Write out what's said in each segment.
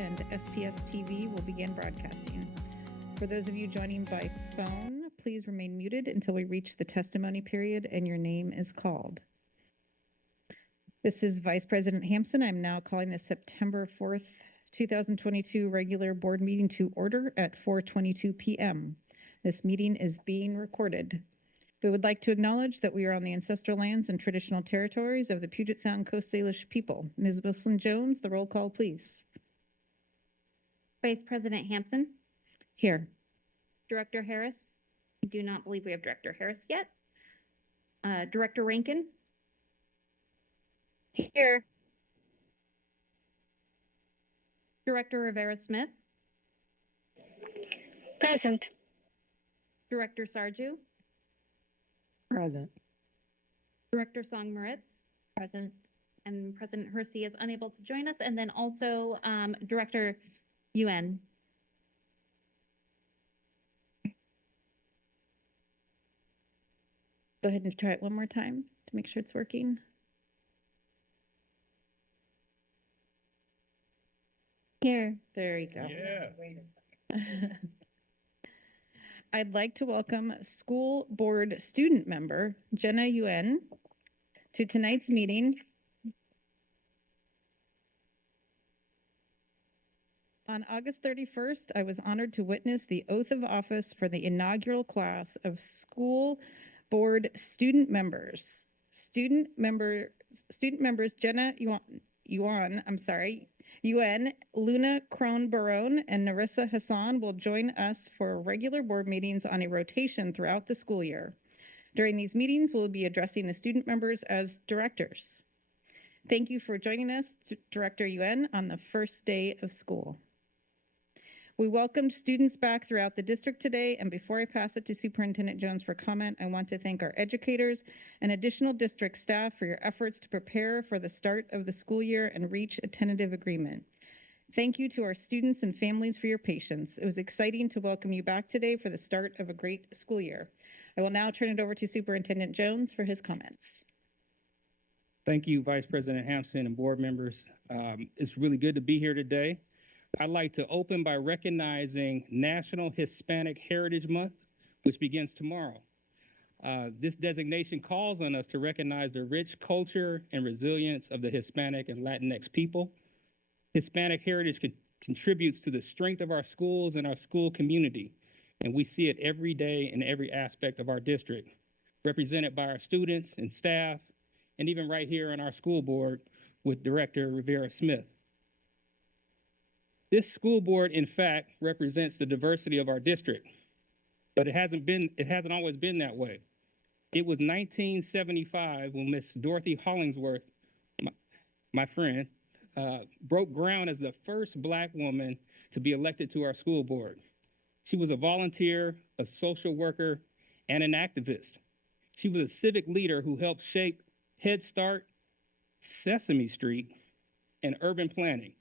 and SPS TV will begin broadcasting. For those of you joining by phone, please remain muted until we reach the testimony period and your name is called. This is Vice President Hampson. I'm now calling the September 4th, 2022 regular board meeting to order at 4:22 p.m. This meeting is being recorded. We would like to acknowledge that we are on the ancestral lands and traditional territories of the Puget Sound Coast Salish people. Ms. Wilson-Jones, the roll call, please. Vice President Hampson. Here. Director Harris. I do not believe we have Director Harris yet. Director Rankin. Here. Director Rivera Smith. Present. Director Sarju. Present. Director Song Moritz. Present. And President Hersey is unable to join us. And then also Director UN. Go ahead and try it one more time to make sure it's working. Here. There you go. Yeah. Wait a second. I'd like to welcome school board student member Jenna Yuen to tonight's meeting. On August 31st, I was honored to witness the oath of office for the inaugural class of school board student members. Student members Jenna Yuen, Luna Crone-Barone, and Narissa Hassan will join us for regular board meetings on a rotation throughout the school year. During these meetings, we'll be addressing the student members as directors. Thank you for joining us, Director Yuen, on the first day of school. We welcomed students back throughout the district today, and before I pass it to Superintendent Jones for comment, I want to thank our educators and additional district staff for your efforts to prepare for the start of the school year and reach a tentative agreement. Thank you to our students and families for your patience. It was exciting to welcome you back today for the start of a great school year. I will now turn it over to Superintendent Jones for his comments. Thank you, Vice President Hampson and board members. It's really good to be here today. I'd like to open by recognizing National Hispanic Heritage Month, which begins tomorrow. This designation calls on us to recognize the rich culture and resilience of the Hispanic and Latinx people. Hispanic heritage contributes to the strength of our schools and our school community, and we see it every day in every aspect of our district, represented by our students and staff, and even right here on our school board with Director Rivera Smith. This school board, in fact, represents the diversity of our district, but it hasn't always been that way. It was 1975 when Miss Dorothy Hollingsworth, my friend, broke ground as the first Black woman to be elected to our school board. She was a volunteer, a social worker, and an activist. She was a civic leader who helped shape Head Start, Sesame Street, and urban planning.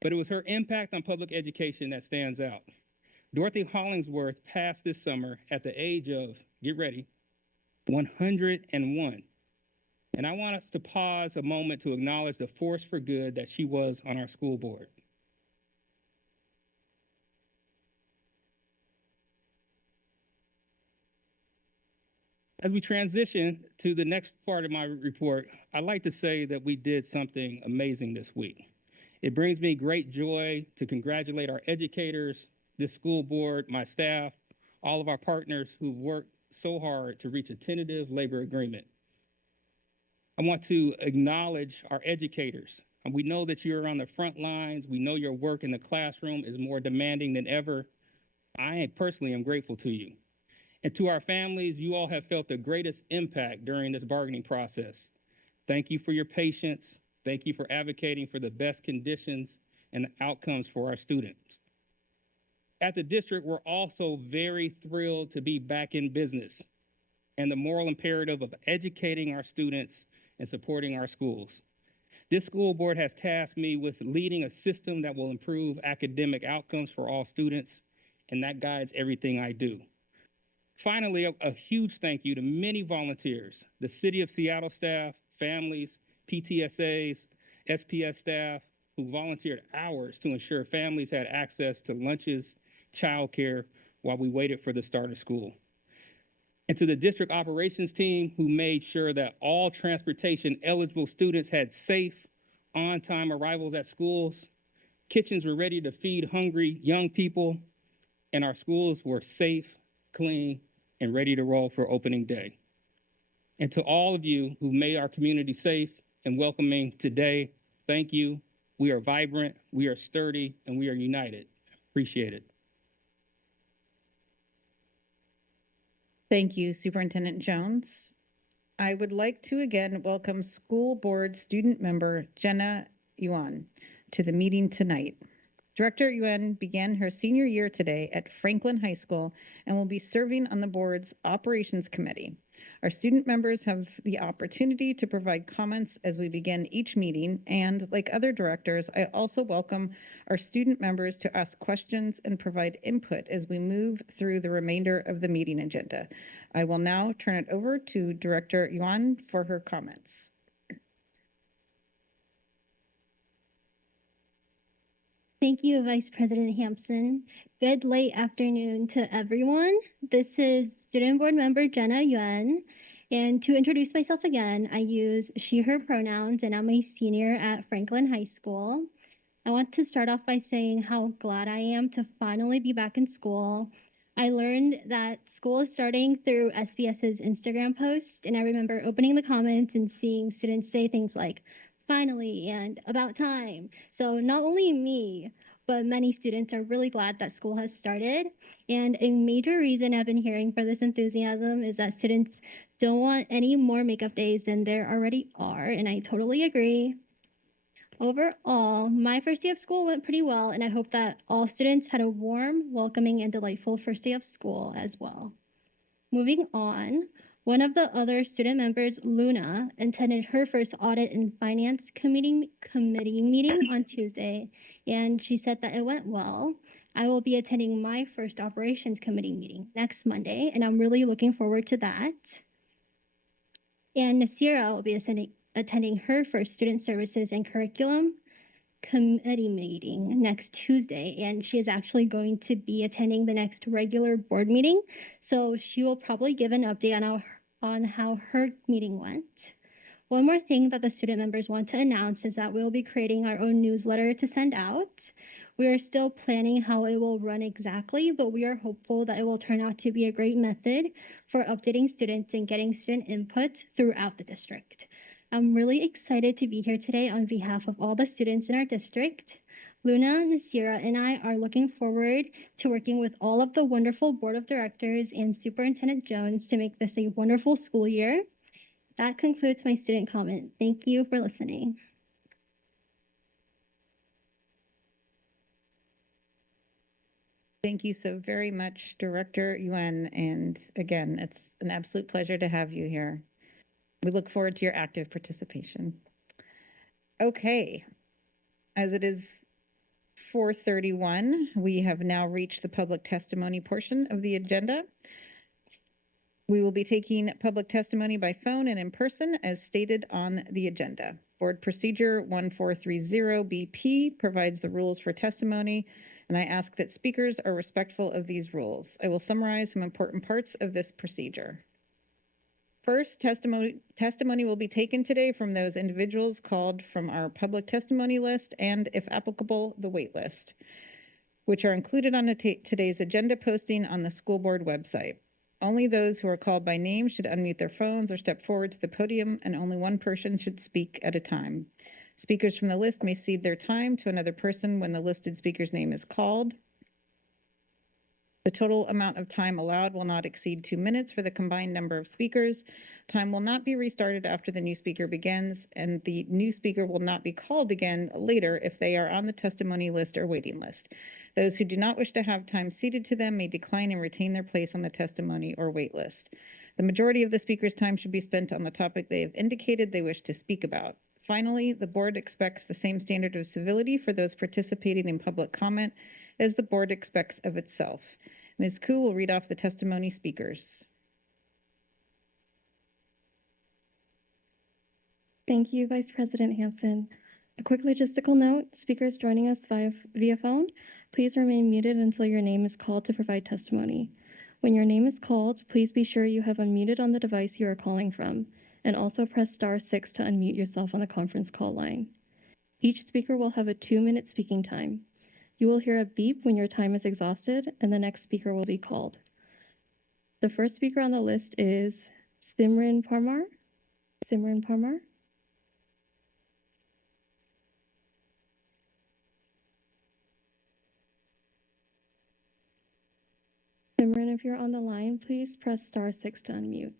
But it was her impact on public education that stands out. Dorothy Hollingsworth passed this summer at the age of, get ready, 101. And I want us to pause a moment to acknowledge the force for good that she was on our school board. As we transition to the next part of my report, I'd like to say that we did something amazing this week. It brings me great joy to congratulate our educators, this school board, my staff, all of our partners who've worked so hard to reach a tentative labor agreement. I want to acknowledge our educators. And we know that you're on the front lines. We know your work in the classroom is more demanding than ever. I personally am grateful to you. And to our families, you all have felt the greatest impact during this bargaining process. Thank you for your patience. Thank you for advocating for the best conditions and outcomes for our students. At the district, we're also very thrilled to be back in business and the moral imperative of educating our students and supporting our schools. This school board has tasked me with leading a system that will improve academic outcomes for all students, and that guides everything I do. Finally, a huge thank you to many volunteers, the City of Seattle staff, families, PTSAs, SPS staff, who volunteered hours to ensure families had access to lunches, childcare, while we waited for the start of school. And to the district operations team who made sure that all transportation eligible students had safe, on-time arrivals at schools, kitchens were ready to feed hungry young people, and our schools were safe, clean, and ready to roll for opening day. And to all of you who made our community safe and welcoming today, thank you. We are vibrant, we are sturdy, and we are united. Appreciate it. Thank you, Superintendent Jones. I would like to again welcome School Board Student Member Jenna Yuan to the meeting tonight. Director Yuan began her senior year today at Franklin High School and will be serving on the board's Operations Committee. Our student members have the opportunity to provide comments as we begin each meeting, and like other directors, I also welcome our student members to ask questions and provide input as we move through the remainder of the meeting agenda. I will now turn it over to Director Yuan for her comments. Thank you, Vice President Hampson. Good late afternoon to everyone. This is Student Board Member Jenna Yuan. And to introduce myself again, I use she, her pronouns, and I'm a senior at Franklin High School. I want to start off by saying how glad I am to finally be back in school. I learned that school is starting through SBS's Instagram post, and I remember opening the comments and seeing students say things like, finally, and about time. So not only me, but many students are really glad that school has started. And a major reason I've been hearing for this enthusiasm is that students don't want any more makeup days than there already are, and I totally agree. Overall, my first day of school went pretty well, and I hope that all students had a warm, welcoming, and delightful first day of school as well. Moving on, one of the other student members, Luna, attended her first Audit and Finance Committee meeting on Tuesday, and she said that it went well. I will be attending my first Operations Committee meeting next Monday, and I'm really looking forward to that. And Nasira will be attending her first Student Services and Curriculum Committee meeting next Tuesday, and she is actually going to be attending the next regular board meeting, so she will probably give an update on how her meeting went. One more thing that the student members want to announce is that we'll be creating our own newsletter to send out. We are still planning how it will run exactly, but we are hopeful that it will turn out to be a great method for updating students and getting student input throughout the district. I'm really excited to be here today on behalf of all the students in our district. Luna, Nasira, and I are looking forward to working with all of the wonderful Board of Directors and Superintendent Jones to make this a wonderful school year. That concludes my student comment. Thank you for listening. Thank you so very much, Director Yuan. And again, it's an absolute pleasure to have you here. We look forward to your active participation. Okay, as it is 4:31, we have now reached the public testimony portion of the agenda. We will be taking public testimony by phone and in person as stated on the agenda. Board Procedure 1430BP provides the rules for testimony, and I ask that speakers are respectful of these rules. I will summarize some important parts of this procedure. First, testimony will be taken today from those individuals called from our public testimony list and, if applicable, the wait list, which are included on today's agenda posting on the school board website. Only those who are called by name should unmute their phones or step forward to the podium, and only one person should speak at a time. Speakers from the list may cede their time to another person when the listed speaker's name is called. The total amount of time allowed will not exceed 2 minutes for the combined number of speakers. Time will not be restarted after the new speaker begins, and the new speaker will not be called again later if they are on the testimony list or waiting list. Those who do not wish to have time ceded to them may decline and retain their place on the testimony or wait list. The majority of the speaker's time should be spent on the topic they have indicated they wish to speak about. Finally, the board expects the same standard of civility for those participating in public comment as the board expects of itself. Ms. Koo will read off the testimony speakers. Thank you, Vice President Hampson. A quick logistical note, speakers joining us via phone, please remain muted until your name is called to provide testimony. When your name is called, please be sure you have unmuted on the device you are calling from, and also press *6 to unmute yourself on the conference call line. Each speaker will have a 2-minute speaking time. You will hear a beep when your time is exhausted, and the next speaker will be called. The first speaker on the list is Simran Parmar. Simran Parmar. Simran, if you're on the line, please press *6 to unmute.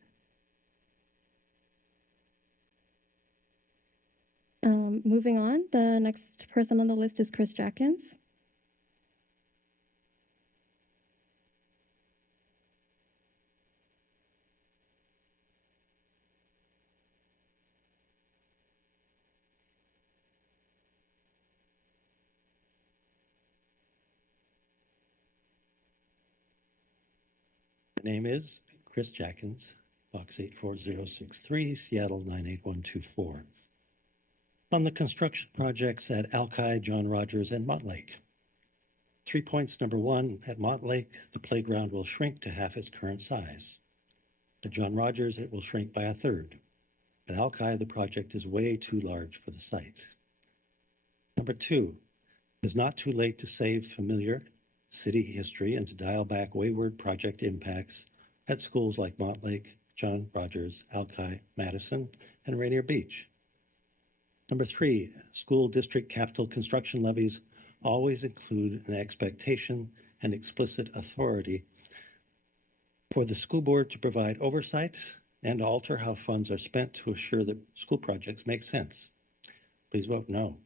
Moving on, the next person on the list is Chris Jackins. My name is Chris Jackins, Box 84063, Seattle 98124. On the construction projects at Alki, John Rogers, and Montlake. 3 points. Number 1, at Montlake, the playground will shrink to half its current size. At John Rogers, it will shrink by 1/3. At Alki, the project is way too large for the site. Number 2, it is not too late to save familiar city history and to dial back wayward project impacts at schools like Montlake, John Rogers, Alki, Madison, and Rainier Beach. Number 3, school district capital construction levies always include an expectation and explicit authority for the school board to provide oversight and alter how funds are spent to assure that school projects make sense. Please vote no.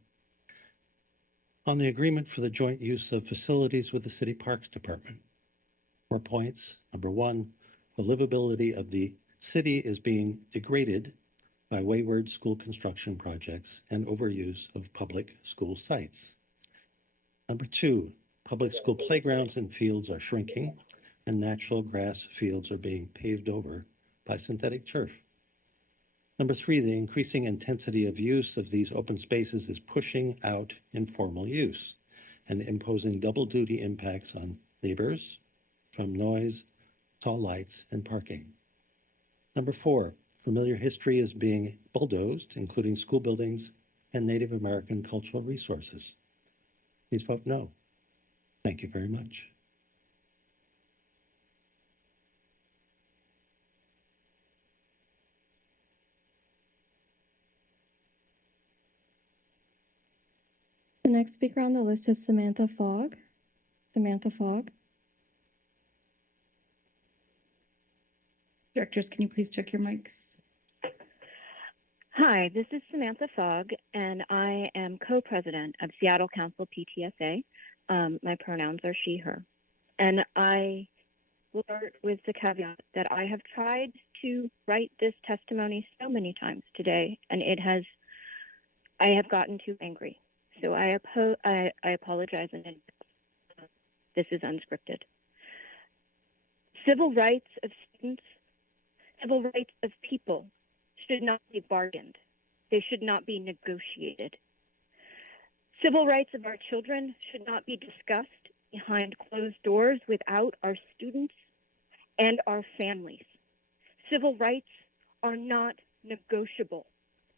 On the agreement for the joint use of facilities with the City Parks Department. 4 points. Number 1, the livability of the city is being degraded by wayward school construction projects and overuse of public school sites. Number 2, public school playgrounds and fields are shrinking and natural grass fields are being paved over by synthetic turf. Number 3, the increasing intensity of use of these open spaces is pushing out informal use and imposing double duty impacts on neighbors from noise, tall lights, and parking. Number 4, familiar history is being bulldozed, including school buildings and Native American cultural resources. Please vote no. Thank you very much. The next speaker on the list is Samantha Fogg. Samantha Fogg. Directors, can you please check your mics? Hi, this is Samantha Fogg, and I am co-president of Seattle Council PTSA. My pronouns are she, her. And I will start with the caveat that I have tried to write this testimony so many times today, and I have gotten too angry. So I apologize, and this is unscripted. Civil rights of students, civil rights of people should not be bargained. They should not be negotiated. Civil rights of our children should not be discussed behind closed doors without our students and our families. Civil rights are not negotiable.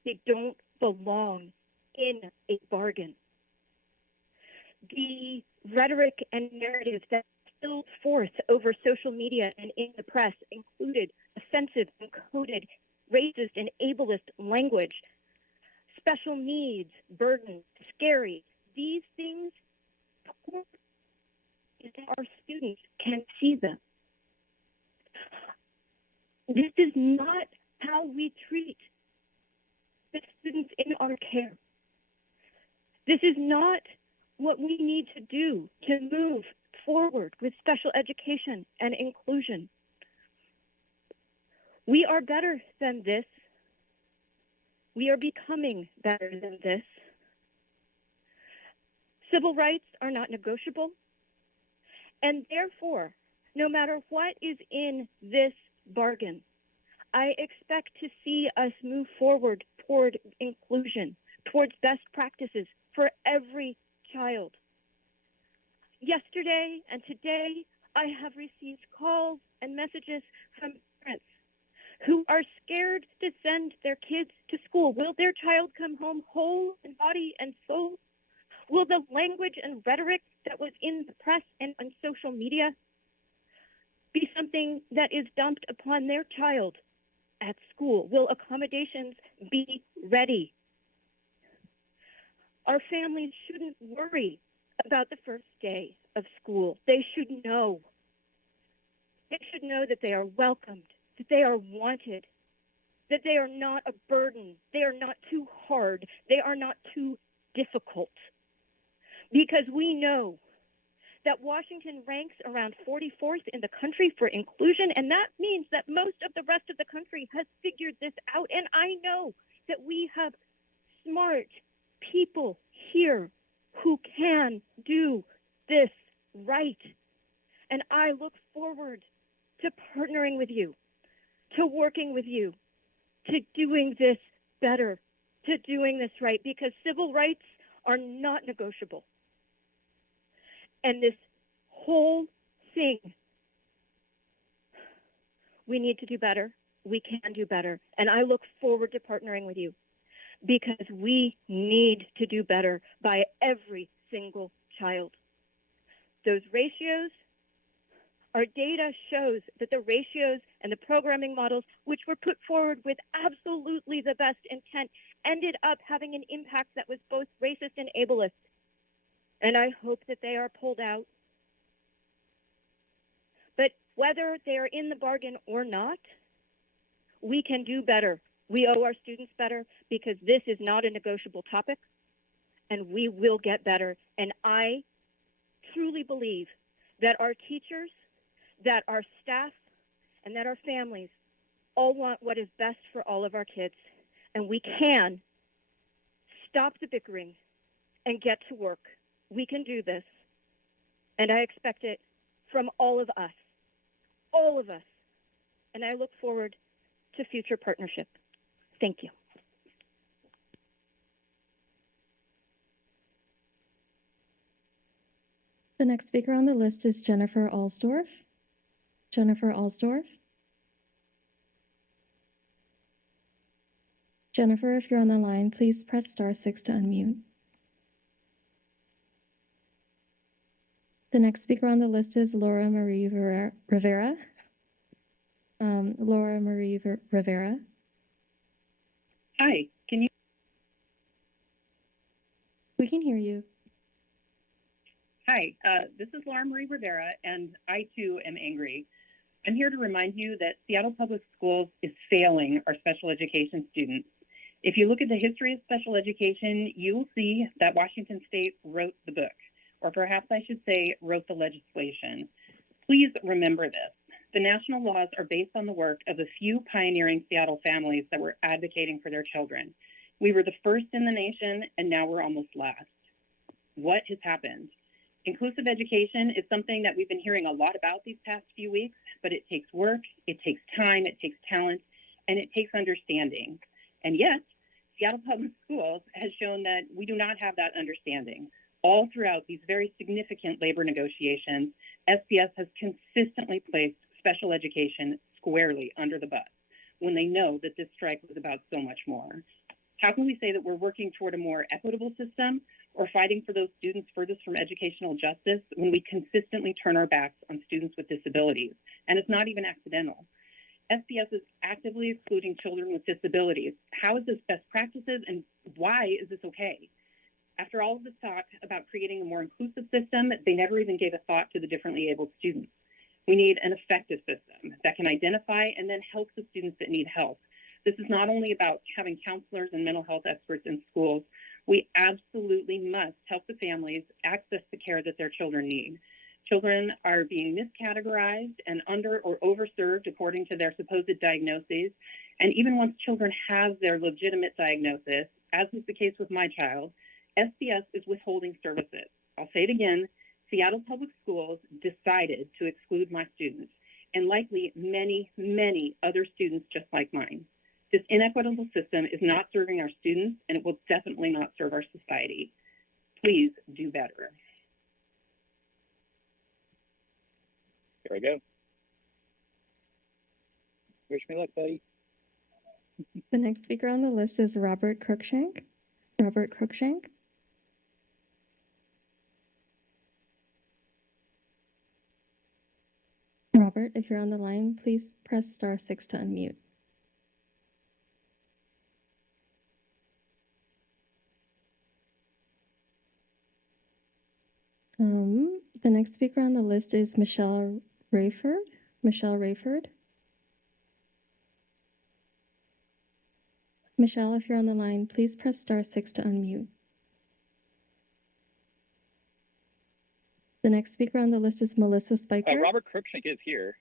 They don't belong in a bargain. The rhetoric and narrative that spilled forth over social media and in the press included offensive, encoded, racist, and ableist language, special needs, burden, scary. These things, our students can see them. This is not how we treat the students in our care. This is not what we need to do to move forward with special education and inclusion. We are better than this. We are becoming better than this. Civil rights are not negotiable. And therefore, no matter what is in this bargain, I expect to see us move forward toward inclusion, towards best practices for every child. Yesterday and today, I have received calls and messages from parents who are scared to send their kids to school. Will their child come home whole in body and soul? Will the language and rhetoric that was in the press and on social media be something that is dumped upon their child at school? Will accommodations be ready? Our families shouldn't worry about the first day of school. They should know. They should know that they are welcomed, that they are wanted, that they are not a burden. They are not too hard. They are not too difficult. Because we know that Washington ranks around 44th in the country for inclusion, and that means that most of the rest of the country has figured this out. And I know that we have smart people here who can do this right. And I look forward to partnering with you, to working with you, to doing this better, to doing this right, because civil rights are not negotiable. And this whole thing, we need to do better. We can do better. And I look forward to partnering with you because we need to do better by every single child. Those ratios, our data shows that the ratios and the programming models, which were put forward with absolutely the best intent, ended up having an impact that was both racist and ableist. And I hope that they are pulled out. But whether they are in the bargain or not, we can do better. We owe our students better because this is not a negotiable topic, and we will get better. And I truly believe that our teachers, that our staff, and that our families all want what is best for all of our kids. And we can stop the bickering and get to work. We can do this. And I expect it from all of us. All of us. And I look forward to future partnership. Thank you. The next speaker on the list is Jennifer Alsdorf. Jennifer Alsdorf. Jennifer, if you're on the line, please press *6 to unmute. The next speaker on the list is Laura Marie Rivera. Laura Marie Rivera. Hi, can you? We can hear you. Hi, this is Laura Marie Rivera, and I too am angry. I'm here to remind you that Seattle Public Schools is failing our special education students. If you look at the history of special education, you will see that Washington State wrote the book, or perhaps I should say wrote the legislation. Please remember this. The national laws are based on the work of a few pioneering Seattle families that were advocating for their children. We were the first in the nation, and now we're almost last. What has happened? Inclusive education is something that we've been hearing a lot about these past few weeks, but it takes work, it takes time, it takes talent, and it takes understanding. And yet, Seattle Public Schools has shown that we do not have that understanding. All throughout these very significant labor negotiations, SPS has consistently placed special education squarely under the bus when they know that this strike was about so much more. How can we say that we're working toward a more equitable system or fighting for those students furthest from educational justice when we consistently turn our backs on students with disabilities? And it's not even accidental. SPS is actively excluding children with disabilities. How is this best practices and why is this okay? After all of this talk about creating a more inclusive system, they never even gave a thought to the differently abled students. We need an effective system that can identify and then help the students that need help. This is not only about having counselors and mental health experts in schools. We absolutely must help the families access the care that their children need. Children are being miscategorized and under or overserved according to their supposed diagnoses. And even once children have their legitimate diagnosis, as was the case with my child, SPS is withholding services. I'll say it again, Seattle Public Schools decided to exclude my students and likely many, many other students just like mine. This inequitable system is not serving our students, and it will definitely not serve our society. Please do better. Here I go. Wish me luck, buddy. The next speaker on the list is Robert Cruikshank. Robert Cruikshank. Robert, if you're on the line, please press *6 to unmute. The next speaker on the list is Michelle Rayford. Michelle Rayford. Michelle, if you're on the line, please press *6 to unmute. The next speaker on the list is Melissa Spiker. Robert Cruikshank is here.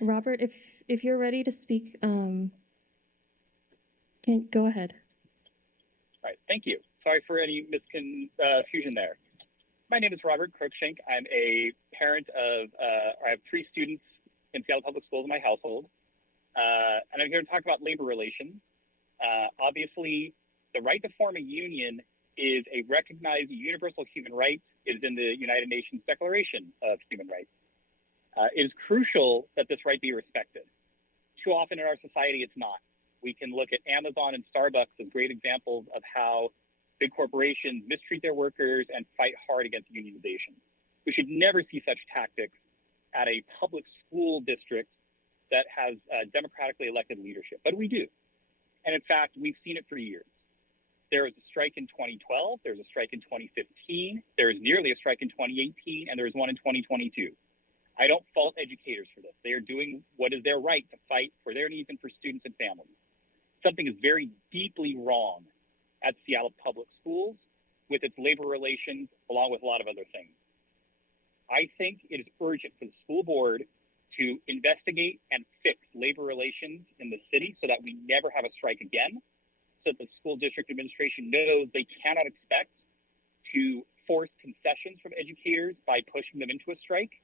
Robert, if you're ready to speak, can go ahead. All right, thank you. Sorry for any misconfusion there. My name is Robert Cruikshank. I'm a parent of, I have 3 students in Seattle Public Schools in my household, and I'm here to talk about labor relations. Obviously, the right to form a union is a recognized universal human right. It is in the United Nations Declaration of Human Rights. It is crucial that this right be respected. Too often in our society, it's not. We can look at Amazon and Starbucks as great examples of how big corporations mistreat their workers and fight hard against unionization. We should never see such tactics at a public school district that has democratically elected leadership, but we do. And in fact, we've seen it for years. There was a strike in 2012, there was a strike in 2015, there is nearly a strike in 2018, and there is one in 2022. I don't fault educators for this. They are doing what is their right to fight for their needs and for students and families. Something is very deeply wrong at Seattle Public Schools with its labor relations, along with a lot of other things. I think it is urgent for the school board to investigate and fix labor relations in the city so that we never have a strike again, so that the school district administration knows they cannot expect to force concessions from educators by pushing them into a strike,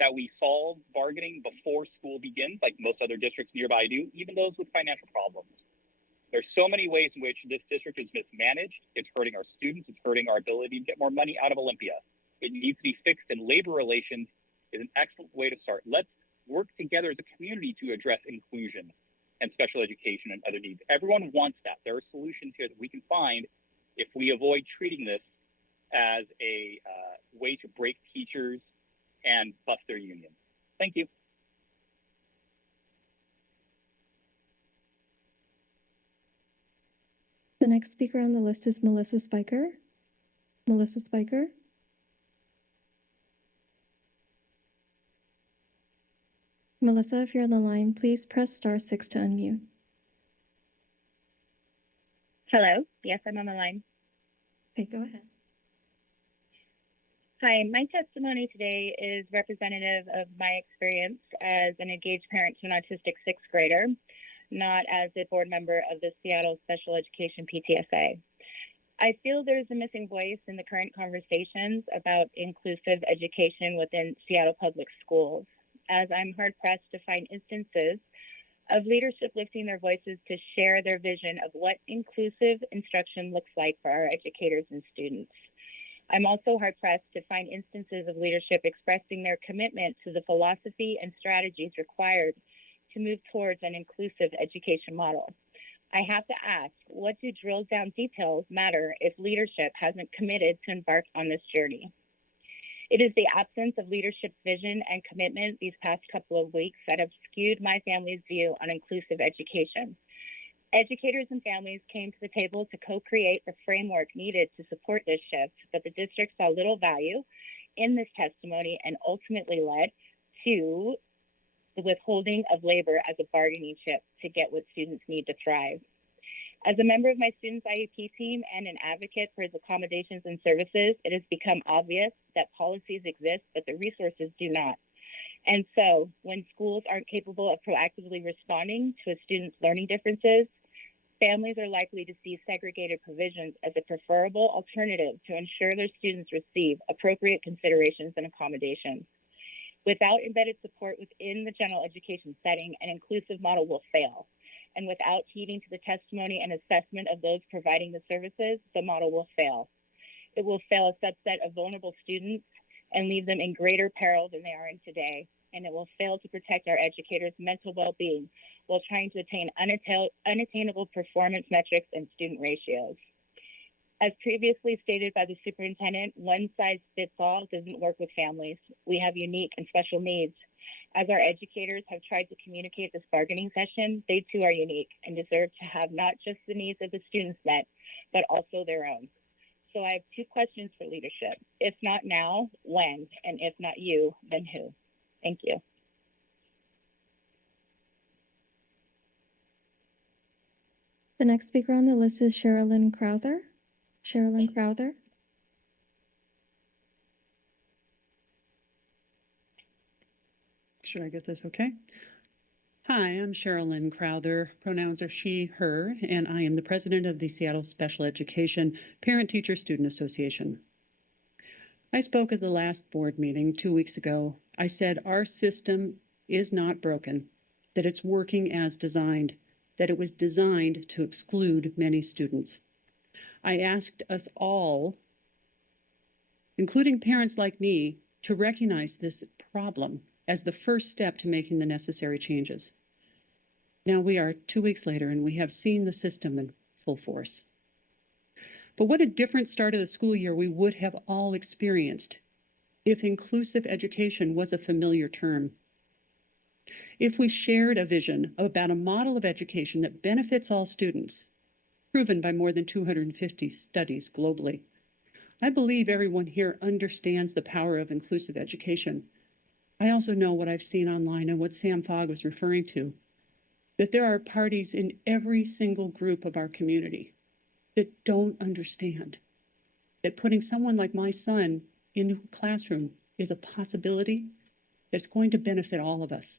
that we solve bargaining before school begins, like most other districts nearby do, even those with financial problems. There's so many ways in which this district is mismanaged. It's hurting our students. It's hurting our ability to get more money out of Olympia. It needs to be fixed, and labor relations is an excellent way to start. Let's work together as a community to address inclusion and special education and other needs. Everyone wants that. There are solutions here that we can find if we avoid treating this as a way to break teachers and bust their unions. Thank you. The next speaker on the list is Melissa Spiker. Melissa Spiker. Melissa, if you're on the line, please press *6 to unmute. Hello. Yes, I'm on the line. Okay, go ahead. Hi, my testimony today is representative of my experience as an engaged parent to an autistic 6th grader, not as a board member of the Seattle Special Education PTSA. I feel there's a missing voice in the current conversations about inclusive education within Seattle Public Schools, as I'm hard-pressed to find instances of leadership lifting their voices to share their vision of what inclusive instruction looks like for our educators and students. I'm also hard-pressed to find instances of leadership expressing their commitment to the philosophy and strategies required to move towards an inclusive education model. I have to ask, what do drilled down details matter if leadership hasn't committed to embark on this journey? It is the absence of leadership's vision and commitment these past couple of weeks that have skewed my family's view on inclusive education. Educators and families came to the table to co-create the framework needed to support this shift, but the district saw little value in this testimony and ultimately led to the withholding of labor as a bargaining chip to get what students need to thrive. As a member of my students' IEP team and an advocate for its accommodations and services, it has become obvious that policies exist, but the resources do not. And so when schools aren't capable of proactively responding to a student's learning differences, families are likely to see segregated provisions as a preferable alternative to ensure their students receive appropriate considerations and accommodations. Without embedded support within the general education setting, an inclusive model will fail. And without heeding to the testimony and assessment of those providing the services, the model will fail. It will fail a subset of vulnerable students and leave them in greater peril than they are in today. And it will fail to protect our educators' mental well-being while trying to attain unattainable performance metrics and student ratios. As previously stated by the superintendent, one size fits all doesn't work with families. We have unique and special needs. As our educators have tried to communicate this bargaining session, they too are unique and deserve to have not just the needs of the students met, but also their own. So I have two questions for leadership. If not now, when? And if not you, then who? Thank you. The next speaker on the list is Sherilyn Crowther. Sherilyn Crowther. Should I get this okay? Hi, I'm Sherilyn Crowther. Pronouns are she, her, and I am the president of the Seattle Special Education Parent-Teacher Student Association. I spoke at the last board meeting 2 weeks ago. I said our system is not broken, that it's working as designed, that it was designed to exclude many students. I asked us all, including parents like me, to recognize this problem as the first step to making the necessary changes. Now we are 2 weeks later and we have seen the system in full force. But what a different start of the school year we would have all experienced if inclusive education was a familiar term. If we shared a vision about a model of education that benefits all students, proven by more than 250 studies globally. I believe everyone here understands the power of inclusive education. I also know what I've seen online and what Sam Fogg was referring to, that there are parties in every single group of our community that don't understand that putting someone like my son in a classroom is a possibility that's going to benefit all of us.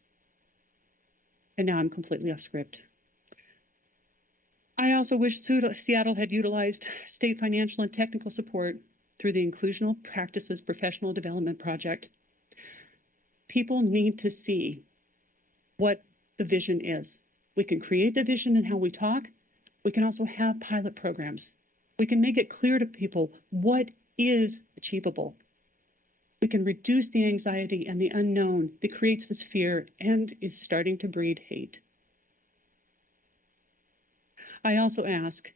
And now I'm completely off script. I also wish Seattle had utilized state financial and technical support through the Inclusional Practices Professional Development Project. People need to see what the vision is. We can create the vision in how we talk. We can also have pilot programs. We can make it clear to people what is achievable. We can reduce the anxiety and the unknown that creates this fear and is starting to breed hate. I also ask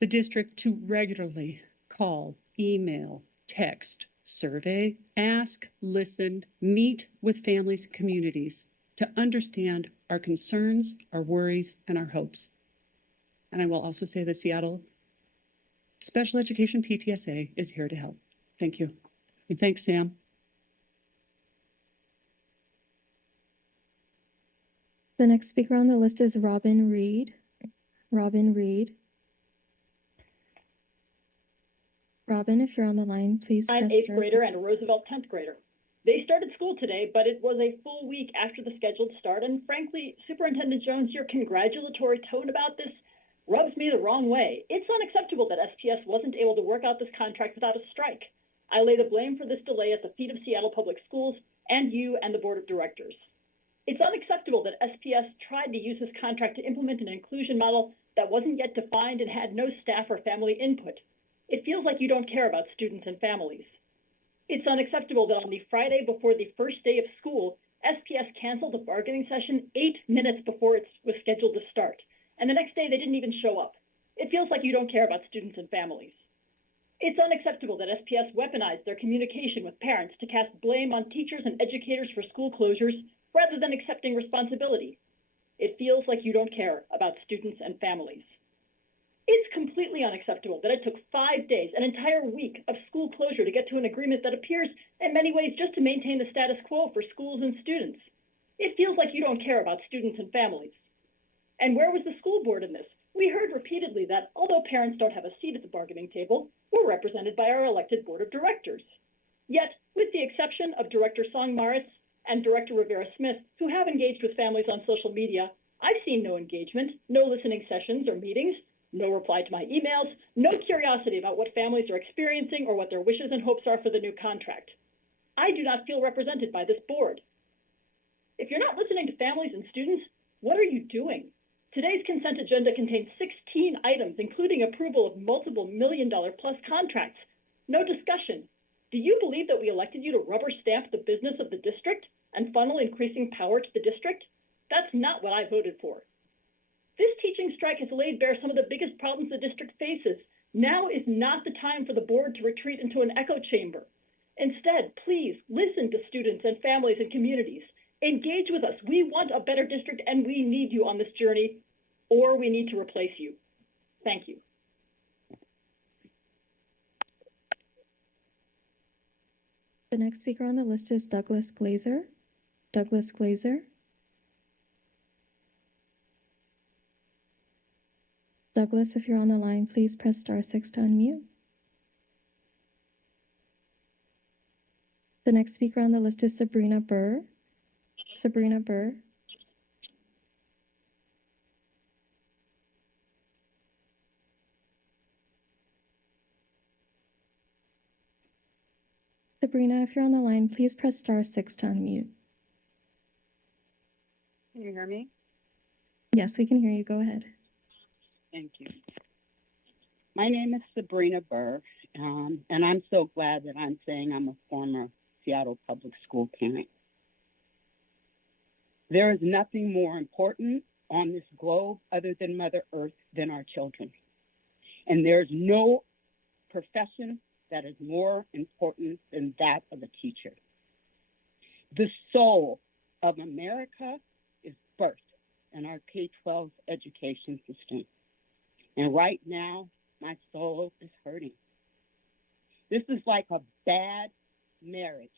the district to regularly call, email, text, survey, ask, listen, meet with families and communities to understand our concerns, our worries, and our hopes. And I will also say that Seattle Special Education PTSA is here to help. Thank you. And thanks, Sam. The next speaker on the list is Robin Reed. Robin Reed. Robin, if you're on the line, please press I'm 8th star grader 6. and a Roosevelt 10th grader. They started school today, but it was a full week after the scheduled start, and frankly, Superintendent Jones, your congratulatory tone about this rubs me the wrong way. It's unacceptable that SPS wasn't able to work out this contract without a strike. I lay the blame for this delay at the feet of Seattle Public Schools and you and the Board of Directors. It's unacceptable that SPS tried to use this contract to implement an inclusion model that wasn't yet defined and had no staff or family input. It feels like you don't care about students and families. It's unacceptable that on the Friday before the first day of school, SPS canceled a bargaining session 8 minutes before it was scheduled to start. And the next day they didn't even show up. It feels like you don't care about students and families. It's unacceptable that SPS weaponized their communication with parents to cast blame on teachers and educators for school closures rather than accepting responsibility. It feels like you don't care about students and families. It's completely unacceptable that it took 5 days, an entire week of school closure to get to an agreement that appears in many ways just to maintain the status quo for schools and students. It feels like you don't care about students and families. And where was the school board in this? We heard repeatedly that although parents don't have a seat at the bargaining table, we're represented by our elected board of directors. Yet, with the exception of Director Song Maritz and Director Rivera Smith, who have engaged with families on social media, I've seen no engagement, no listening sessions or meetings, no reply to my emails, no curiosity about what families are experiencing or what their wishes and hopes are for the new contract. I do not feel represented by this board. If you're not listening to families and students, what are you doing? Today's consent agenda contains 16 items, including approval of multiple million-dollar-plus contracts. No discussion. Do you believe that we elected you to rubber stamp the business of the district and funnel increasing power to the district? That's not what I voted for. This teaching strike has laid bare some of the biggest problems the district faces. Now is not the time for the board to retreat into an echo chamber. Instead, please listen to students and families and communities. Engage with us. We want a better district and we need you on this journey, or we need to replace you. Thank you. The next speaker on the list is Douglas Glazer. Douglas Glazer. Douglas, if you're on the line, please press *6 to unmute. The next speaker on the list is Sabrina Burr. Sabrina Burr. Sabrina, if you're on the line, please press *6 to unmute. Can you hear me? Yes, we can hear you. Go ahead. Thank you. My name is Sabrina Burr, and I'm so glad that I'm saying I'm a former Seattle Public School parent. There is nothing more important on this globe other than Mother Earth than our children. And there's no profession that is more important than that of a teacher. The soul of America is birthed in our K-12 education system. And right now, my soul is hurting. This is like a bad marriage.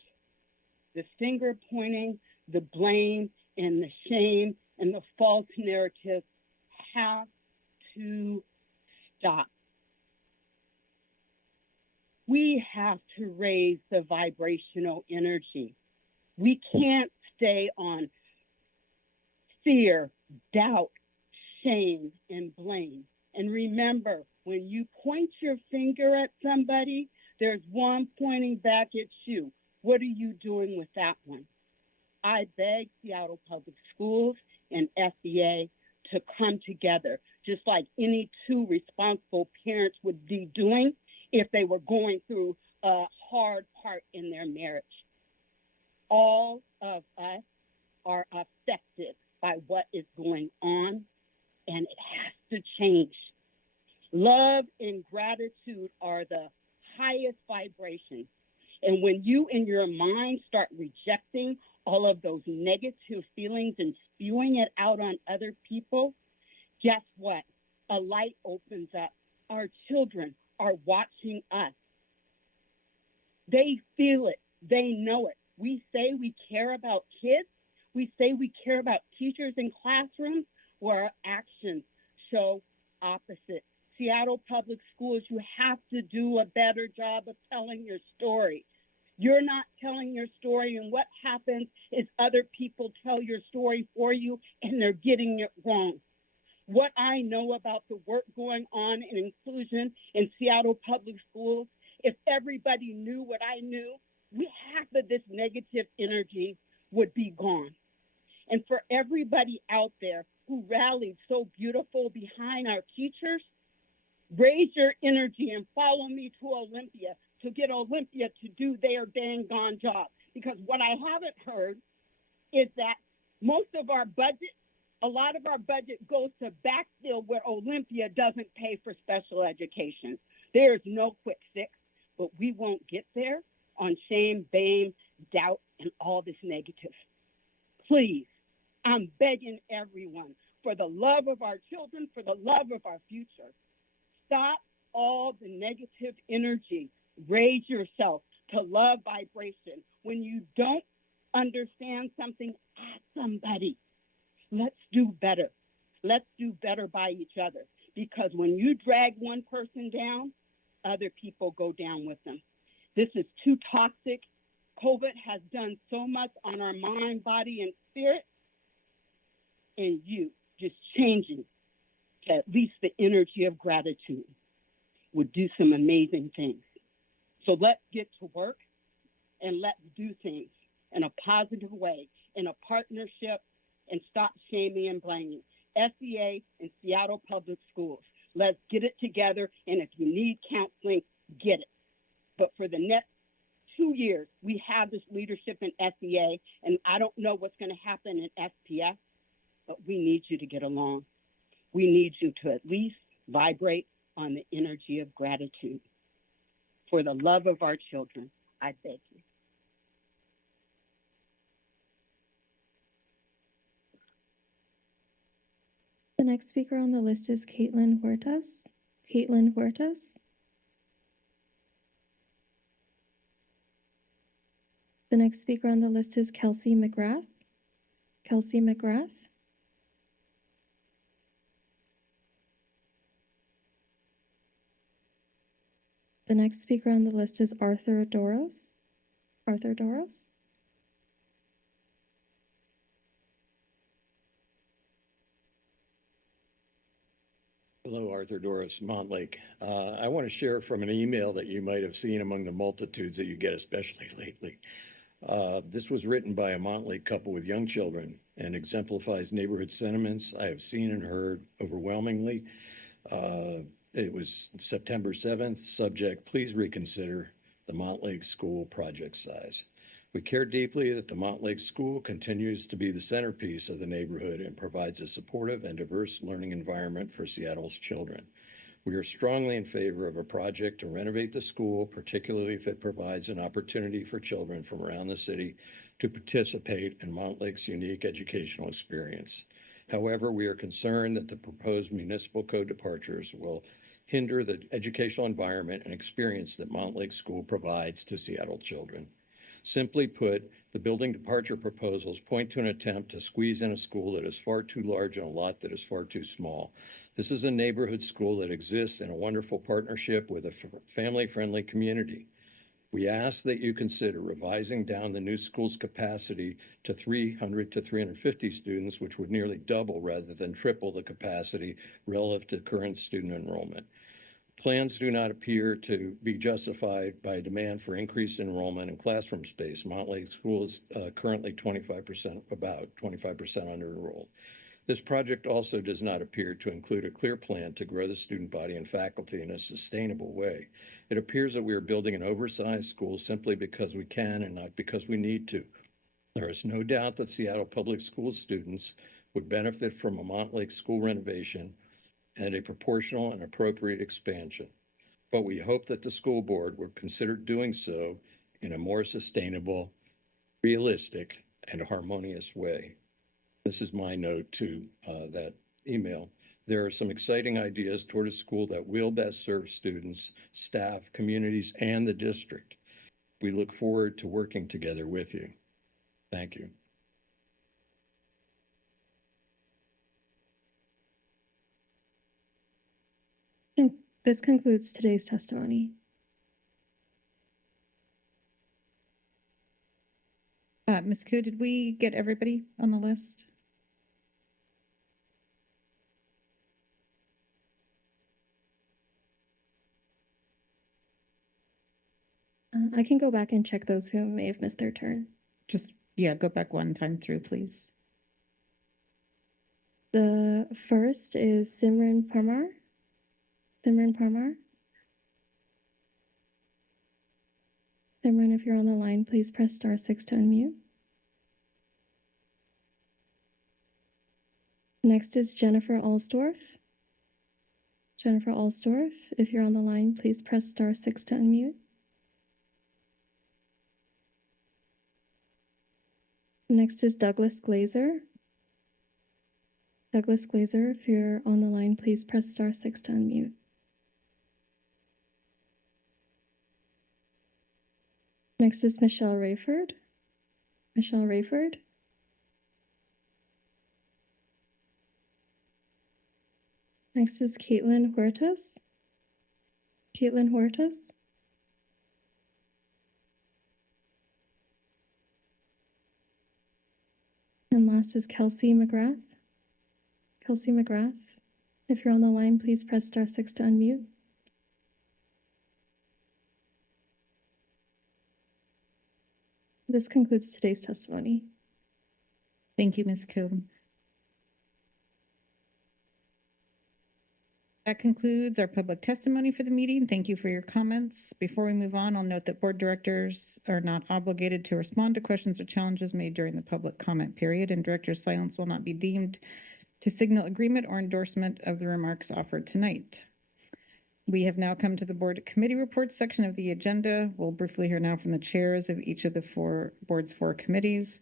The finger pointing, the blame, and the shame, and the false narrative have to stop. We have to raise the vibrational energy. We can't stay on fear, doubt, shame, and blame. And remember, when you point your finger at somebody, there's one pointing back at you. What are you doing with that one? I beg Seattle Public Schools and SEA to come together, just like any two responsible parents would be doing if they were going through a hard part in their marriage. All of us are affected by what is going on, and it has to change. Love and gratitude are the highest vibrations. And when you in your mind start rejecting all of those negative feelings and spewing it out on other people, guess what? A light opens up. Our children are watching us. They feel it. They know it. We say we care about kids. We say we care about teachers in classrooms, where our actions show opposite. Seattle Public Schools, you have to do a better job of telling your story. You're not telling your story, and what happens is other people tell your story for you, and they're getting it wrong. What I know about the work going on in inclusion in Seattle Public Schools, if everybody knew what I knew, half of this negative energy would be gone. And for everybody out there who rallied so beautiful behind our teachers, raise your energy and follow me to Olympia to get Olympia to do their dang gone job. Because what I haven't heard is that most of our budget, a lot of our budget goes to backfill where Olympia doesn't pay for special education. There's no quick fix, but we won't get there on shame, blame, doubt, and all this negative. Please, I'm begging everyone, for the love of our children, for the love of our future, stop all the negative energy. Raise yourself to love vibration. When you don't understand something, ask somebody. Let's do better. Let's do better by each other. Because when you drag one person down, other people go down with them. This is too toxic. COVID has done so much on our mind, body, and spirit. And you just changing to at least the energy of gratitude would do some amazing things. So let's get to work and let's do things in a positive way, in a partnership, and stop shaming and blaming. SEA and Seattle Public Schools, let's get it together, and if you need counseling, get it. But for the next 2 years, we have this leadership in SEA, and I don't know what's going to happen in SPS, but we need you to get along. We need you to at least vibrate on the energy of gratitude. For the love of our children, I beg you. The next speaker on the list is Caitlin Huertas. Caitlin Huertas. The next speaker on the list is Kelsey McGrath. Kelsey McGrath. The next speaker on the list is Arthur Doros. Arthur Doros. Hello, Arthur Doris, Montlake. I want to share from an email that you might have seen among the multitudes that you get, especially lately. This was written by a Montlake couple with young children and exemplifies neighborhood sentiments I have seen and heard overwhelmingly. It was September 7th, subject, please reconsider the Montlake School project size. We care deeply that the Montlake School continues to be the centerpiece of the neighborhood and provides a supportive and diverse learning environment for Seattle's children. We are strongly in favor of a project to renovate the school, particularly if it provides an opportunity for children from around the city to participate in Montlake's unique educational experience. However, we are concerned that the proposed municipal code departures will hinder the educational environment and experience that Montlake School provides to Seattle children. Simply put, the building departure proposals point to an attempt to squeeze in a school that is far too large and a lot that is far too small. This is a neighborhood school that exists in a wonderful partnership with a family-friendly community. We ask that you consider revising down the new school's capacity to 300 to 350 students, which would nearly double rather than triple the capacity relative to current student enrollment. Plans do not appear to be justified by demand for increased enrollment in classroom space. Montlake School is currently about 25% under enrolled. This project also does not appear to include a clear plan to grow the student body and faculty in a sustainable way. It appears that we are building an oversized school simply because we can and not because we need to. There is no doubt that Seattle Public Schools students would benefit from a Montlake School renovation and a proportional and appropriate expansion. But we hope that the school board would consider doing so in a more sustainable, realistic, and harmonious way. This is my note to that email. There are some exciting ideas toward a school that will best serve students, staff, communities, and the district. We look forward to working together with you. Thank you. And this concludes today's testimony. Ms. Koo, did we get everybody on the list? I can go back and check those who may have missed their turn. Yeah, go back one time through, please. The first is Simran Parmar. Simran Parmar. Simran, if you're on the line, please press *6 to unmute. Next is Jennifer Alsdorf. Jennifer Alsdorf, if you're on the line, please press *6 to unmute. Next is Douglas Glazer. Douglas Glazer, if you're on the line, please press *6 to unmute. Next is Michelle Rayford. Michelle Rayford. Next is Caitlin Huertas. Caitlin Huertas. And last is Kelsey McGrath. Kelsey McGrath. If you're on the line, please press *6 to unmute. This concludes today's testimony. Thank you, Ms. Coe. That concludes our public testimony for the meeting. Thank you for your comments. Before we move on, I'll note that board directors are not obligated to respond to questions or challenges made during the public comment period, and director's silence will not be deemed to signal agreement or endorsement of the remarks offered tonight. We have now come to the board committee reports section of the agenda. We'll briefly hear now from the chairs of each of the board's four committees.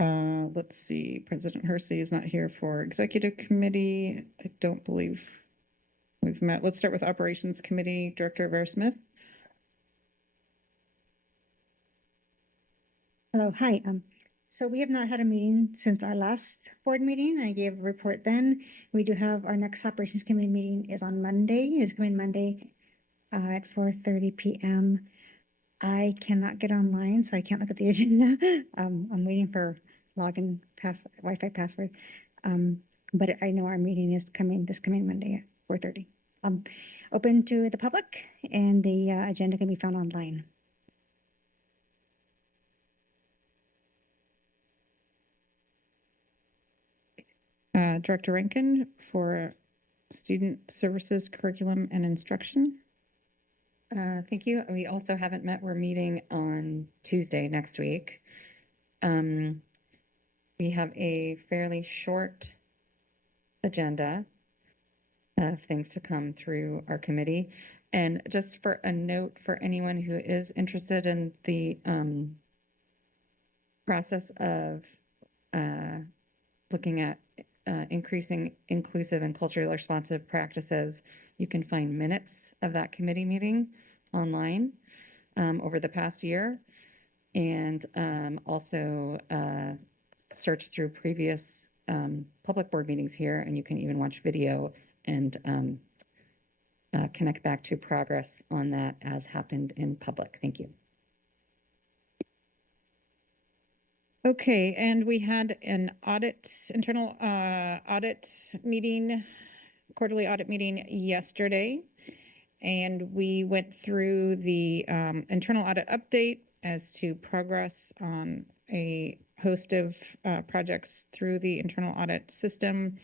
Let's see, President Hersey is not here for executive committee. I don't believe we've met. Let's start with Operations Committee, Director Rivera Smith. Hello, hi. So we have not had a meeting since our last board meeting. I gave a report then. We do have our next Operations Committee meeting is on Monday. It's coming Monday at 4:30 p.m. I cannot get online, so I can't look at the agenda. I'm waiting for login Wi-Fi password. But I know our meeting is this coming Monday at 4:30. Open to the public, and the agenda can be found online. Director Rankin for Student Services, Curriculum, and Instruction. Thank you. We also haven't met. We're meeting on Tuesday next week. We have a fairly short agenda of things to come through our committee. And just for a note for anyone who is interested in the process of looking at increasing inclusive and culturally responsive practices, you can find minutes of that committee meeting online over the past year, and also search through previous public board meetings here, and you can even watch video and connect back to progress on that as happened in public. Thank you. Okay, and we had an internal audit meeting, quarterly audit meeting yesterday, and we went through the internal audit update as to progress on a host of projects through the internal audit system.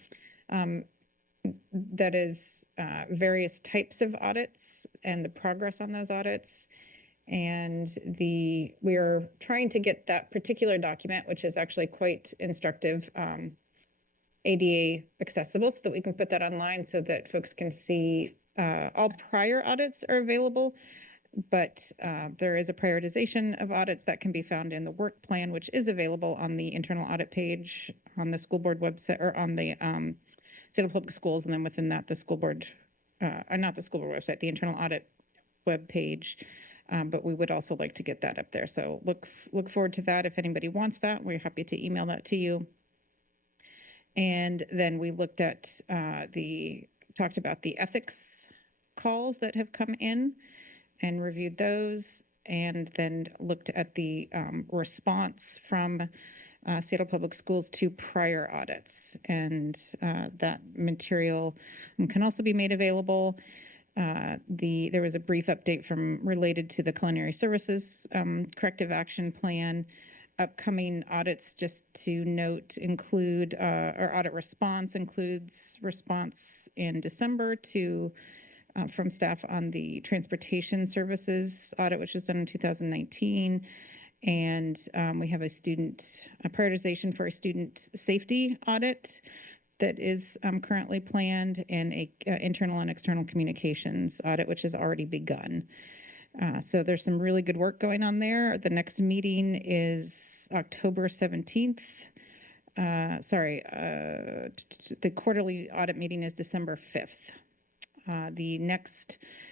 That is various types of audits and the progress on those audits. And we are trying to get that particular document, which is actually quite instructive, ADA accessible, so that we can put that online so that folks can see all prior audits are available. But there is a prioritization of audits that can be found in the work plan, which is available on the internal audit page on the school board website, or on the State of Public Schools, and then within that, the school board, not the school board website, the internal audit web page. But we would also like to get that up there. So look forward to that. If anybody wants that, we're happy to email that to you. And then we looked at talked about the ethics calls that have come in and reviewed those, and then looked at the response from Seattle Public Schools to prior audits. And that material can also be made available. There was a brief update related to the culinary services corrective action plan. Upcoming audits, just to note, include our audit response includes response in December from staff on the transportation services audit, which was done in 2019. And we have a prioritization for a student safety audit that is currently planned, and a internal and external communications audit, which has already begun. So there's some really good work going on there. The next meeting is October 17th. The quarterly audit meeting is December 5th.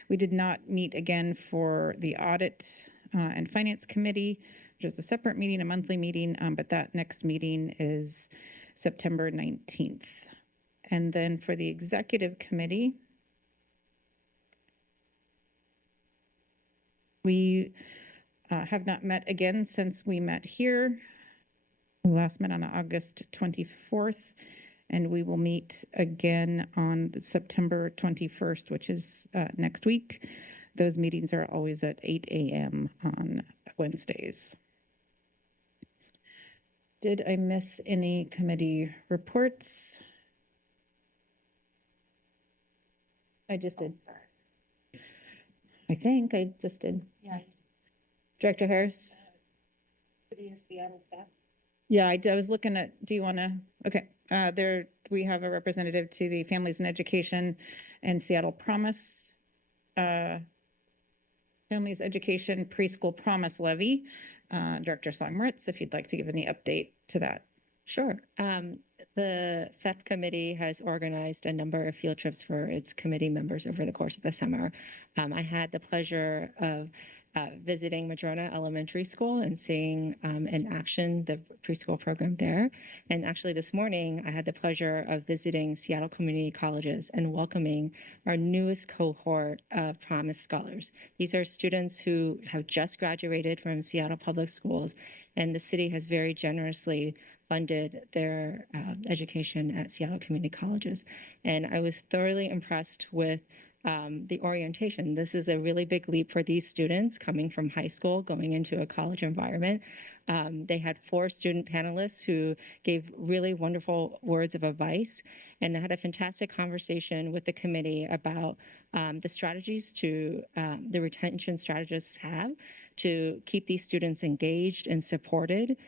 We did not meet again for the audit and finance committee, which is a separate meeting, a monthly meeting, but that next meeting is September 19th. And then for the executive committee, we have not met again since we met here. We last met on August 24th, and we will meet again on September 21st, which is next week. Those meetings are always at 8 a.m. on Wednesdays. Did I miss any committee reports? I just did. I think I just did. Yeah. Director Harris? City of Seattle, that. Yeah, I was looking at, do you want to, okay, there, we have a representative to the Families and Education and Seattle Promise, Families Education Preschool Promise Levy. Director Songmeritz, if you'd like to give any update to that. Sure. The FEP committee has organized a number of field trips for its committee members over the course of the summer. I had the pleasure of visiting Madrona Elementary School and seeing in action the preschool program there. And actually this morning, I had the pleasure of visiting Seattle Community Colleges and welcoming our newest cohort of Promise Scholars. These are students who have just graduated from Seattle Public Schools, and the city has very generously funded their education at Seattle Community Colleges. And I was thoroughly impressed with the orientation. This is a really big leap for these students coming from high school, going into a college environment. They had 4 student panelists who gave really wonderful words of advice, and I had a fantastic conversation with the committee about the strategies the retention strategists have to keep these students engaged and supported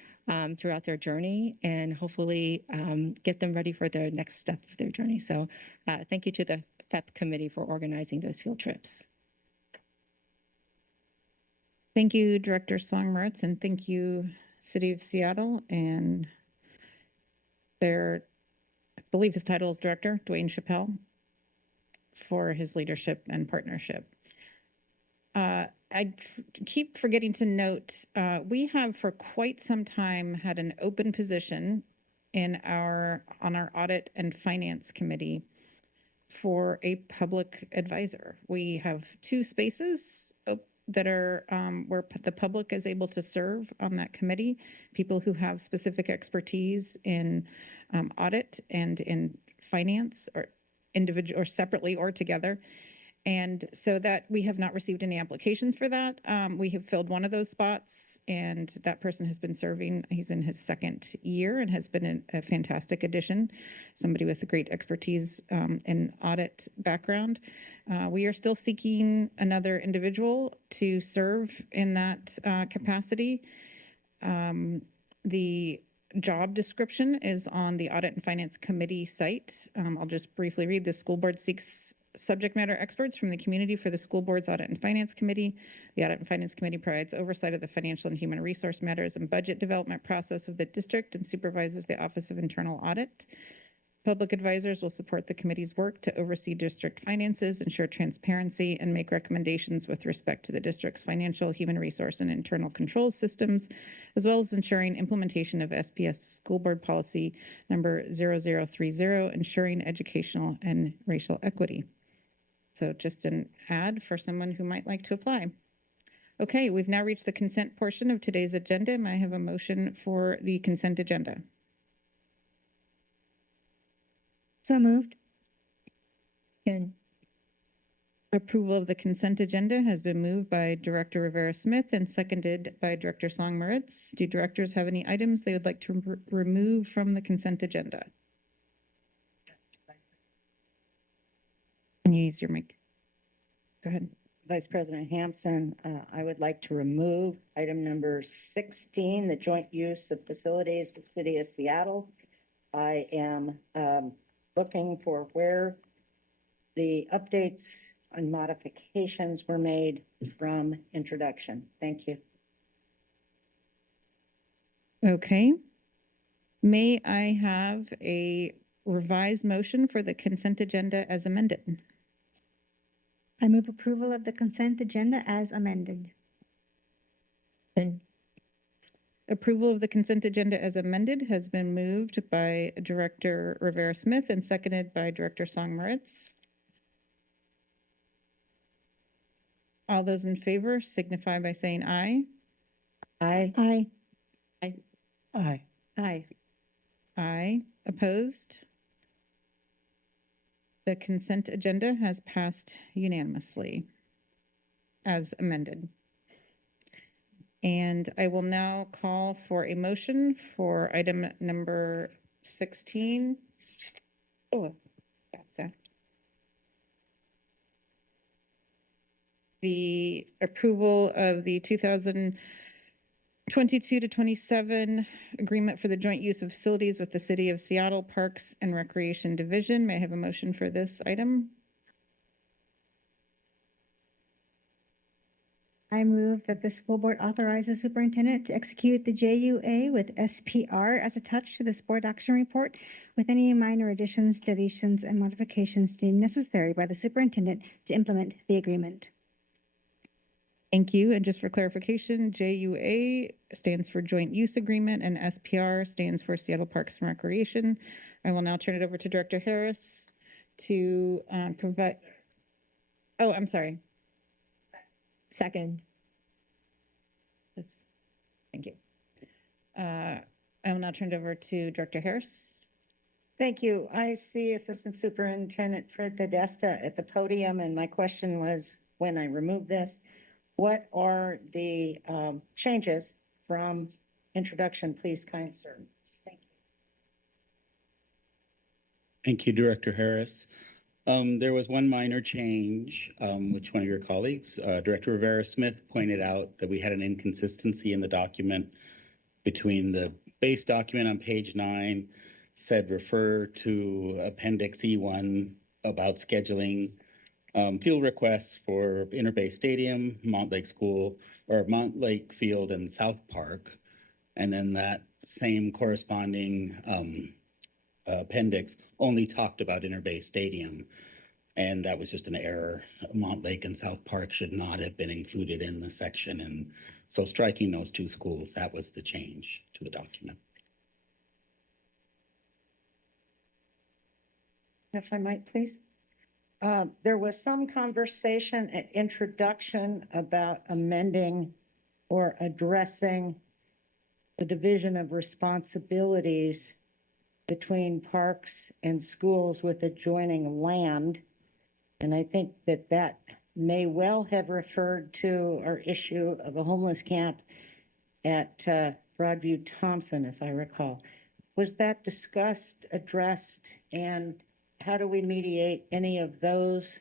throughout their journey, and hopefully get them ready for their next step of their journey. So thank you to the FEP committee for organizing those field trips. Thank you, Director Songmeritz, and thank you, City of Seattle, and their, I believe his title is Director, Dwayne Chappelle, for his leadership and partnership. I keep forgetting to note, we have for quite some time had an open position on our Audit and Finance Committee for a public advisor. We have 2 spaces that are where the public is able to serve on that committee, people who have specific expertise in audit and in finance, or individual or separately or together. And so that we have not received any applications for that. We have filled one of those spots, and that person has been serving. He's in his 2nd year and has been a fantastic addition, somebody with a great expertise in audit background. We are still seeking another individual to serve in that capacity. The job description is on the Audit and Finance Committee site. I'll just briefly read. The school board seeks subject matter experts from the community for the school board's Audit and Finance Committee. The Audit and Finance Committee provides oversight of the financial and human resource matters and budget development process of the district and supervises the Office of Internal Audit. Public advisors will support the committee's work to oversee district finances, ensure transparency, and make recommendations with respect to the district's financial, human resource, and internal control systems, as well as ensuring implementation of SPS School Board Policy number 0030, ensuring educational and racial equity. So just an ad for someone who might like to apply. Okay, we've now reached the consent portion of today's agenda. May I have a motion for the consent agenda? So moved. Good. Approval of the consent agenda has been moved by Director Rivera Smith and seconded by Director Songmeritz. Do directors have any items they would like to remove from the consent agenda? Can you use your mic? Go ahead. Vice President Hampson, I would like to remove item number 16, the joint use of facilities with City of Seattle. I am looking for where the updates and modifications were made from introduction. Thank you. Okay. May I have a revised motion for the consent agenda as amended? I move approval of the consent agenda as amended. Approval of the consent agenda as amended has been moved by Director Rivera Smith and seconded by Director Songmeritz. All those in favor signify by saying aye. Aye. Aye. Aye. Aye. Aye. Aye. Opposed? The consent agenda has passed unanimously as amended. And I will now call for a motion for item number 16. Oh, that's it. The approval of the 2022 to 27 agreement for the joint use of facilities with the City of Seattle Parks and Recreation Division. May I have a motion for this item? I move that the school board authorizes the superintendent to execute the JUA with SPR as attached to this board action report with any minor additions, deletions, and modifications deemed necessary by the superintendent to implement the agreement. Thank you. And just for clarification, JUA stands for Joint Use Agreement and SPR stands for Seattle Parks and Recreation. I will now turn it over to Director Harris to provide. Oh, I'm sorry. Second. Thank you. I will now turn it over to Director Harris. Thank you. I see Assistant Superintendent Fred Podesta at the podium, and my question was, when I remove this, what are the changes from introduction, please, kind sir? Thank you. Thank you, Director Harris. There was one minor change, which one of your colleagues, Director Rivera Smith, pointed out that we had an inconsistency in the document between the base document on page 9 said refer to Appendix E1 about scheduling field requests for Interbay Stadium, Montlake School, or Montlake Field and South Park. And then that same corresponding appendix only talked about Interbay Stadium. And that was just an error. Montlake and South Park should not have been included in the section. And so striking those two schools, that was the change to the document. If I might, please. There was some conversation at introduction about amending or addressing the division of responsibilities between parks and schools with adjoining land. And I think that that may well have referred to our issue of a homeless camp at Broadview Thompson, if I recall. Was that discussed, addressed, and how do we mediate any of those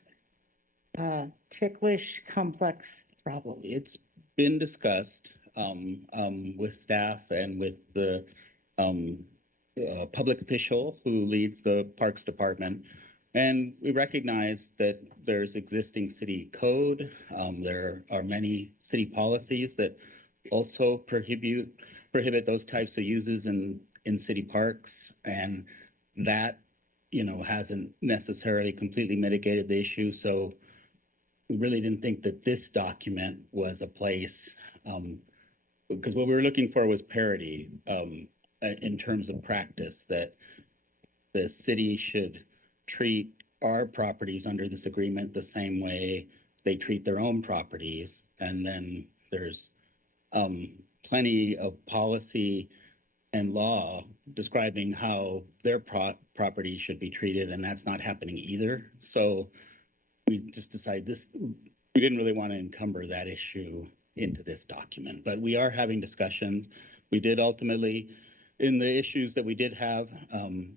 ticklish, complex problems? It's been discussed with staff and with the public official who leads the Parks Department. And we recognize that there's existing city code. There are many city policies that also prohibit those types of uses in city parks. And that, hasn't necessarily completely mitigated the issue. So we really didn't think that this document was a place, because what we were looking for was parity in terms of practice, that the city should treat our properties under this agreement the same way they treat their own properties. And then there's plenty of policy and law describing how their property should be treated, and that's not happening either. So we just decided we didn't really want to encumber that issue into this document, but we are having discussions. We did ultimately, in the issues that we did have,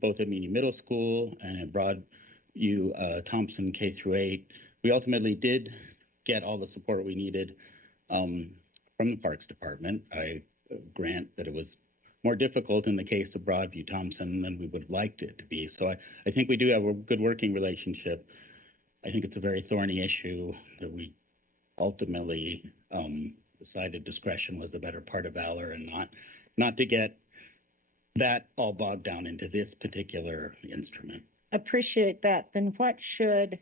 both at Meany Middle School and at Broadview Thompson K-8, we ultimately did get all the support we needed from the Parks Department. I grant that it was more difficult in the case of Broadview Thompson than we would have liked it to be. So I think we do have a good working relationship. I think it's a very thorny issue that we ultimately decided discretion was the better part of valor, and not to get that all bogged down into this particular instrument. Appreciate that. Then what should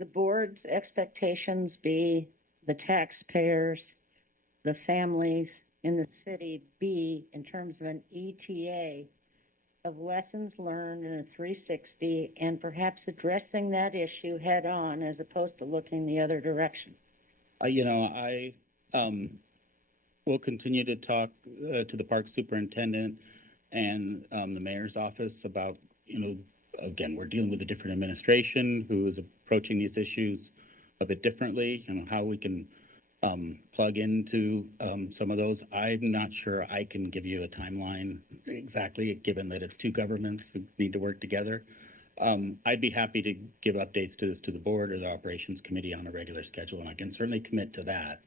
the board's expectations be, the taxpayers, the families in the city be in terms of an ETA of lessons learned in a 360 and perhaps addressing that issue head on as opposed to looking the other direction? I will continue to talk to the park superintendent and the mayor's office about, again, we're dealing with a different administration who is approaching these issues a bit differently, how we can plug into some of those. I'm not sure I can give you a timeline exactly, given that it's two governments who need to work together. I'd be happy to give updates to this to the board or the operations committee on a regular schedule, and I can certainly commit to that.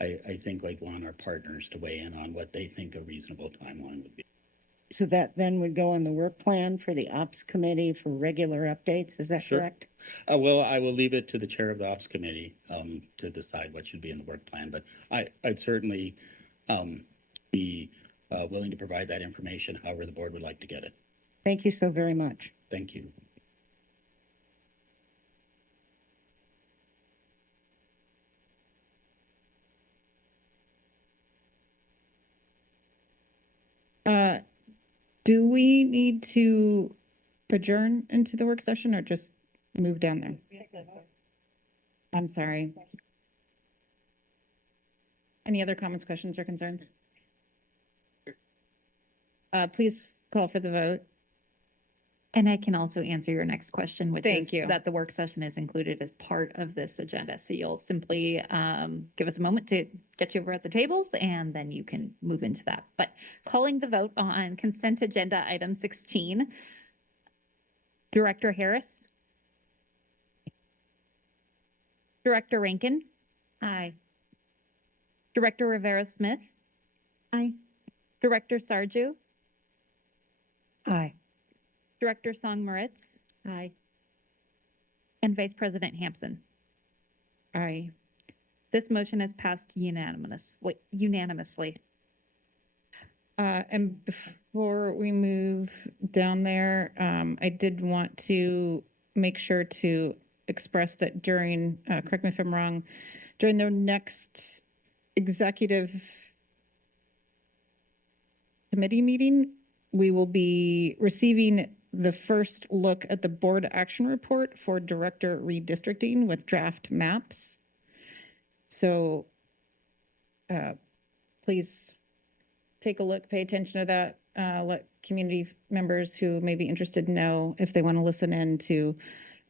I think I'd want our partners to weigh in on what they think a reasonable timeline would be. So that then would go on the work plan for the ops committee for regular updates, is that Sure. correct? Well, I will leave it to the chair of the ops committee to decide what should be in the work plan, but I'd certainly be willing to provide that information however the board would like to get it. Thank you so very much. Thank you. Do we need to adjourn into the work session or just move down there? I'm sorry. Any other comments, questions, or concerns? Please call for the vote. And I can also answer your next question, which Thank is you. that the work session is included as part of this agenda. So you'll simply give us a moment to get you over at the tables and then you can move into that. But calling the vote on consent agenda item 16, Director Harris. Director Rankin. Aye. Director Rivera Smith. Aye. Director Sarju. Aye. Director Song Moritz. Aye. And Vice President Hampson. Aye. This motion has passed unanimously. And before we move down there, I did want to make sure to express that during, correct me if I'm wrong, during the next executive committee meeting, we will be receiving the first look at the board action report for director redistricting with draft maps. So please take a look, pay attention to that. Let community members who may be interested know if they want to listen in to.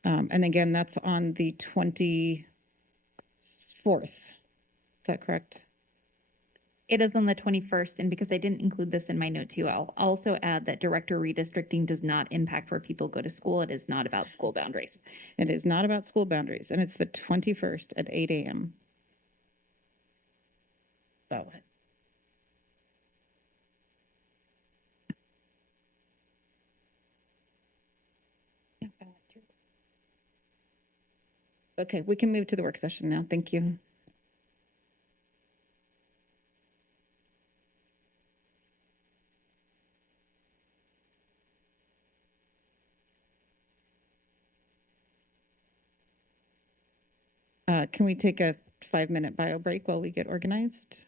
And again, that's on the 24th. Is that correct? It is on the 21st, and because I didn't include this in my note too, I'll also add that director redistricting does not impact where people go to school. It is not about school boundaries. It is not about school boundaries, and it's the 21st at 8 a.m. So okay, we can move to the work session now. Thank you. Can we take a 5-minute bio break while we get organized?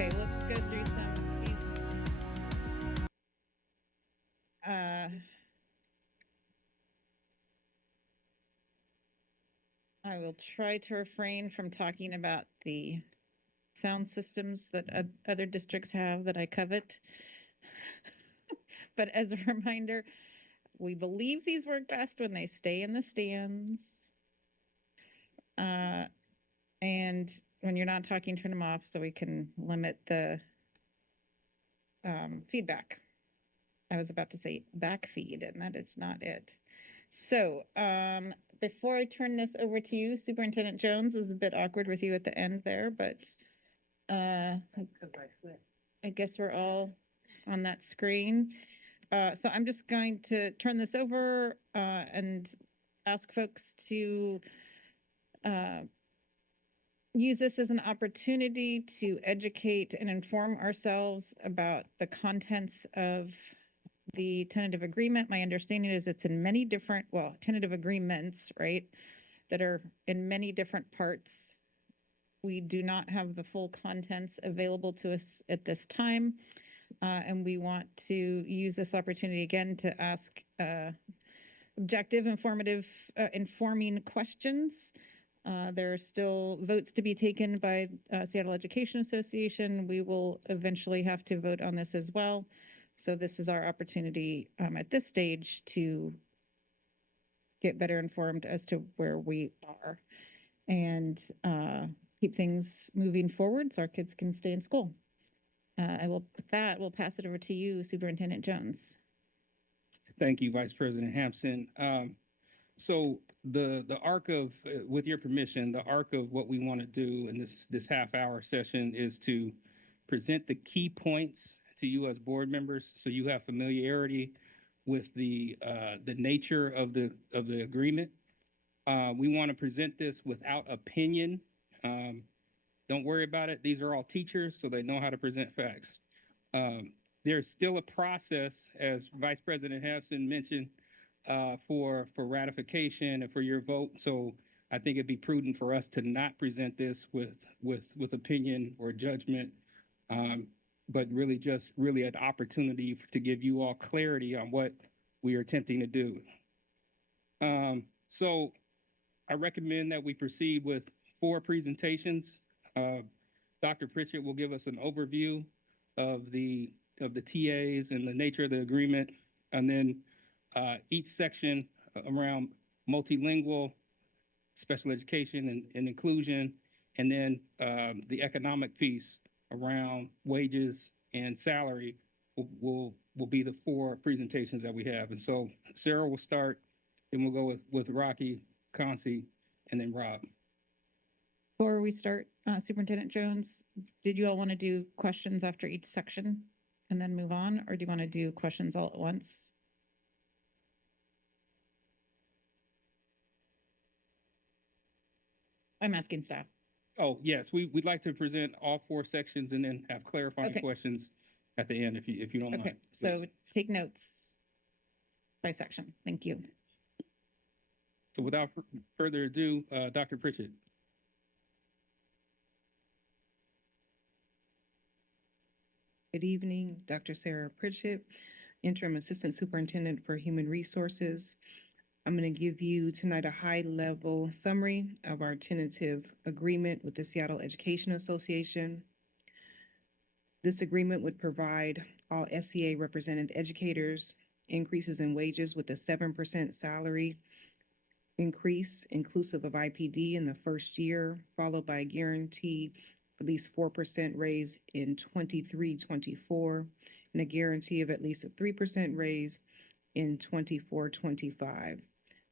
Okay, let's go through some of these. I will try to refrain from talking about the sound systems that other districts have that I covet. But as a reminder, we believe these work best when they stay in the stands. And when you're not talking, turn them off so we can limit the feedback. I was about to say back feed, and that is not it. So before I turn this over to you, Superintendent Jones, is a bit awkward with you at the end there, but I guess we're all on that screen. So I'm just going to turn this over and ask folks to use this as an opportunity to educate and inform ourselves about the contents of the tentative agreement. My understanding is it's in many different, well, tentative agreements, right, that are in many different parts. We do not have the full contents available to us at this time. And we want to use this opportunity again to ask objective, informative, informing questions. There are still votes to be taken by Seattle Education Association. We will eventually have to vote on this as well. So this is our opportunity at this stage to get better informed as to where we are and keep things moving forward so our kids can stay in school. With that, we'll pass it over to you, Superintendent Jones. Thank you, Vice President Hampson. So the arc of, with your permission, the arc of what we want to do in this half-hour session is to present the key points to you as board members, so you have familiarity with the nature of the agreement. We want to present this without opinion. Don't worry about it. These are all teachers, so they know how to present facts. There's still a process, as Vice President Hampson mentioned, for ratification and for your vote. So I think it'd be prudent for us to not present this with opinion or judgment, but really just an opportunity to give you all clarity on what we are attempting to do. So I recommend that we proceed with 4 presentations. Dr. Pritchett will give us an overview of the TAs and the nature of the agreement, and then each section around multilingual, special education and inclusion, and then the economic piece around wages and salary will be the 4 presentations that we have. And so Sarah will start, then we'll go with Rocky, Concy, and then Rob. Before we start, Superintendent Jones, did you all want to do questions after each section and then move on, or do you want to do questions all at once? I'm asking staff. Oh, yes, we'd like to present all 4 sections and then have clarifying questions at the end, if you don't mind. Okay, so take notes by section. Thank you. So without further ado, Dr. Pritchett. Good evening, Dr. Sarah Pritchett, Interim Assistant Superintendent for Human Resources. I'm going to give you tonight a high-level summary of our tentative agreement with the Seattle Education Association. This agreement would provide all SEA represented educators increases in wages with a 7% salary increase inclusive of IPD in the first year, followed by a guarantee at least 4% raise in 23-24, and a guarantee of at least a 3% raise in 24-25.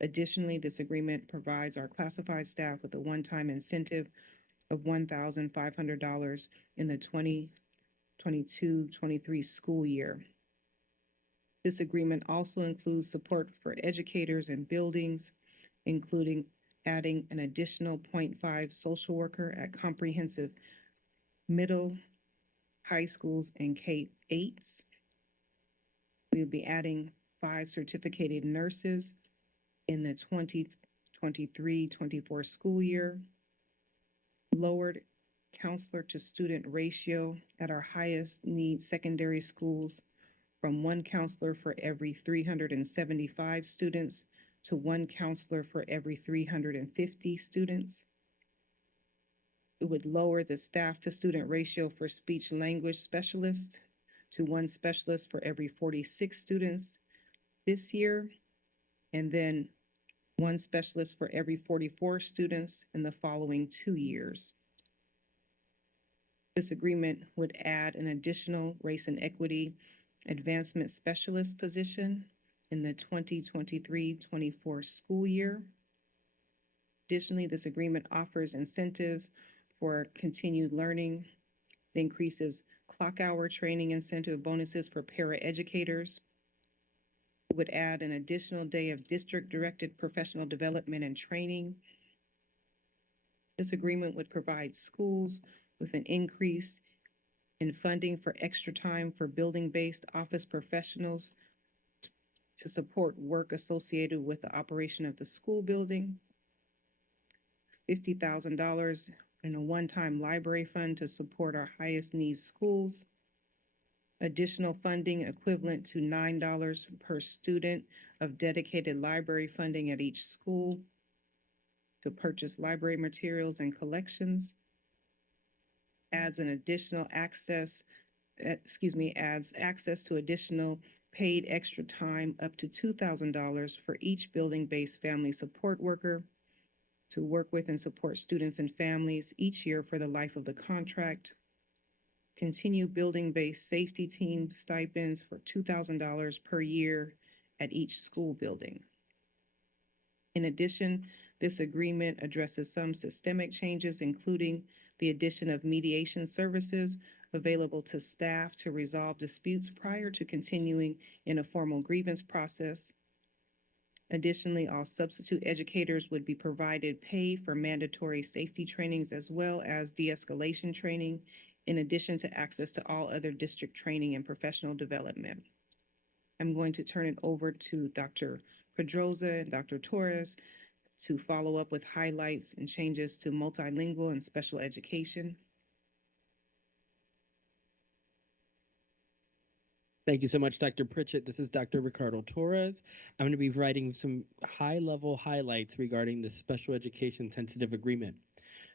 Additionally, this agreement provides our classified staff with a one-time incentive of $1,500 in the 2022-23 school year. This agreement also includes support for educators and buildings, including adding an additional 0.5 social worker at comprehensive middle, high schools, and K-8s. We'll be adding 5 certificated nurses in the 2023-24 school year, lowered counselor to student ratio at our highest need secondary schools from 1 counselor for every 375 students to 1 counselor for every 350 students. It would lower the staff to student ratio for speech language specialists to 1 specialist for every 46 students this year, and then 1 specialist for every 44 students in the following 2 years. This agreement would add an additional race and equity advancement specialist position in the 2023-24 school year. Additionally, this agreement offers incentives for continued learning. It increases clock hour training incentive bonuses for paraeducators. It would add an additional day of district-directed professional development and training. This agreement would provide schools with an increase in funding for extra time for building-based office professionals to support work associated with the operation of the school building, $50,000 in a one-time library fund to support our highest needs schools, additional funding equivalent to $9 per student of dedicated library funding at each school to purchase library materials and collections, adds access to additional paid extra time up to $2,000 for each building-based family support worker to work with and support students and families each year for the life of the contract. Continue building-based safety team stipends for $2,000 per year at each school building. In addition, this agreement addresses some systemic changes, including the addition of mediation services available to staff to resolve disputes prior to continuing in a formal grievance process. Additionally, all substitute educators would be provided pay for mandatory safety trainings as well as de-escalation training, in addition to access to all other district training and professional development. I'm going to turn it over to Dr. Pedroza and Dr. Torres to follow up with highlights and changes to multilingual and special education. Thank you so much, Dr. Pritchett. This is Dr. Ricardo Torres. I'm going to be providing some high-level highlights regarding the special education tentative agreement.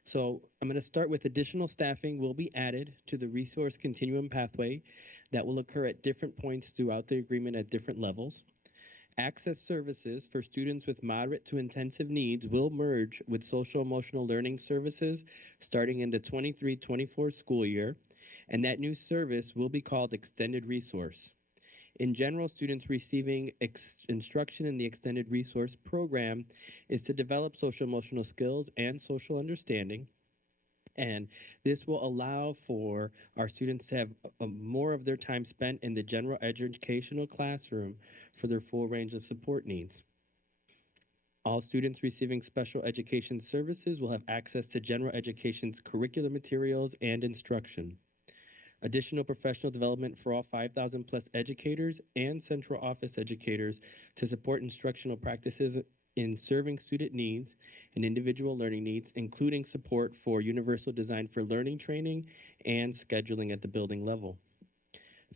So I'm going to start with additional staffing will be added to the resource continuum pathway that will occur at different points throughout the agreement at different levels. Access services for students with moderate to intensive needs will merge with social emotional learning services starting in the 23-24 school year, and that new service will be called Extended Resource. In general, students receiving instruction in the Extended Resource program is to develop social emotional skills and social understanding. And this will allow for our students to have more of their time spent in the general educational classroom for their full range of support needs. All students receiving special education services will have access to general education's curricular materials and instruction. Additional professional development for all 5,000 plus educators and central office educators to support instructional practices in serving student needs and individual learning needs, including support for universal design for learning training and scheduling at the building level.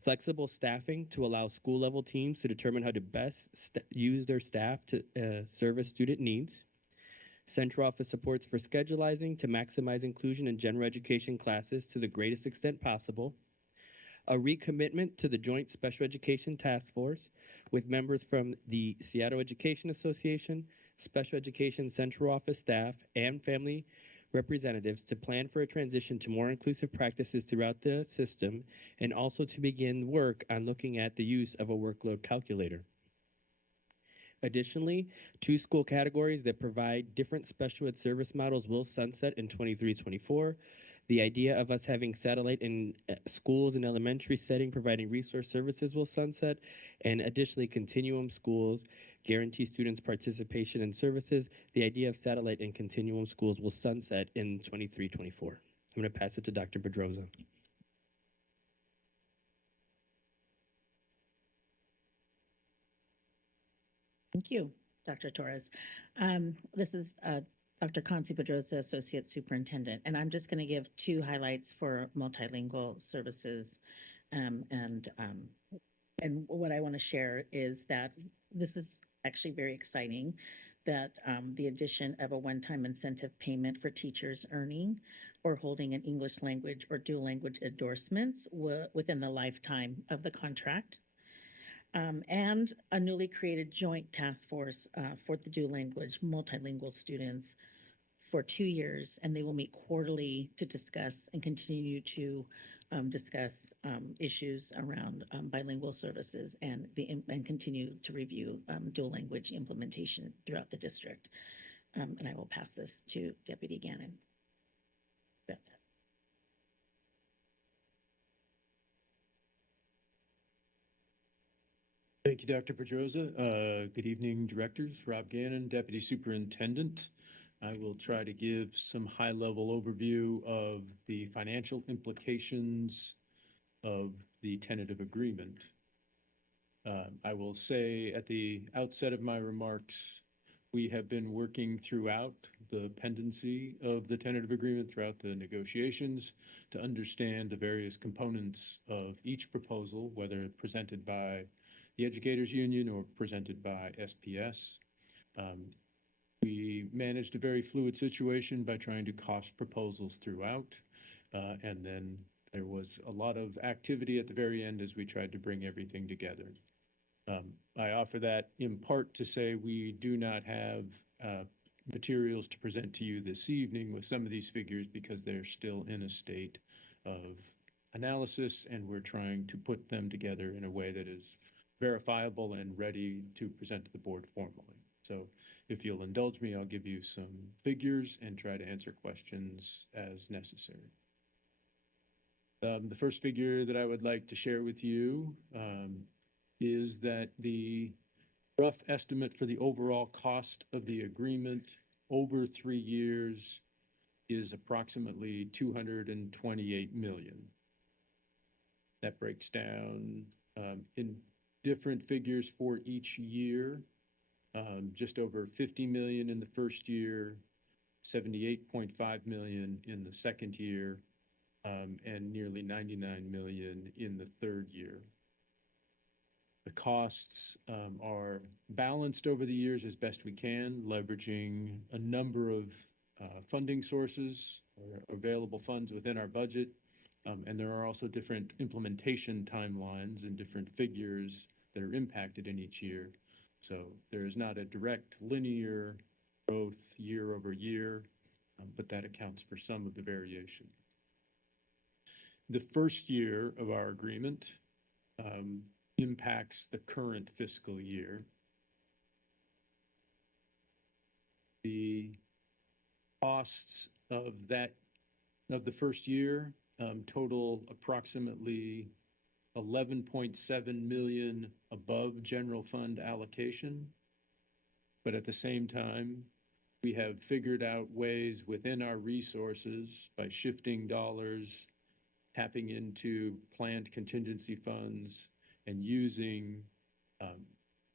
Flexible staffing to allow school level teams to determine how to best use their staff to service student needs. Central office supports for schedulizing to maximize inclusion in general education classes to the greatest extent possible. A recommitment to the Joint Special Education Task Force with members from the Seattle Education Association, Special Education Central Office staff, and family representatives to plan for a transition to more inclusive practices throughout the system, and also to begin work on looking at the use of a workload calculator. Additionally, 2 school categories that provide different special ed service models will sunset in 23-24. The idea of us having satellite in schools in elementary setting providing resource services will sunset, and additionally continuum schools guarantee students participation in services. The idea of satellite in continuum schools will sunset in 23-24. I'm going to pass it to Dr. Pedroza. Thank you, Dr. Torres. This is Dr. Concy Pedrosa, Associate Superintendent, and I'm just going to give two highlights for multilingual services. And what I want to share is that this is actually very exciting, that the addition of a one-time incentive payment for teachers earning or holding an English language or dual language endorsements within the lifetime of the contract. And a newly created joint task force for the dual language multilingual students for 2 years, and they will meet quarterly to discuss and continue to discuss issues around bilingual services and continue to review dual language implementation throughout the district. And I will pass this to Deputy Gannon. Thank you, Dr. Pedrosa. Good evening, directors. Rob Gannon, Deputy Superintendent. I will try to give some high-level overview of the financial implications of the tentative agreement. I will say at the outset of my remarks, we have been working throughout the pendency of the tentative agreement, throughout the negotiations, to understand the various components of each proposal, whether presented by the Educators Union or presented by SPS. We managed a very fluid situation by trying to cost proposals throughout, and then there was a lot of activity at the very end as we tried to bring everything together. I offer that in part to say we do not have materials to present to you this evening with some of these figures because they're still in a state of analysis, and we're trying to put them together in a way that is verifiable and ready to present to the board formally. So if you'll indulge me, I'll give you some figures and try to answer questions as necessary. The first figure that I would like to share with you is that the rough estimate for the overall cost of the agreement over 3 years is approximately $228 million. That breaks down in different figures for each year. Just over $50 million in the first year, $78.5 million in the second year, and nearly $99 million in the third year. The costs are balanced over the years as best we can, leveraging a number of funding sources or available funds within our budget. And there are also different implementation timelines and different figures that are impacted in each year. So there is not a direct linear growth year over year, but that accounts for some of the variation. The first year of our agreement impacts the current fiscal year. The costs of the first year total approximately $11.7 million above general fund allocation. But at the same time, we have figured out ways within our resources by shifting dollars, tapping into planned contingency funds, and using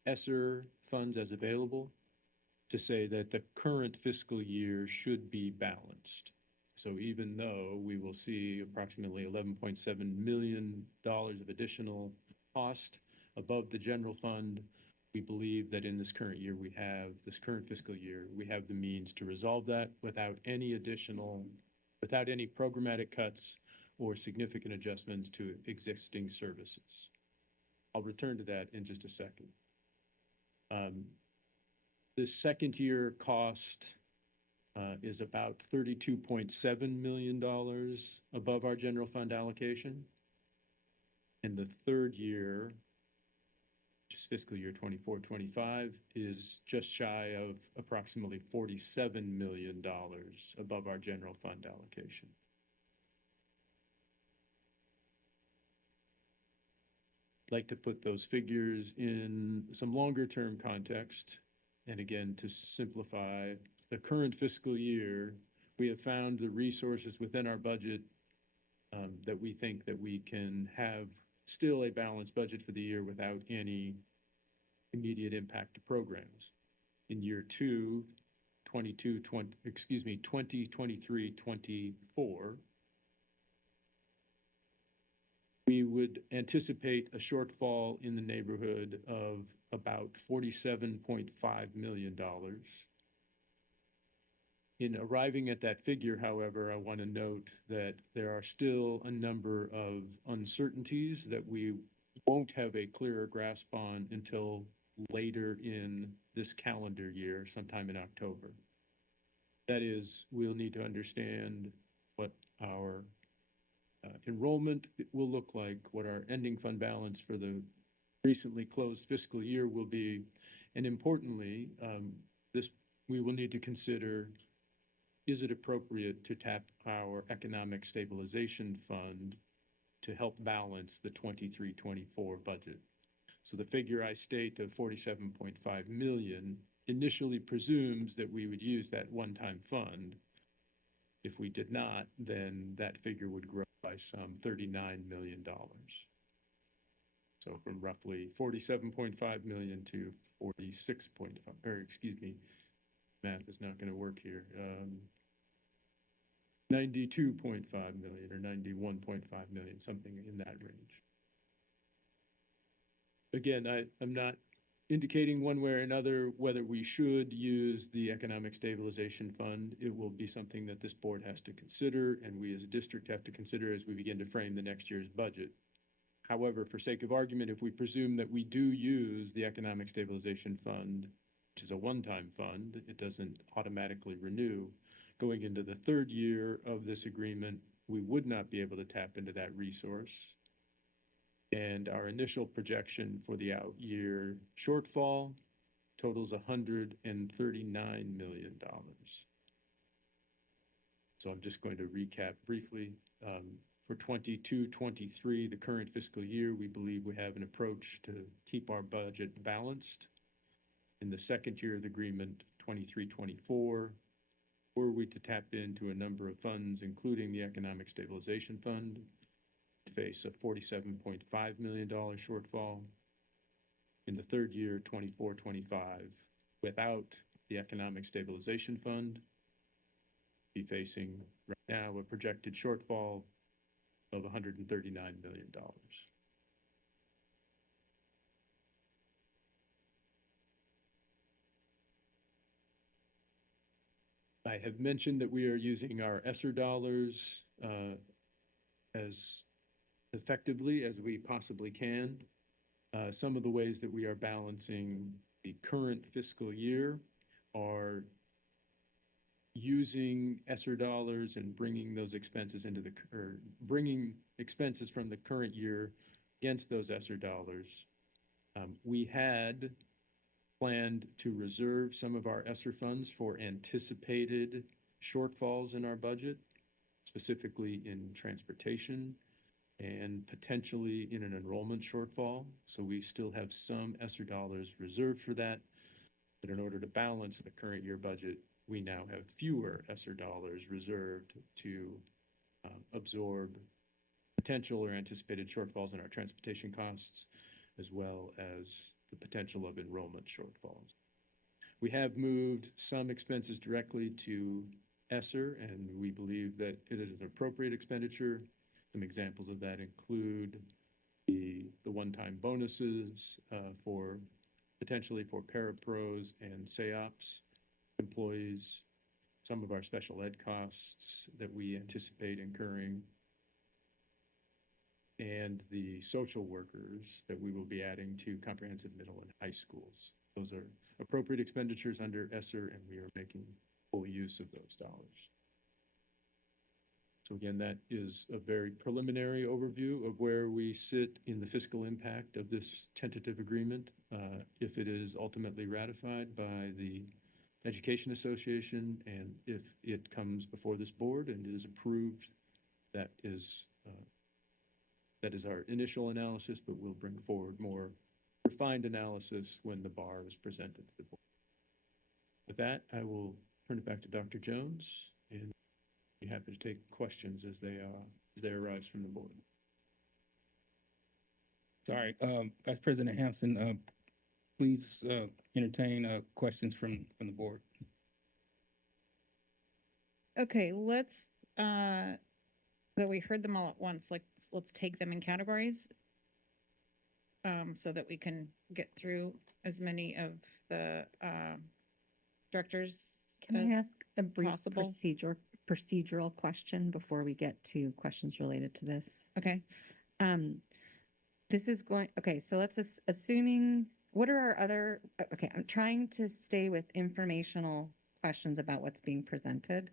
ESSER funds as available to say that the current fiscal year should be balanced. So even though we will see approximately $11.7 million of additional cost above the general fund, we believe that in this current fiscal year, we have the means to resolve that without any programmatic cuts or significant adjustments to existing services. I'll return to that in just a second. The second year cost is about $32.7 million above our general fund allocation. And the third year, which is fiscal year 24-25, is just shy of approximately $47 million above our general fund allocation. I'd like to put those figures in some longer term context. And again, to simplify, the current fiscal year, we have found the resources within our budget that we think that we can have still a balanced budget for the year without any immediate impact to programs. In year 2, 2023-24, we would anticipate a shortfall in the neighborhood of about $47.5 million. In arriving at that figure, however, I want to note that there are still a number of uncertainties that we won't have a clearer grasp on until later in this calendar year, sometime in October. That is, we'll need to understand what our enrollment will look like, what our ending fund balance for the recently closed fiscal year will be, and importantly, we will need to consider, is it appropriate to tap our Economic Stabilization Fund to help balance the 23-24 budget? So the figure I state of 47.5 million initially presumes that we would use that one-time fund. If we did not, then that figure would grow by some $39 million. So from roughly 47.5 million to 46.5, or excuse me, math is not going to work here. 92.5 million or 91.5 million, something in that range. Again, I'm not indicating one way or another whether we should use the Economic Stabilization Fund. It will be something that this board has to consider, and we as a district have to consider as we begin to frame the next year's budget. However, for sake of argument, if we presume that we do use the Economic Stabilization Fund, which is a one-time fund, it doesn't automatically renew. Going into the third year of this agreement, we would not be able to tap into that resource. And our initial projection for the out year shortfall totals $139 million. So I'm just going to recap briefly. For 22-23, the current fiscal year, we believe we have an approach to keep our budget balanced. In the second year of the agreement, 23-24, were we to tap into a number of funds, including the Economic Stabilization Fund, face a $47.5 million shortfall. In the third year, 24-25, without the Economic Stabilization Fund, be facing right now a projected shortfall of $139 million. I have mentioned that we are using our ESSER dollars as effectively as we possibly can. Some of the ways that we are balancing the current fiscal year are using ESSER dollars and bringing those expenses into bringing expenses from the current year against those ESSER dollars. We had planned to reserve some of our ESSER funds for anticipated shortfalls in our budget, specifically in transportation and potentially in an enrollment shortfall. So we still have some ESSER dollars reserved for that. But in order to balance the current year budget, we now have fewer ESSER dollars reserved to absorb potential or anticipated shortfalls in our transportation costs, as well as the potential of enrollment shortfalls. We have moved some expenses directly to ESSER, and we believe that it is an appropriate expenditure. Some examples of that include the one-time bonuses for potentially for parapros and SAOPS employees, some of our special ed costs that we anticipate incurring, and the social workers that we will be adding to comprehensive middle and high schools. Those are appropriate expenditures under ESSER, and we are making full use of those dollars. So again, that is a very preliminary overview of where we sit in the fiscal impact of this tentative agreement. If it is ultimately ratified by the Education Association, and if it comes before this board and is approved, that is our initial analysis, but we'll bring forward more refined analysis when the bar is presented to the board. With that, I will turn it back to Dr. Jones and be happy to take questions as they arise from the board. Sorry, Vice President Hampson, please entertain questions from the board. Okay, let's, that we heard them all at once, like, let's take them in categories. So that we can get through as many of the, directors Can I as ask a brief possible. procedural question before we get to questions related to this? Okay. This is going, okay, so let's assuming, what are our other, okay, I'm trying to stay with informational questions about what's being presented.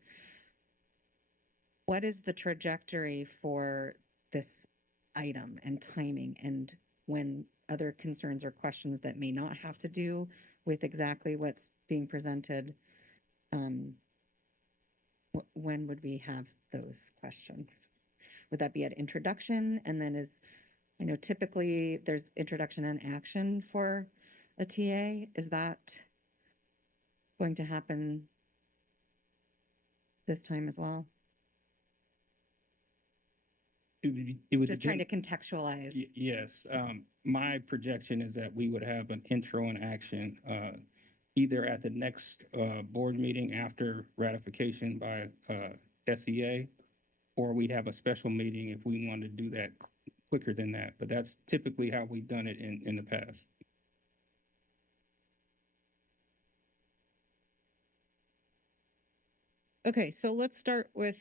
What is the trajectory for this item and timing, and when other concerns or questions that may not have to do with exactly what's being presented, when would we have those questions? Would that be at introduction? And then I know typically there's introduction and action for a TA. Is that going to happen this time as well? It would Just trying to contextualize. Yes, my projection is that we would have an intro and action, either at the next, board meeting after ratification by, SEA, or we'd have a special meeting if we wanted to do that quicker than that, but that's typically how we've done it in the past. Okay, so let's start with,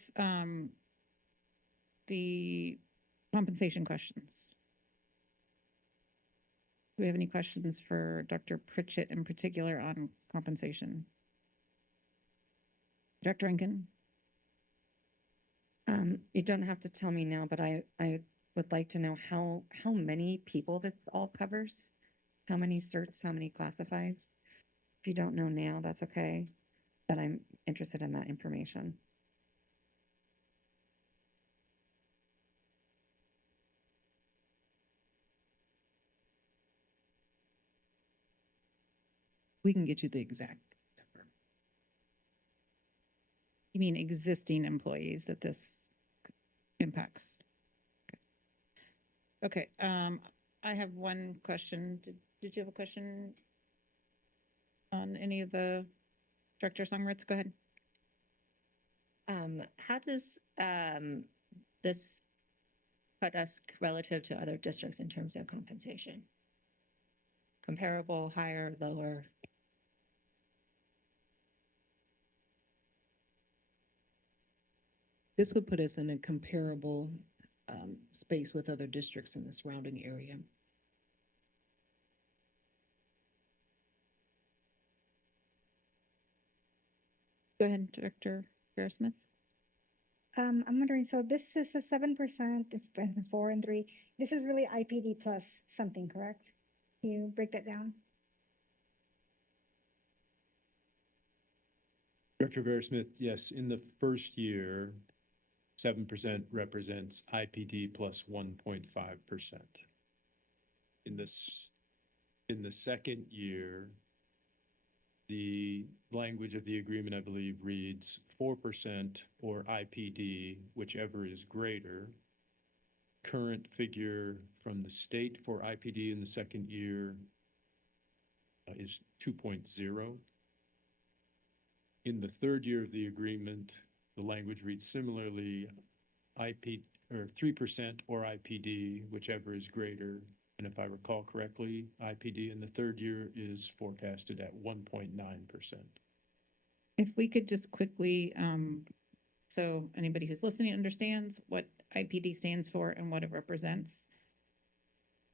the compensation questions. Do we have any questions for Dr. Pritchett in particular on compensation? Director Rankin? You don't have to tell me now, but I would like to know how many people this all covers? How many certs, how many classifieds? If you don't know now, that's okay, but I'm interested in that information. We can get you the exact number. You mean existing employees that this impacts? Okay, I have one question. Did you have a question on any of the Director Songritz? Go ahead. How does this put us relative to other districts in terms of compensation? Comparable, higher, lower? This would put us in a comparable space with other districts in the surrounding area. Go ahead, Director Bearsmith. I'm wondering, so this is a 7%, 4 and 3. This is really IPD plus something, correct? Can you break that down? Director Bearsmith, yes, in the first year, 7% represents IPD plus 1.5%. In the second year, the language of the agreement, I believe, reads 4% or IPD, whichever is greater. Current figure from the state for IPD in the second year is 2.0. In the third year of the agreement, the language reads similarly, IP or 3% or IPD, whichever is greater. And if I recall correctly, IPD in the third year is forecasted at 1.9%. If we could just quickly, so anybody who's listening understands what IPD stands for and what it represents,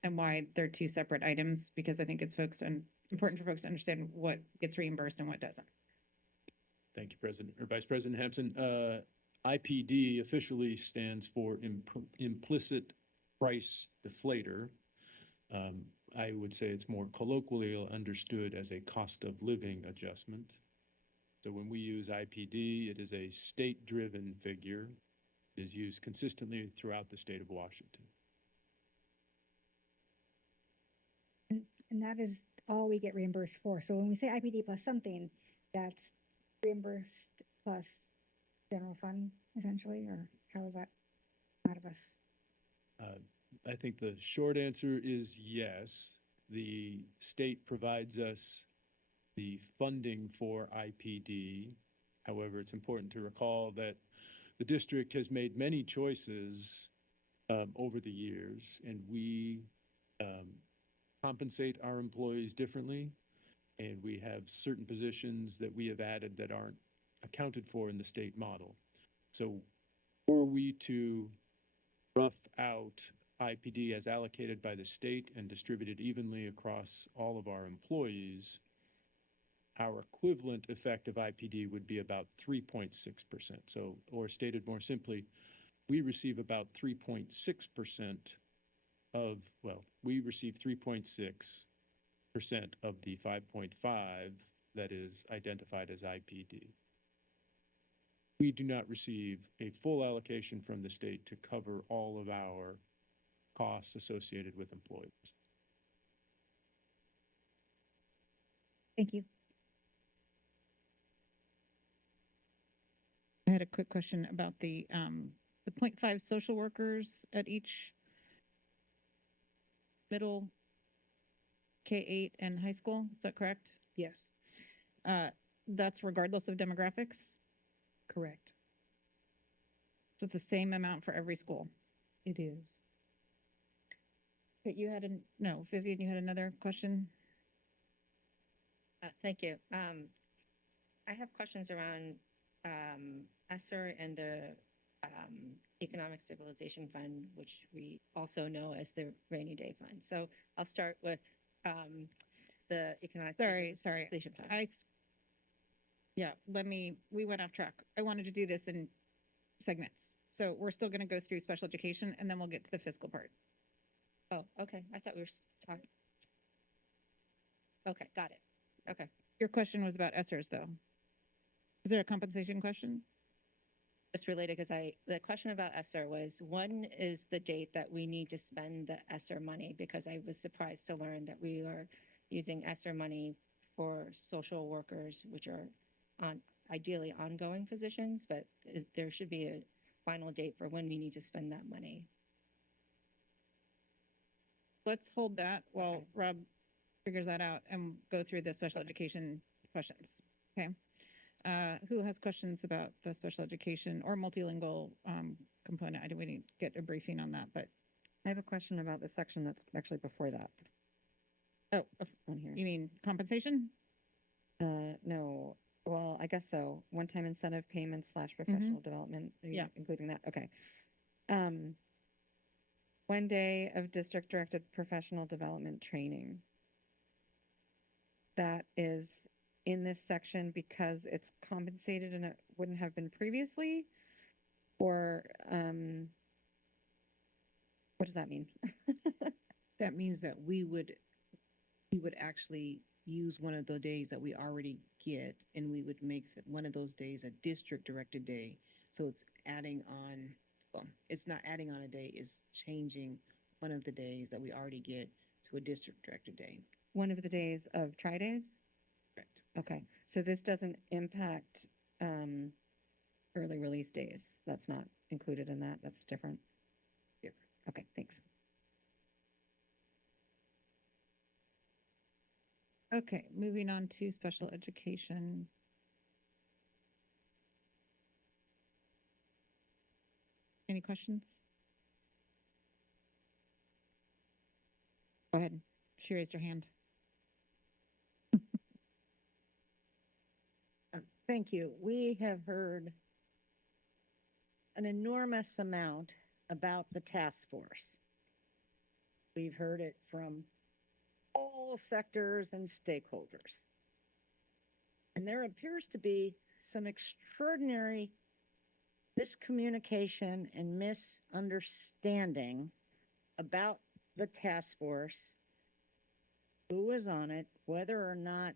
and why they're two separate items, because I think it's important for folks to understand what gets reimbursed and what doesn't. Thank you, President or Vice President Hampson. IPD officially stands for implicit price deflator. I would say it's more colloquially understood as a cost of living adjustment. So when we use IPD, it is a state-driven figure. It is used consistently throughout the state of Washington. And that is all we get reimbursed for. So when we say IPD plus something, that's reimbursed plus general fund, essentially, or how is that out of us? I think the short answer is yes. The state provides us the funding for IPD, However, it's important to recall that the district has made many choices over the years, and we compensate our employees differently. And we have certain positions that we have added that aren't accounted for in the state model. So were we to rough out IPD as allocated by the state and distributed evenly across all of our employees, our equivalent effective IPD would be about 3.6%. So, or stated more simply, we receive about 3.6% of, well, we receive 3.6% of the 5.5 that is identified as IPD. We do not receive a full allocation from the state to cover all of our costs associated with employees. Thank you. I had a quick question about the 0.5 social workers at each middle, K-8 and high school. Is that correct? Yes, That's regardless of demographics? correct. So it's the same amount for every school? It is. But you had no, Vivian, you had another question? Thank you. I have questions around ESSER and the Economic Stabilization Fund, which we also know as the Rainy Day Fund. So I'll start with the Economic Stabilization Fund. Yeah, we went off track. I wanted to do this in segments. So we're still going to go through special education and then we'll get to the fiscal part. Oh, okay. I thought we were talking. Okay, got it. Okay. Your question was about ESSERs though. Is there a compensation question? Just related, because the question about ESSER was, when is the date that we need to spend the ESSER money? Because I was surprised to learn that we are using ESSER money for social workers, which are ideally ongoing positions, but there should be a final date for when we need to spend that money. Let's hold that while Rob figures that out and go through the special education questions. Okay. Who has questions about the special education or multilingual component? We didn't get a briefing on that, but I have a question about the section that's actually before that. Oh, on here. You mean compensation? No. Well, I guess so. One-time incentive payments / professional development. Are you including that? Okay. 1 day of district-directed professional development training. That is in this section because it's compensated and it wouldn't have been previously? Or what does that mean? That means that we would actually use one of the days that we already get, and we would make one of those days a district-directed day. So it's adding on, well, it's not adding on a day, it's changing one of the days that we already get to a district-directed day. One of the days of tri-days? Correct. Okay, so this doesn't impact early release days. That's not included in that. That's different. Different. Okay, thanks. Okay, moving on to special education. Any questions? Go ahead. She raised her hand. Thank you. We have heard an enormous amount about the task force. We've heard it from all sectors and stakeholders. And there appears to be some extraordinary miscommunication and misunderstanding about the task force, who was on it, whether or not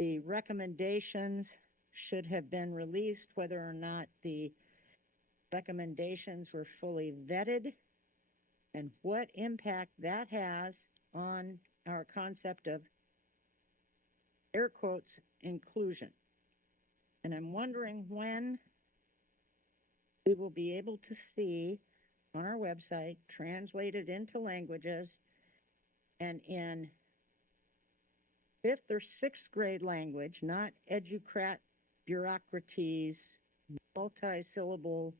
the recommendations should have been released, whether or not the recommendations were fully vetted, and what impact that has on our concept of, air quotes, inclusion. And I'm wondering when we will be able to see on our website, translated into languages, and in 5th or 6th grade language, not educrat bureaucraties, multi-syllable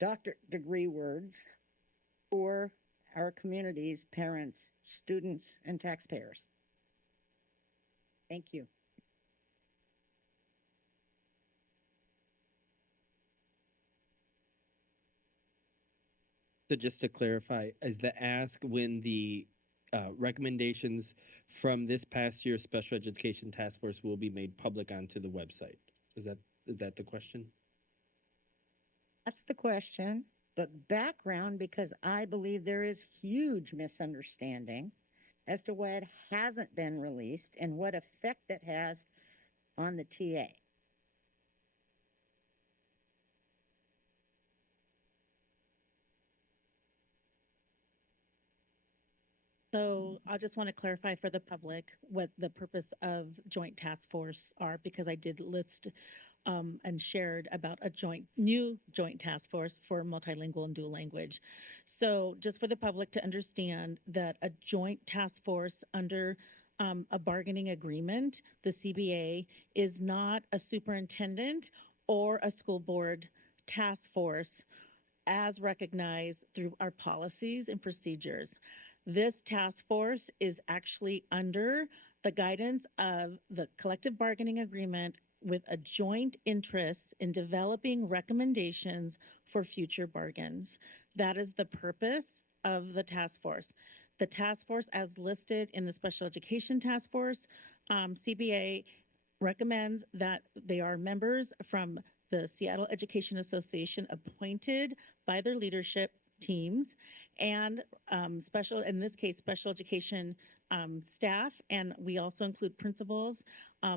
doctorate degree words for our communities, parents, students, and taxpayers. Thank you. So just to clarify, is the ask when the recommendations from this past year's Special Education Task Force will be made public onto the website? Is that the question? That's the question, but background, because I believe there is huge misunderstanding as to why it hasn't been released and what effect it has on the TA. So I just want to clarify for the public what the purpose of joint task force are, because I did list and shared about a new joint task force for multilingual and dual language. So just for the public to understand that a joint task force under a bargaining agreement, the CBA, is not a superintendent or a school board task force as recognized through our policies and procedures. This task force is actually under the guidance of the collective bargaining agreement with a joint interest in developing recommendations for future bargains. That is the purpose of the task force. The task force, as listed in the Special Education Task Force, CBA recommends that they are members from the Seattle Education Association appointed by their leadership teams and in this case, special education staff, and we also include principals,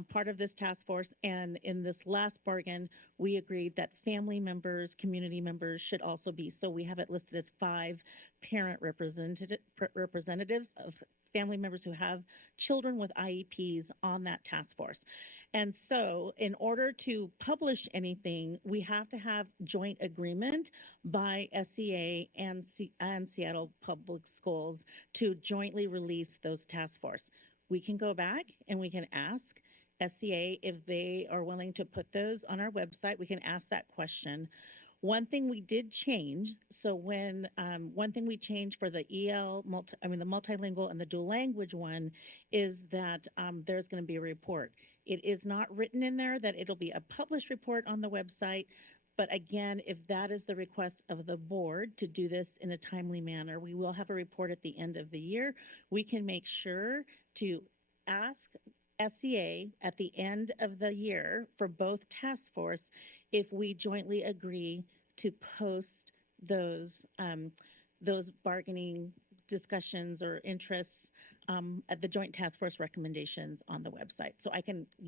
part of this task force. And in this last bargain, we agreed that family members, community members should also be. So we have it listed as 5 parent representatives of family members who have children with IEPs on that task force. And so in order to publish anything, we have to have joint agreement by SEA and Seattle Public Schools to jointly release those task force. We can go back and we can ask SEA if they are willing to put those on our website. We can ask that question. One thing we did change, so when one thing we changed for the the multilingual and the dual language one is that there's going to be a report. It is not written in there that it'll be a published report on the website, but again, if that is the request of the board to do this in a timely manner, we will have a report at the end of the year. We can make sure to ask SEA at the end of the year for both task force if we jointly agree to post those bargaining discussions or interests at the joint task force recommendations on the website. So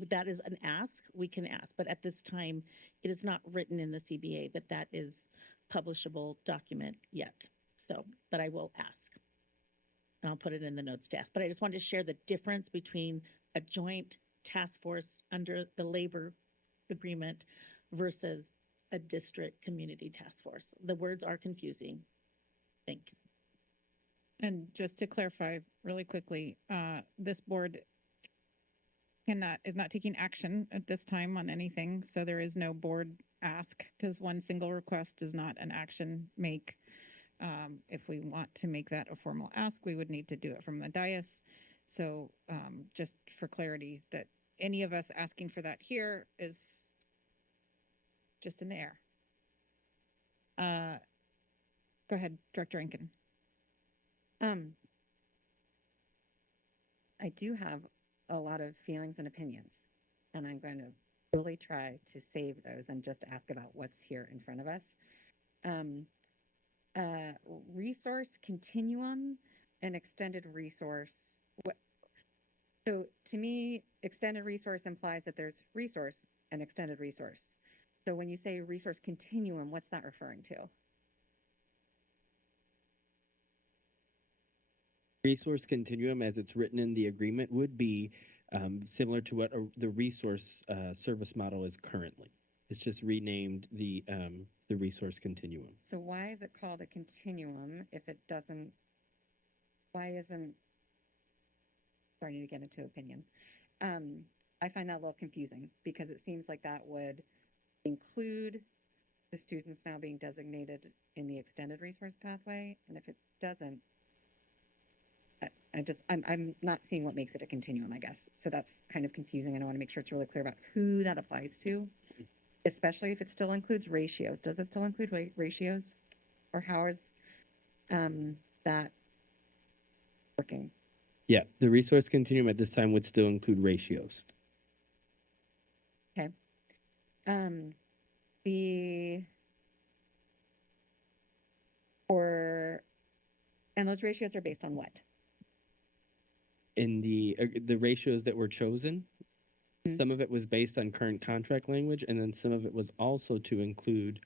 that is an ask, we can ask, but at this time, it is not written in the CBA that is publishable document yet. So, but I will ask. And I'll put it in the notes to ask. But I just wanted to share the difference between a joint task force under the labor agreement versus a district community task force. The words are confusing. Thanks. And just to clarify really quickly, this board is not taking action at this time on anything. So there is no board ask because one single request is not an action make. If we want to make that a formal ask, we would need to do it from the dais. So just for clarity, that any of us asking for that here is just in the air. Go ahead, Director Rankin. I do have a lot of feelings and opinions, and I'm going to really try to save those and just ask about what's here in front of us. Resource continuum and extended resource. So to me, extended resource implies that there's resource and extended resource. So when you say resource continuum, what's that referring to? Resource continuum, as it's written in the agreement, would be similar to what the resource service model is currently. It's just renamed the resource continuum. So why is it called a continuum if it doesn't? Why isn't? Sorry, I need to get into opinion. I find that a little confusing because it seems like that would include the students now being designated in the extended resource pathway. And if it doesn't, I'm not seeing what makes it a continuum, I guess. So that's kind of confusing. And I want to make sure it's really clear about who that applies to, especially if it still includes ratios. Does it still include ratios? Or how is that working? Yeah, the resource continuum at this time would still include ratios. Okay. And those ratios are based on what? In the ratios that were chosen, some of it was based on current contract language, and then some of it was also to include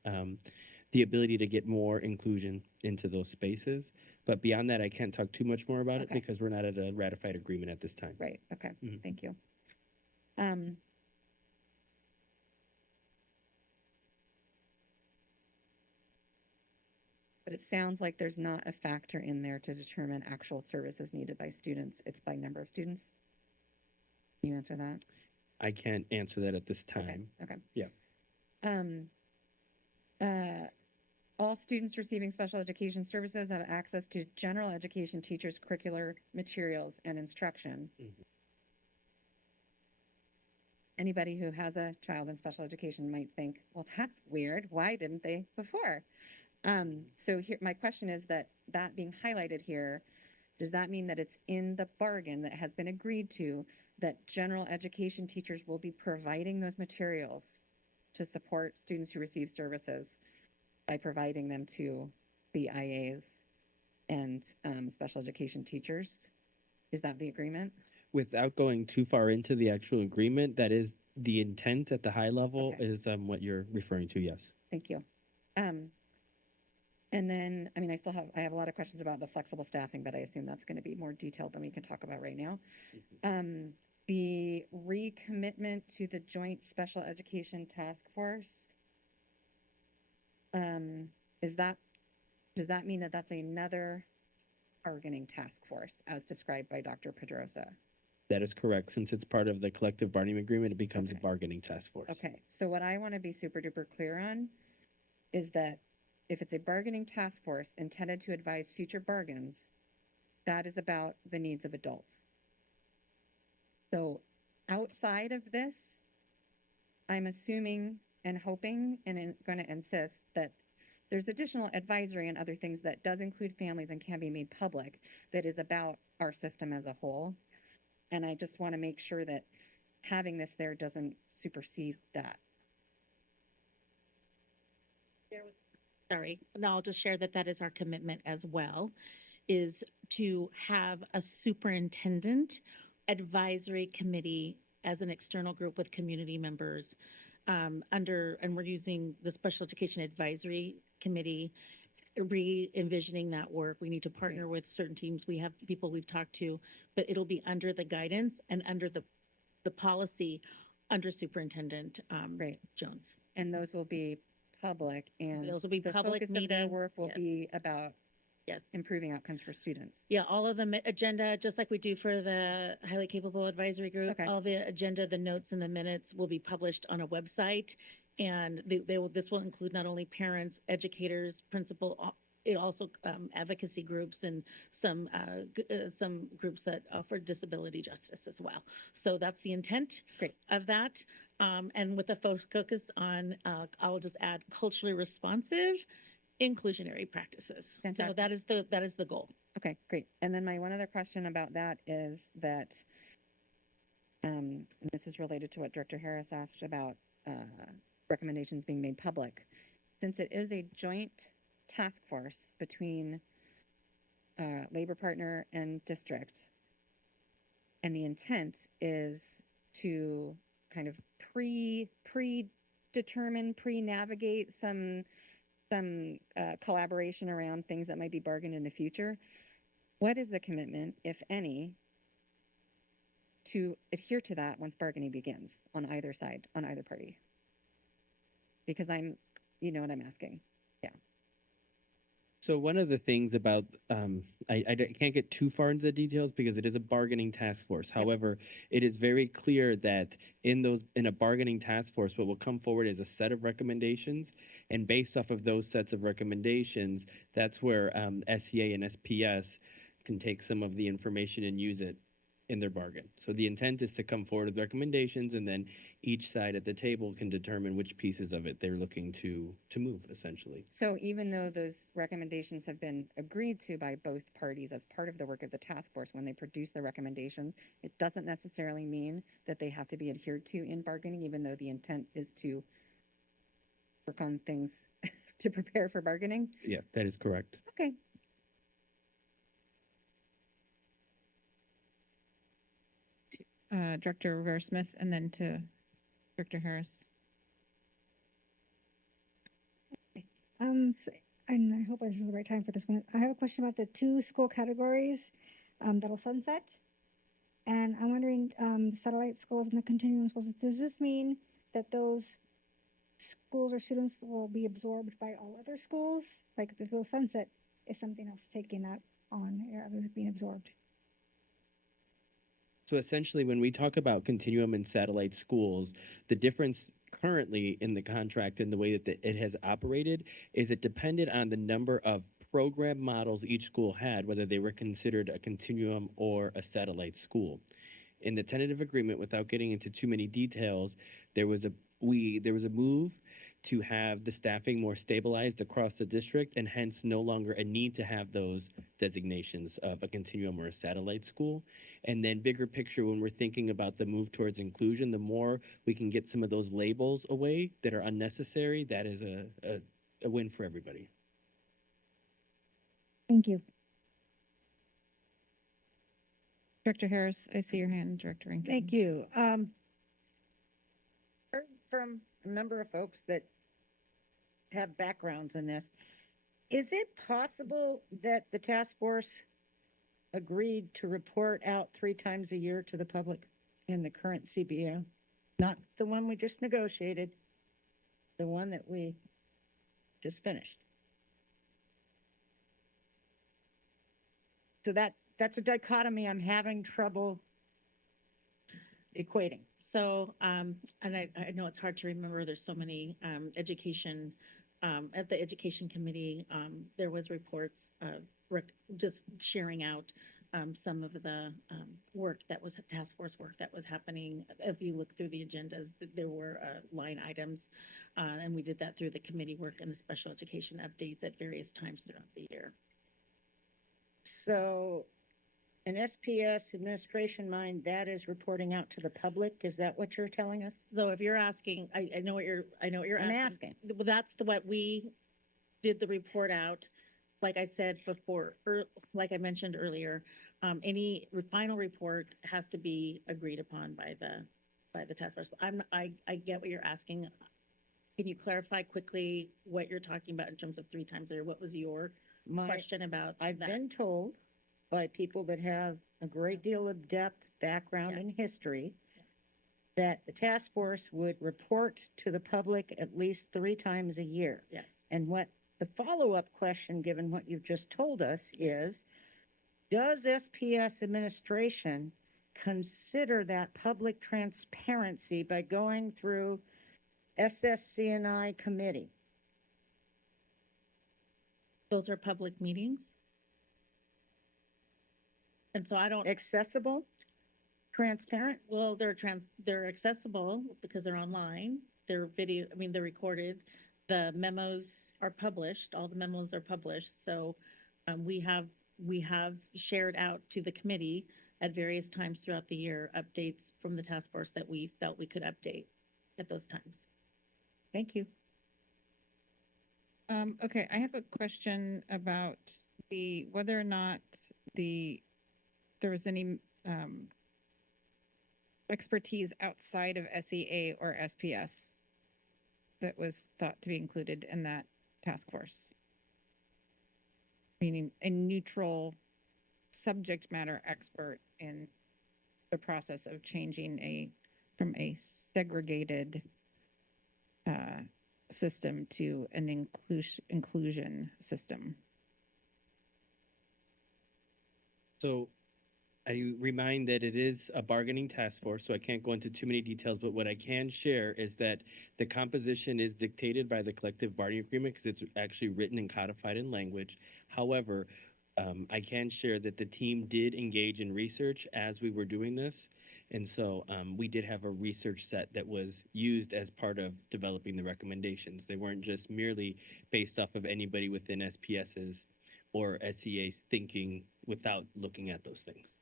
the ability to get more inclusion into those spaces. But beyond that, I can't talk too much more about it because we're not at a ratified agreement at this time. Right. Okay. Thank you. But it sounds like there's not a factor in there to determine actual services needed by students. It's by number of students. Can you answer that? I can't answer that at this time. Okay. Yeah. All students receiving special education services have access to general education teachers' curricular materials and instruction. Anybody who has a child in special education might think, well, that's weird. Why didn't they before? So here, my question is that being highlighted here, does that mean that it's in the bargain that has been agreed to that general education teachers will be providing those materials to support students who receive services by providing them to the IAs and special education teachers? Is that the agreement? Without going too far into the actual agreement, that is the intent at the high level is what you're referring to, yes. Thank you. And then, I mean, I have a lot of questions about the flexible staffing, but I assume that's going to be more detailed than we can talk about right now. The recommitment to the Joint Special Education Task Force, does that mean that that's another bargaining task force as described by Dr. Pedrosa? That is correct. Since it's part of the collective bargaining agreement, it becomes a bargaining task force. Okay, so what I want to be super duper clear on is that if it's a bargaining task force intended to advise future bargains, that is about the needs of adults. So outside of this, I'm assuming and hoping and going to insist that there's additional advisory and other things that does include families and can be made public that is about our system as a whole. And I just want to make sure that having this there doesn't supersede that. Sorry, and I'll just share that that is our commitment as well, is to have a superintendent advisory committee as an external group with community members and we're using the Special Education Advisory Committee, re-envisioning that work. We need to partner with certain teams. We have people we've talked to, but it'll be under the guidance and under the policy under Superintendent Jones. And those will be public, and those will be public focus meetings. Of their work will be about improving outcomes for students. Yeah, all of the agenda, just like we do for the highly capable advisory group, all the agenda, the notes and the minutes will be published on a website. And this will include not only parents, educators, principal, it also advocacy groups and some groups that offer disability justice as well. So that's the intent of that. And with the focus on, I'll just add culturally responsive, inclusionary practices. Fantastic. So that is the goal. Okay, great. And then my one other question about that is that, and this is related to what Director Harris asked about recommendations being made public. Since it is a joint task force between labor partner and district, and the intent is to kind of predetermine, pre-navigate some collaboration around things that might be bargained in the future. What is the commitment, if any, to adhere to that once bargaining begins on either side, on either party? Because you know what I'm asking. Yeah. So one of the things about, can't get too far into the details because it is a bargaining task force. However, it is very clear that in a bargaining task force, what will come forward is a set of recommendations. And based off of those sets of recommendations, that's where SCA and SPS can take some of the information and use it in their bargain. So the intent is to come forward with recommendations, and then each side at the table can determine which pieces of it they're looking to move, essentially. So even though those recommendations have been agreed to by both parties as part of the work of the task force, when they produce the recommendations, it doesn't necessarily mean that they have to be adhered to in bargaining, even though the intent is to work on things to prepare for bargaining. Yeah, that is correct. Okay. Director Rivera Smith, and then to Director Harris. And I hope this is the right time for this one. I have a question about the 2 school categories that'll sunset. And I'm wondering, the satellite schools and the continuum schools, does this mean that those schools or students will be absorbed by all other schools? Like if those sunset, is something else taking that on, are those being absorbed? So essentially, when we talk about continuum and satellite schools, the difference currently in the contract and the way that it has operated is it depended on the number of program models each school had, whether they were considered a continuum or a satellite school. In the tentative agreement, without getting into too many details, there was a move to have the staffing more stabilized across the district, and hence no longer a need to have those designations of a continuum or a satellite school. And then bigger picture, when we're thinking about the move towards inclusion, the more we can get some of those labels away that are unnecessary, that is a win for everybody. Thank you. Director Harris, I see your hand, Director Rankin. Thank you. Heard from a number of folks that have backgrounds in this. Is it possible that the task force agreed to report out 3 times a year to the public in the current CBO? Not the one we just negotiated, the one that we just finished. So that's a dichotomy I'm having trouble equating. So, and I know it's hard to remember, there's so many education, at the education committee, there was reports just sharing out some of the work that was task force work that was happening. If you look through the agendas, there were line items, and we did that through the committee work and the special education updates at various times throughout the year. So an SPS administration mind that is reporting out to the public, is that what you're telling us? So if you're asking, I know what you're I'm asking. Well, that's what we did the report out. Like I said before, like I mentioned earlier, any final report has to be agreed upon by the task force. I get what you're asking. Can you clarify quickly what you're talking about in terms of 3 times a year? What was your question about? I've been told by people that have a great deal of depth, background, and history that the task force would report to the public at least 3 times a year. Yes. And what the follow-up question, given what you've just told us, is does SPS administration consider that public transparency by going through SSC&I committee? Those are public meetings. And so I don't. Accessible? Transparent? Well, they're accessible because they're online. They're they're recorded. The memos are published. All the memos are published. So we have shared out to the committee at various times throughout the year updates from the task force that we felt we could update at those times. Thank you. Okay, I have a question about whether or not there was any expertise outside of SEA or SPS that was thought to be included in that task force, meaning a neutral subject matter expert in the process of changing from a segregated system to an inclusion system. So I remind that it is a bargaining task force, so I can't go into too many details, but what I can share is that the composition is dictated by the collective bargaining agreement because it's actually written and codified in language. However, I can share that the team did engage in research as we were doing this. And so we did have a research set that was used as part of developing the recommendations. They weren't just merely based off of anybody within SPS's or SEA's thinking without looking at those things.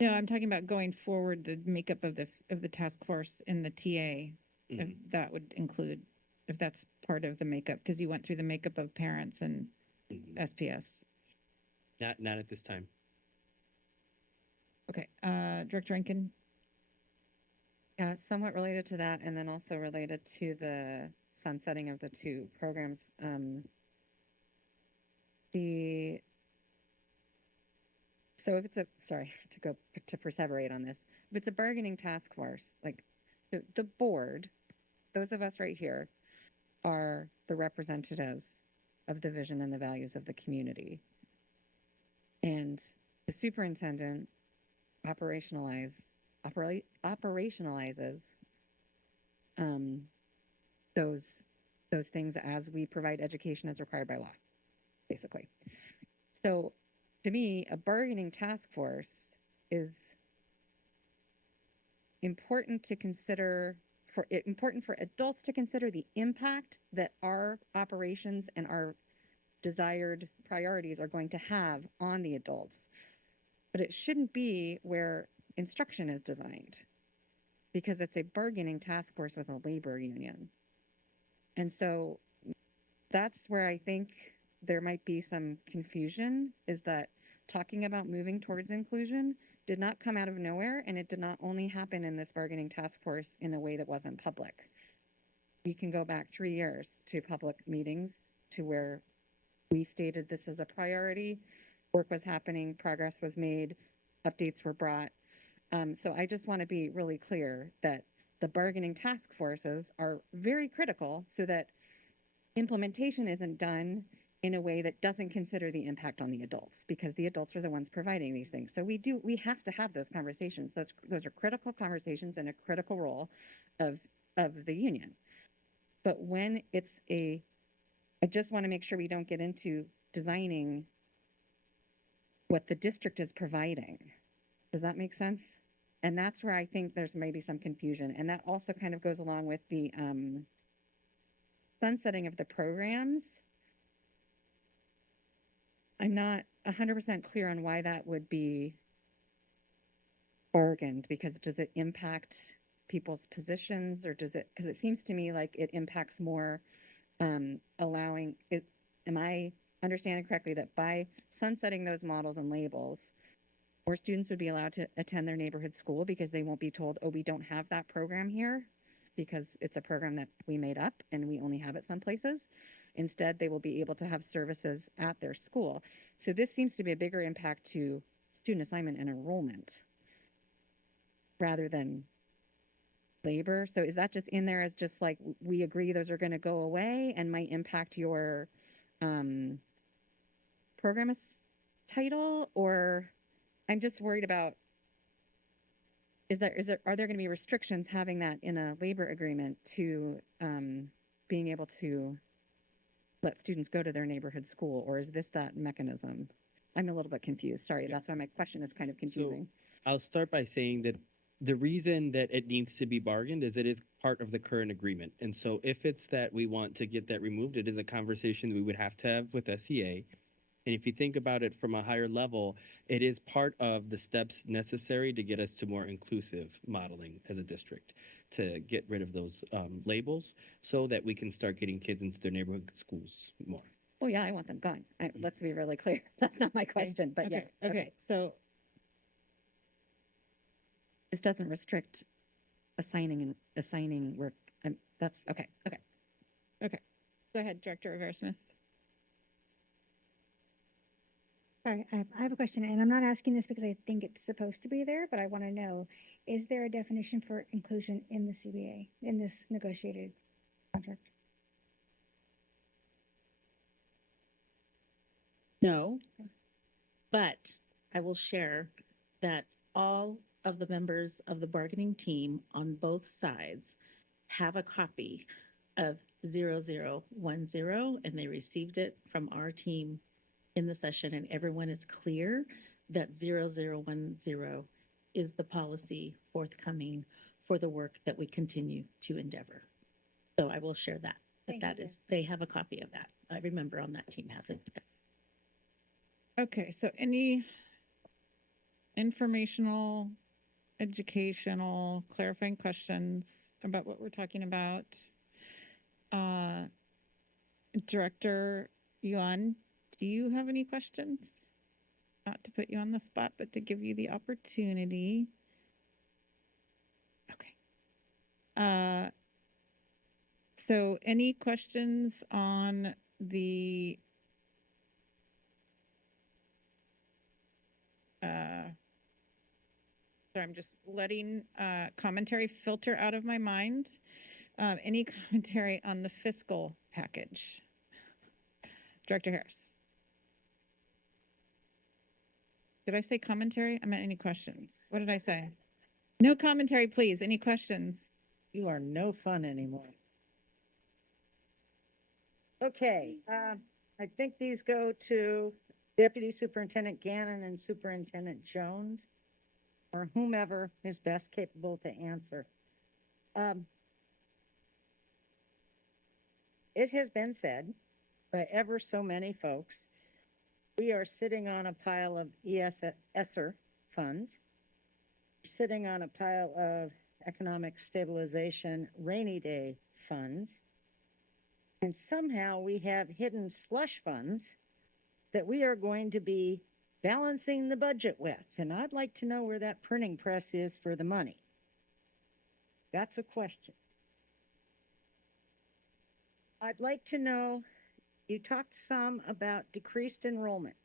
No, I'm talking about going forward, the makeup of the task force in the TA, if that would include, if that's part of the makeup, because you went through the makeup of parents and SPS. Not at this time. Okay, Director Rankin. Yeah, somewhat related to that, and then also related to the sunsetting of the two programs. So if it's sorry to go to perseverate on this, if it's a bargaining task force, like the board, those of us right here are the representatives of the vision and the values of the community. And the superintendent operationalizes those things as we provide education as required by law, basically. So to me, a bargaining task force is important to consider important for adults to consider the impact that our operations and our desired priorities are going to have on the adults. But it shouldn't be where instruction is designed, because it's a bargaining task force with a labor union. And so that's where I think there might be some confusion, is that talking about moving towards inclusion did not come out of nowhere, and it did not only happen in this bargaining task force in a way that wasn't public. We can go back 3 years to public meetings to where we stated this as a priority, work was happening, progress was made, updates were brought. So I just want to be really clear that the bargaining task forces are very critical so that implementation isn't done in a way that doesn't consider the impact on the adults, because the adults are the ones providing these things. So we have to have those conversations. Those are critical conversations and a critical role of the union. But when I just want to make sure we don't get into designing what the district is providing. Does that make sense? And that's where I think there's maybe some confusion. And that also kind of goes along with the sunsetting of the programs. I'm not 100% clear on why that would be bargained, because does it impact people's positions, or does it, because it seems to me like it impacts more allowing it. Am I understanding correctly that by sunsetting those models and labels, more students would be allowed to attend their neighborhood school because they won't be told, oh, we don't have that program here because it's a program that we made up and we only have it some places. Instead, they will be able to have services at their school. So this seems to be a bigger impact to student assignment and enrollment rather than labor. So is that just in there as just like, we agree those are going to go away and might impact your program title? Or I'm just worried about, are there going to be restrictions having that in a labor agreement to being able to let students go to their neighborhood school, or is this that mechanism? I'm a little bit confused. Sorry, that's why my question is kind of confusing. So I'll start by saying that the reason that it needs to be bargained is it is part of the current agreement. And so if it's that we want to get that removed, it is a conversation we would have to have with SEA. And if you think about it from a higher level, it is part of the steps necessary to get us to more inclusive modeling as a district, to get rid of those labels so that we can start getting kids into their neighborhood schools more. Oh yeah, I want them gone. Let's be really clear. That's not my question, but yeah. Okay, so this doesn't restrict assigning work. That's okay. Okay. Go ahead, Director Rivera-Smith. Sorry, I have a question, and I'm not asking this because I think it's supposed to be there, but I want to know, is there a definition for inclusion in the CBA, in this negotiated contract? No, but I will share that all of the members of the bargaining team on both sides have a copy of 0010, and they received it from our team in the session, and everyone is clear that 0010 is the policy forthcoming for the work that we continue to endeavor. So I will share that. Thank That you. is, they have a copy of that. Every member on that team has it. Okay, so any informational, educational, clarifying questions about what we're talking about? Director Yuan, do you have any questions? Not to put you on the spot, but to give you the opportunity. Okay. So any questions on the sorry, I'm just letting commentary filter out of my mind. Any commentary on the fiscal package? Director Harris. Did I say commentary? I meant any questions. What did I say? No commentary, please. Any questions? You are no fun anymore. Okay, I think these go to Deputy Superintendent Gannon and Superintendent Jones, or whomever is best capable to answer. It has been said by ever so many folks, we are sitting on a pile of ESSER funds, sitting on a pile of economic stabilization rainy day funds, and somehow we have hidden slush funds that we are going to be balancing the budget with. And I'd like to know where that printing press is for the money. That's a question. I'd like to know, you talked some about decreased enrollment.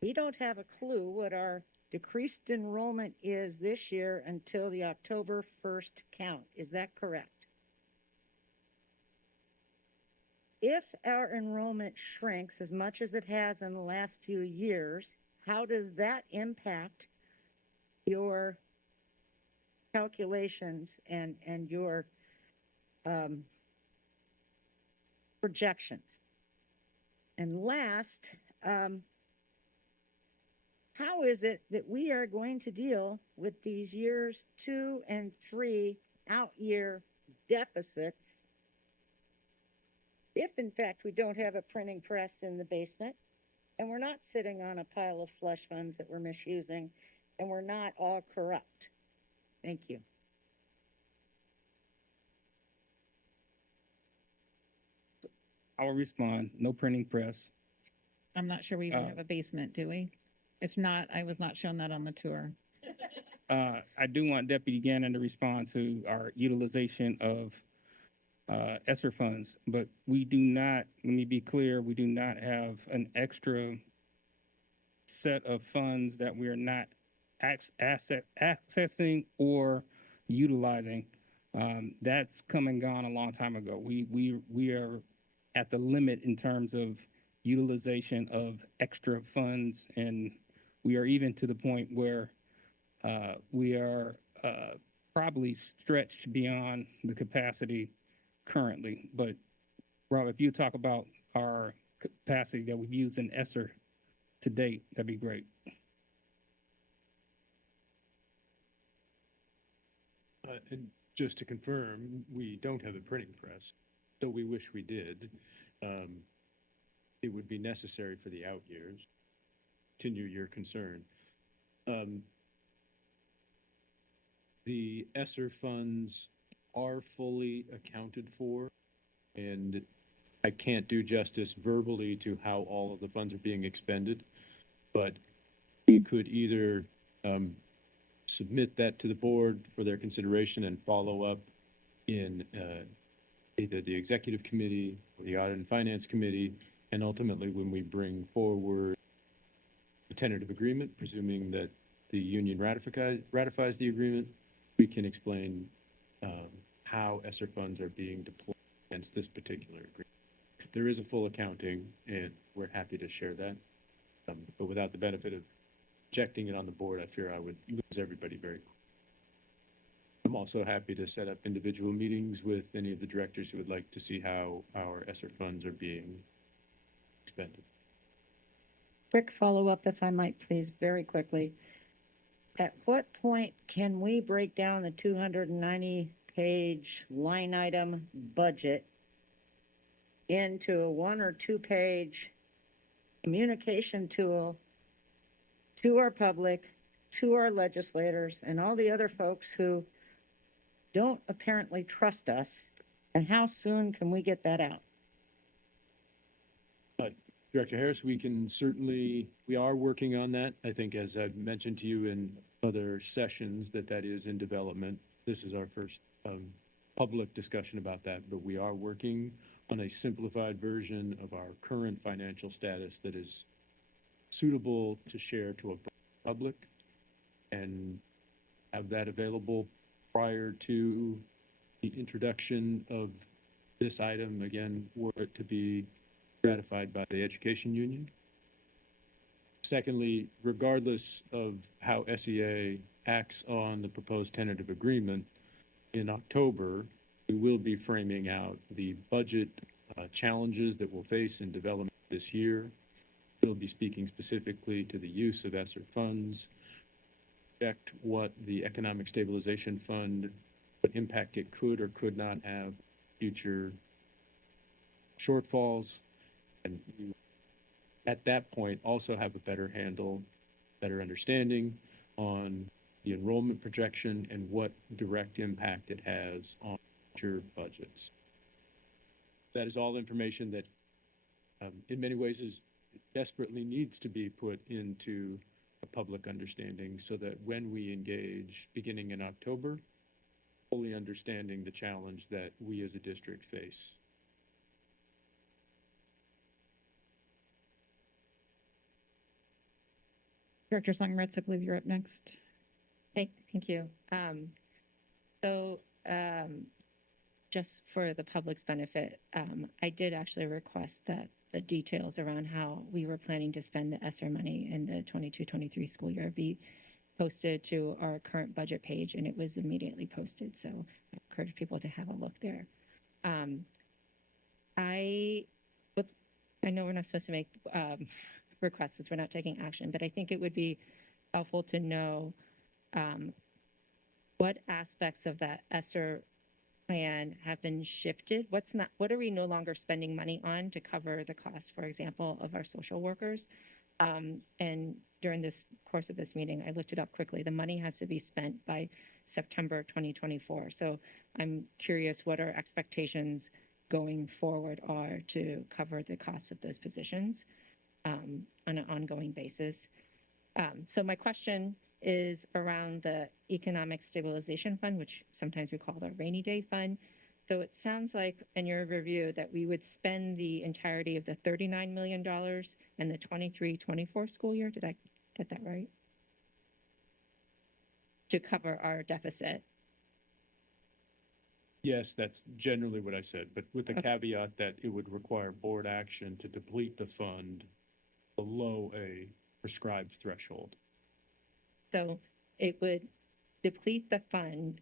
We don't have a clue what our decreased enrollment is this year until the October 1st count. Is that correct? If our enrollment shrinks as much as it has in the last few years, how does that impact your calculations and your projections? And last, how is it that we are going to deal with these years 2 and 3 out year deficits if in fact we don't have a printing press in the basement and we're not sitting on a pile of slush funds that we're misusing and we're not all corrupt? Thank you. I will respond. No printing press. I'm not sure we even have a basement, do we? If not, I was not shown that on the tour. I do want Deputy Gannon to respond to our utilization of ESSER funds, but we do not, let me be clear, we do not have an extra set of funds that we are not accessing or utilizing. That's come and gone a long time ago. We are at the limit in terms of utilization of extra funds, and we are even to the point where we are probably stretched beyond the capacity currently. But Rob, if you talk about our capacity that we've used in ESSER to date, that'd be great. And just to confirm, we don't have a printing press, so we wish we did. It would be necessary for the out years. Continue your concern. The ESSER funds are fully accounted for, and I can't do justice verbally to how all of the funds are being expended, but we could either submit that to the board for their consideration and follow up in either the executive committee or the audit and finance committee, and ultimately when we bring forward the tentative agreement, presuming that the union ratifies the agreement, we can explain how ESSER funds are being deployed against this particular agreement. There is a full accounting, and we're happy to share that, but without the benefit of projecting it on the board, I fear I would lose everybody very quickly. I'm also happy to set up individual meetings with any of the directors who would like to see how our ESSER funds are being expended. Quick follow-up, if I might, please, very quickly. At what point can we break down the 290-page line item budget into a 1 or 2 page communication tool to our public, to our legislators, and all the other folks who don't apparently trust us? And how soon can we get that out? Director Harris, we are working on that. I think, as I've mentioned to you in other sessions, that is in development. This is our first public discussion about that, but we are working on a simplified version of our current financial status that is suitable to share to a public, and have that available prior to the introduction of this item, again, were it to be ratified by the Education Union. Secondly, regardless of how SEA acts on the proposed tentative agreement, in October, we will be framing out the budget challenges that we'll face in development this year. We'll be speaking specifically to the use of ESSER funds, project what the Economic Stabilization Fund, what impact it could or could not have future shortfalls, and at that point also have a better understanding on the enrollment projection and what direct impact it has on future budgets. That is all information that in many ways desperately needs to be put into a public understanding, so that when we engage beginning in October, fully understanding the challenge that we as a district face. Director Songritz, I believe you're up next. Thank you. Just for the public's benefit, I did actually request that the details around how we were planning to spend the ESSER money in the 22-23 school year be posted to our current budget page, and it was immediately posted. So I encourage people to have a look there. I know we're not supposed to make requests since we're not taking action, but I think it would be helpful to know what aspects of that ESSER plan have been shifted. What are we no longer spending money on to cover the cost, for example, of our social workers? And during this course of this meeting, I looked it up quickly. The money has to be spent by September 2024. So I'm curious what our expectations going forward are to cover the costs of those positions on an ongoing basis. So my question is around the Economic Stabilization Fund, which sometimes we call the rainy day fund. So it sounds like in your review that we would spend the entirety of the $39 million in the 23-24 school year. Did I get that right? To cover our deficit. Yes, that's generally what I said, but with the caveat that it would require board action to deplete the fund below a prescribed threshold. So it would deplete the fund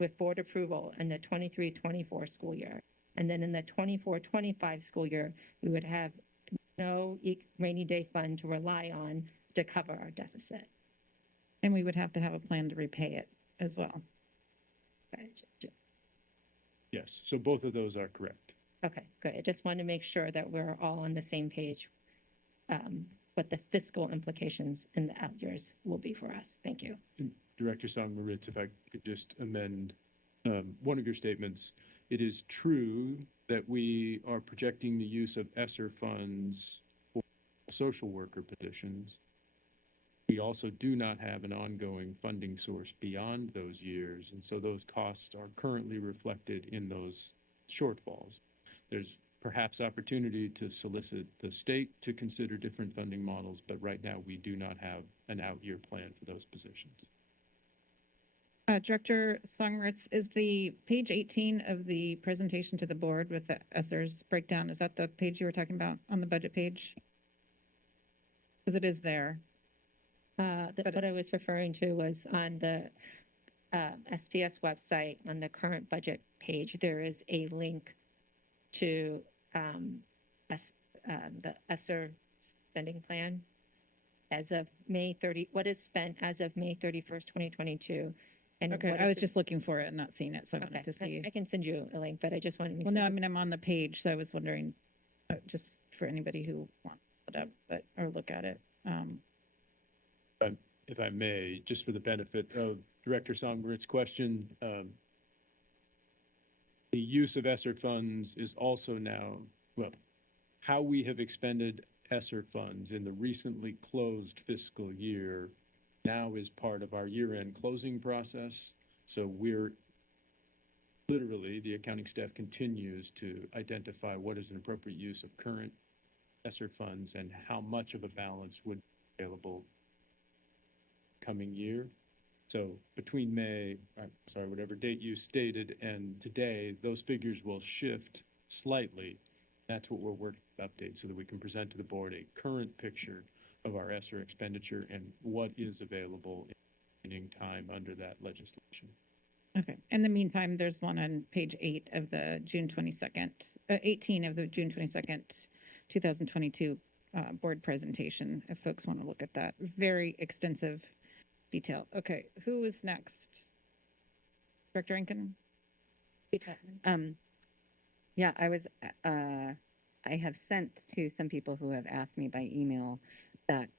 with board approval in the 23-24 school year. And then in the 24-25 school year, we would have no rainy day fund to rely on to cover our deficit. And we would have to have a plan to repay it as well. Yes, so both of those are correct. Okay, good. I just wanted to make sure that we're all on the same page, what the fiscal implications in the out years will be for us. Thank you. Director Song-Moritz, if I could just amend one of your statements. It is true that we are projecting the use of ESSER funds for social worker positions. We also do not have an ongoing funding source beyond those years, and so those costs are currently reflected in those shortfalls. There's perhaps opportunity to solicit the state to consider different funding models, but right now we do not have an out-year plan for those positions. Director Songritz, is the page 18 of the presentation to the board with the ESSER's breakdown, is that the page you were talking about on the budget page? Because it is there. What I was referring to was on the SPS website, on the current budget page, there is a link to the ESSER spending plan as of May 30, what is spent as of May 31st, 2022. And Okay, what I is was it- just looking for it and not seeing it, so I Okay, wanted to see. I can send you a link, but I just wanted to make Well, sure. no, I mean, I'm on the page, so I was wondering, just for anybody who wants to put up, or look at it. If I may, just for the benefit of Director Songrit's question, the use of ESSER funds is also now, well, how we have expended ESSER funds in the recently closed fiscal year now is part of our year-end closing process. So we're literally, the accounting staff continues to identify what is an appropriate use of current ESSER funds and how much of a balance would be available coming year. So between whatever date you stated and today, those figures will shift slightly. That's what we're working to update so that we can present to the board a current picture of our ESSER expenditure and what is available in time under that legislation. Okay, in the meantime, there's one on page 8 of the June 22nd, 18 of the June 22nd, 2022 board presentation, if folks want to look at that. Very extensive detail. Okay, who is next? Director Rankin? Yeah, I have sent to some people who have asked me by email that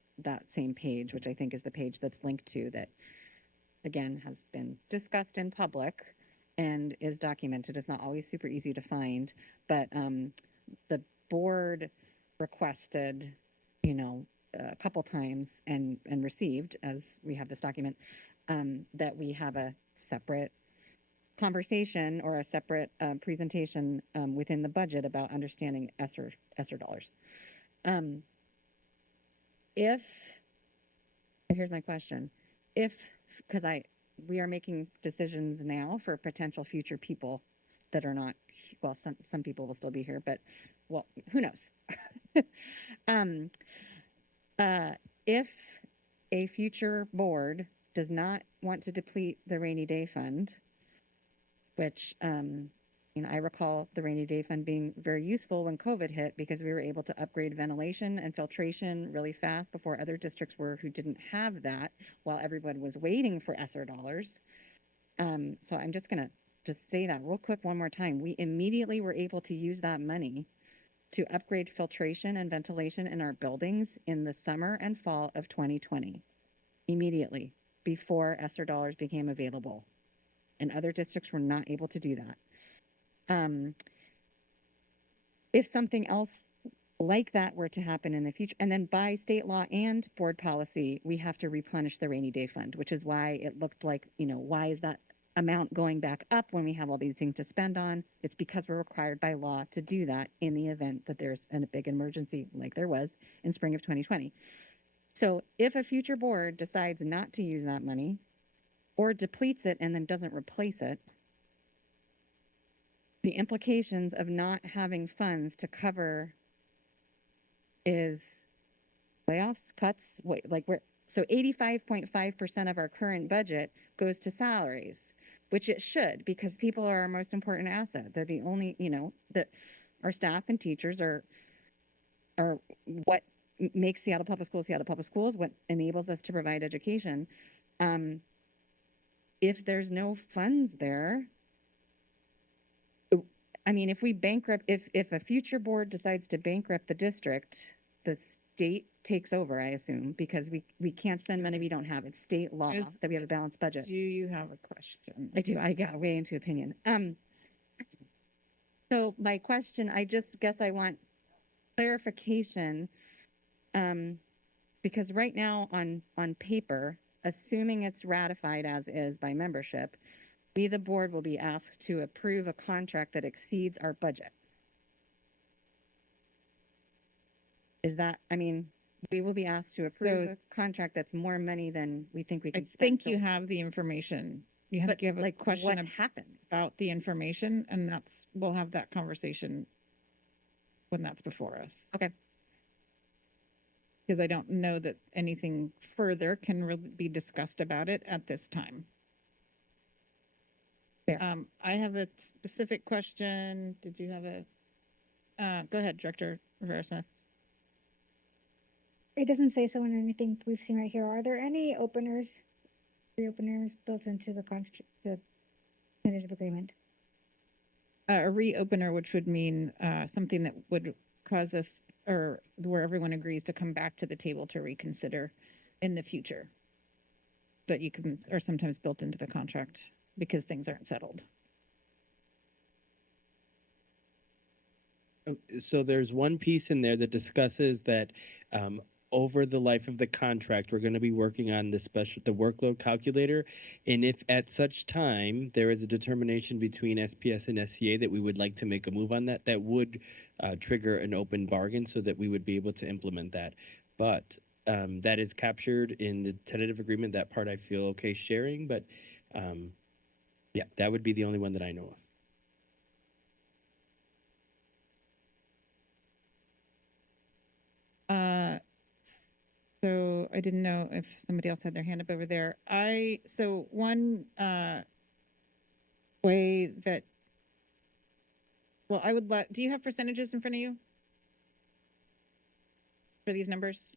same page, which I think is the page that's linked to that, again, has been discussed in public and is documented. It's not always super easy to find, but the board requested, a couple times and received, as we have this document, that we have a separate conversation or a separate presentation within the budget about understanding ESSER dollars. Here's my question. Because we are making decisions now for potential future people that are not, well, some people will still be here, but, well, who knows? If a future board does not want to deplete the rainy day fund, which I recall the rainy day fund being very useful when COVID hit because we were able to upgrade ventilation and filtration really fast before other districts who didn't have that while everyone was waiting for ESSER dollars. So I'm just going to say that real quick one more time. We immediately were able to use that money to upgrade filtration and ventilation in our buildings in the summer and fall of 2020, immediately before ESSER dollars became available. And other districts were not able to do that. If something else like that were to happen in the future, and then by state law and board policy, we have to replenish the rainy day fund, which is why it looked like, why is that amount going back up when we have all these things to spend on? It's because we're required by law to do that in the event that there's a big emergency like there was in spring of 2020. So if a future board decides not to use that money or depletes it and then doesn't replace it, the implications of not having funds to cover is layoffs, cuts, so 85.5% of our current budget goes to salaries, which it should, because people are our most important asset. They're the only, that our staff and teachers are what makes Seattle Public Schools, what enables us to provide education. If there's no funds there, if we bankrupt, if a future board decides to bankrupt the district, the state takes over, I assume, because we can't spend money we don't have. It's state law that we have a balanced budget. Do you have a question? I do. I got way into opinion. So my question, I just guess I want clarification, because right now on paper, assuming it's ratified as is by membership, we, the board, will be asked to approve a contract that exceeds our budget. Is that, we will be asked to approve a contract that's more money than we think we can spend. I think you have the information. You have a question what happens about the information, and we'll have that conversation when that's before us. Okay. because I don't know that anything further can really be discussed about it at this time. I have a specific question. Did you have go ahead, Director Rivera Smith. It doesn't say so in anything we've seen right here. Are there any reopeners built into the the tentative agreement? A reopener, which would mean something that would cause us, or where everyone agrees to come back to the table to reconsider in the future. That you can, are sometimes built into the contract because things aren't settled. So there's one piece in there that discusses that over the life of the contract, we're going to be working on the workload calculator. And if at such time there is a determination between SPS and SCA that we would like to make a move on that, that would trigger an open bargain so that we would be able to implement that. But that is captured in the tentative agreement. That part I feel okay sharing, but yeah, that would be the only one that I know of. So I didn't know if somebody else had their hand up over there. So one way that, well, I would do you have percentages in front of you for these numbers?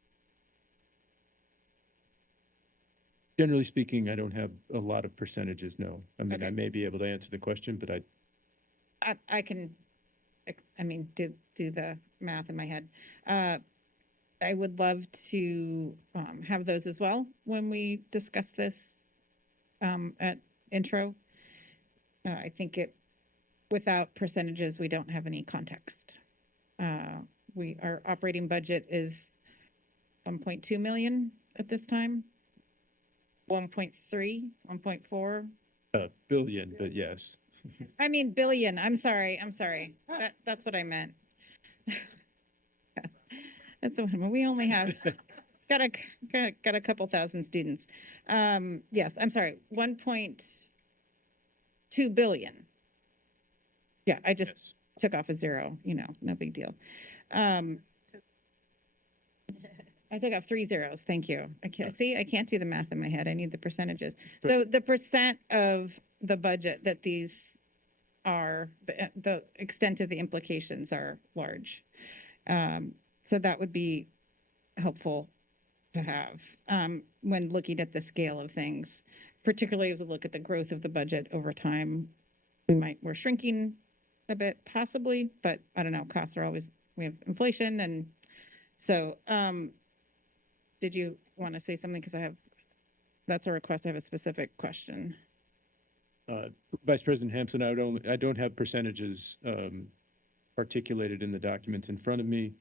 Generally speaking, I don't have a lot of percentages, no. I mean, Okay. I may be able to answer the question, but I can, I mean, do the math in my head. I would love to have those as well when we discuss this at intro. I think without percentages, we don't have any context. Our operating budget is 1.2 million at this time. 1.3, 1.4. Billion, but yes. I mean, billion. I'm sorry. That's what I meant. Yes. That's what we only have got a couple thousand students. Yes, I'm sorry. 1.2 billion. Yeah, I just took off a zero, no big deal. I took off 3 zeros. Thank you. I can't do the math in my head. I need the percentages. So the percent of the budget that these are, the extent of the implications are large. So that would be helpful to have when looking at the scale of things, particularly as we look at the growth of the budget over time. We're shrinking a bit possibly, but I don't know, costs are always, we have inflation. And so did you want to say something? Because that's a request. I have a specific question. Vice President Hampson, I don't have percentages articulated in the documents in front of me.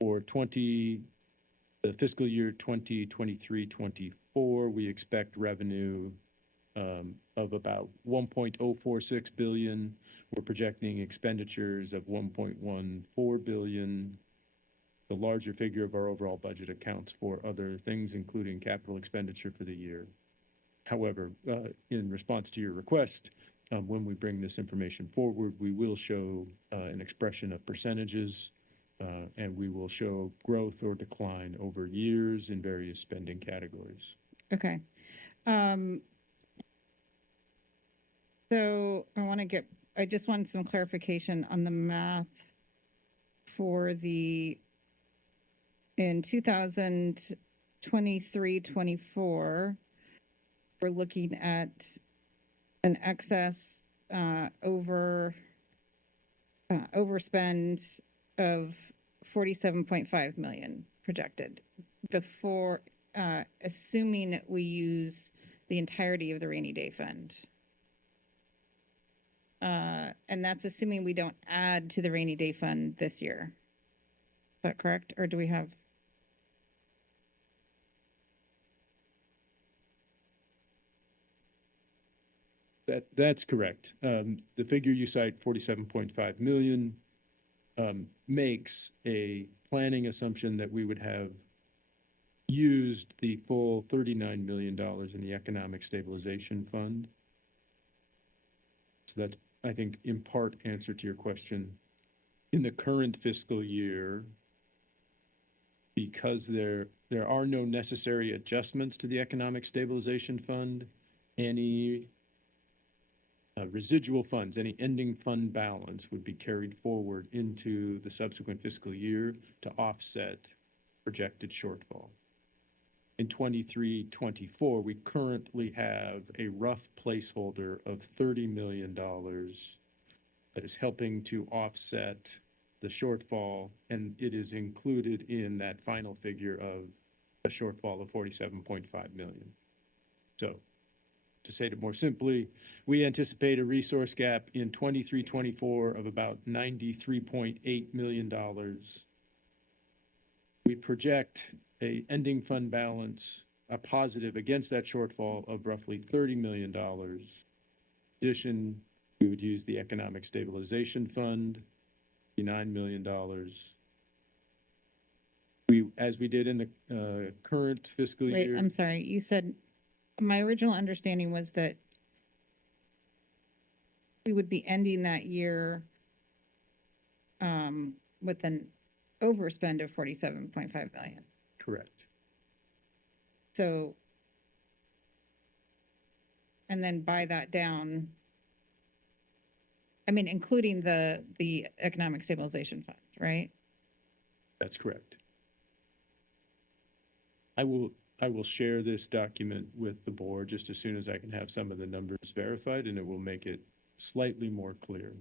For the fiscal year 2023-24, we expect revenue of about 1.046 billion. We're projecting expenditures of 1.14 billion. The larger figure of our overall budget accounts for other things, including capital expenditure for the year. However, in response to your request, when we bring this information forward, we will show an expression of percentages, and we will show growth or decline over years in various spending categories. Okay. So I just wanted some clarification on the math for in 2023-24, we're looking at an excess overspend of 47.5 million projected before assuming we use the entirety of the rainy day fund. And that's assuming we don't add to the rainy day fund this year. Is that correct? Or do we have? That's correct. The figure you cite, 47.5 million, makes a planning assumption that we would have used the full $39 million in the Economic Stabilization Fund. So that's, I think, in part answer to your question. In the current fiscal year, because there are no necessary adjustments to the Economic Stabilization Fund, any residual funds, any ending fund balance would be carried forward into the subsequent fiscal year to offset projected shortfall. In 23-24, we currently have a rough placeholder of $30 million that is helping to offset the shortfall, and it is included in that final figure of a shortfall of 47.5 million. So to say it more simply, we anticipate a resource gap in 23-24 of about $93.8 million. We project a ending fund balance, a positive against that shortfall of roughly $30 million. In addition, we would use the Economic Stabilization Fund, $9 million. As we did in the current fiscal Wait, year. I'm sorry. You said, my original understanding was that we would be ending that year with an overspend of 47.5 million. Correct. So, and then buy that down, I mean, including the Economic Stabilization Fund, right? That's correct. I will share this document with the board just as soon as I can have some of the numbers verified, and it will make it slightly more clear.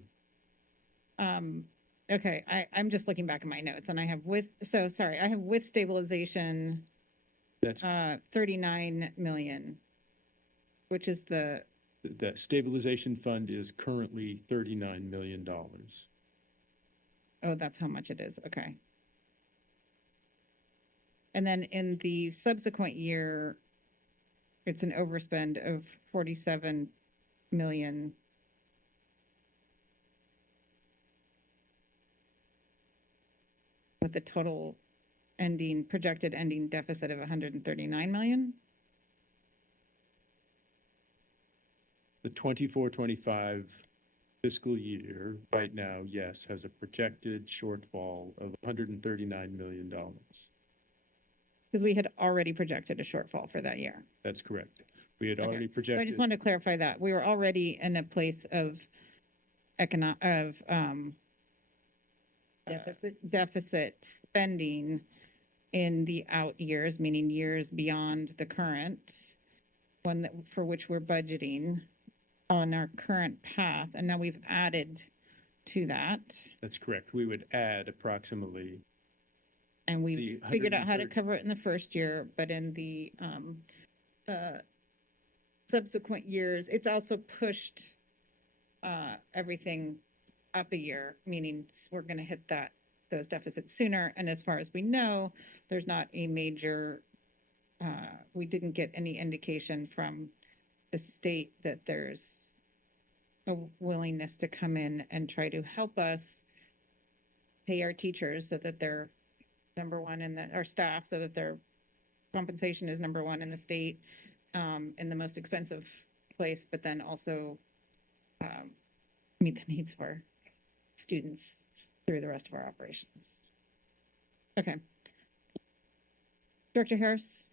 Okay, I'm just looking back at my notes and I have I have with stabilization, that's 39 million, which is the stabilization fund is currently $39 million. Oh, that's how much it is. Okay. And then in the subsequent year, it's an overspend of 47 million. With a total projected ending deficit of 139 million. The 24-25 fiscal year right now, yes, has a projected shortfall of $139 million. Because we had already projected a shortfall for that year. That's correct. We had Okay. already So projected. I just wanted to clarify that. We were already in a place of deficit spending in the out years, meaning years beyond the current one for which we're budgeting on our current path. And now we've added to that. That's correct. We would add approximately. And we figured out how to cover it in the first year, but in the subsequent years, it's also pushed everything up a year, meaning we're going to hit those deficits sooner. And as far as we know, there's not a major, we didn't get any indication from the state that there's a willingness to come in and try to help us pay our teachers so that they're number one in our staff, so that their compensation is number one in the state, in the most expensive place, but then also meet the needs of our students through the rest of our operations. Okay. Director Harris.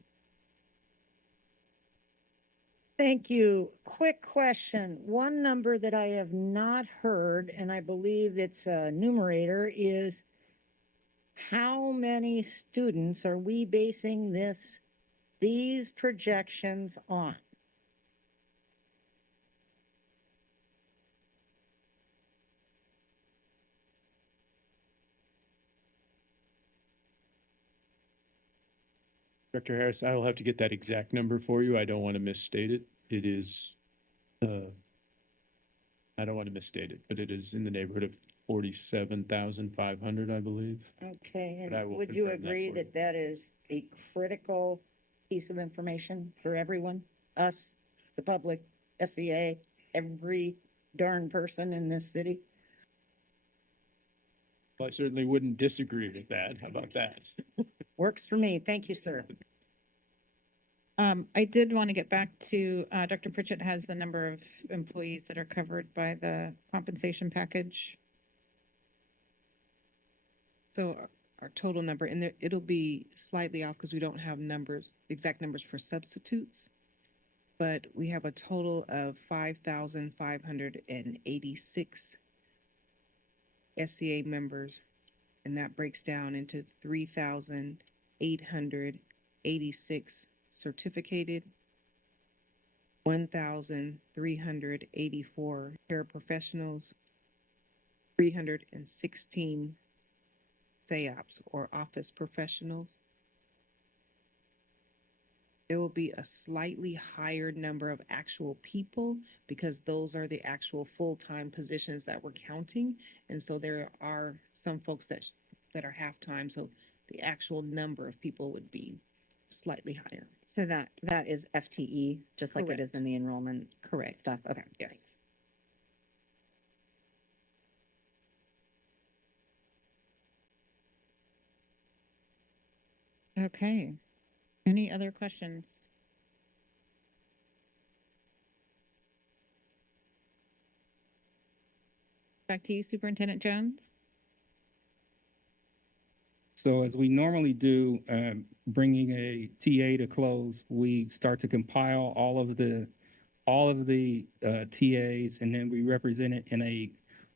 Thank you. Quick question. One number that I have not heard, and I believe it's a numerator, is how many students are we basing these projections on? Dr. Harris, I will have to get that exact number for you. I don't want to misstate it. It is, I don't want to misstate it, but it is in the neighborhood of 47,500, I believe. Okay, But I and will would you confirm that agree for you. that that is a critical piece of information for everyone? Us, the public, SEA, every darn person in this city? Well, I certainly wouldn't disagree with that. How about that? Works for me. Thank you, sir. I did want to get back to, Dr. Pritchett has the number of employees that are covered by the compensation package. So our total number, and it'll be slightly off because we don't have numbers, exact numbers for substitutes. But we have a total of 5,586 SCA members, and that breaks down into 3,886 certificated, 1,384 paraprofessionals, 316 SAOPs or office professionals. There will be a slightly higher number of actual people because those are the actual full-time positions that we're counting. And so there are some folks that are half-time, so the actual number of people would be slightly higher. So that is FTE, just like it is in the enrollment Correct. stuff. Okay. Yes. Okay. Any other questions? Back to you, Superintendent Jones. So as we normally do, bringing a TA to close, we start to compile all of the TAs, and then we represent it in a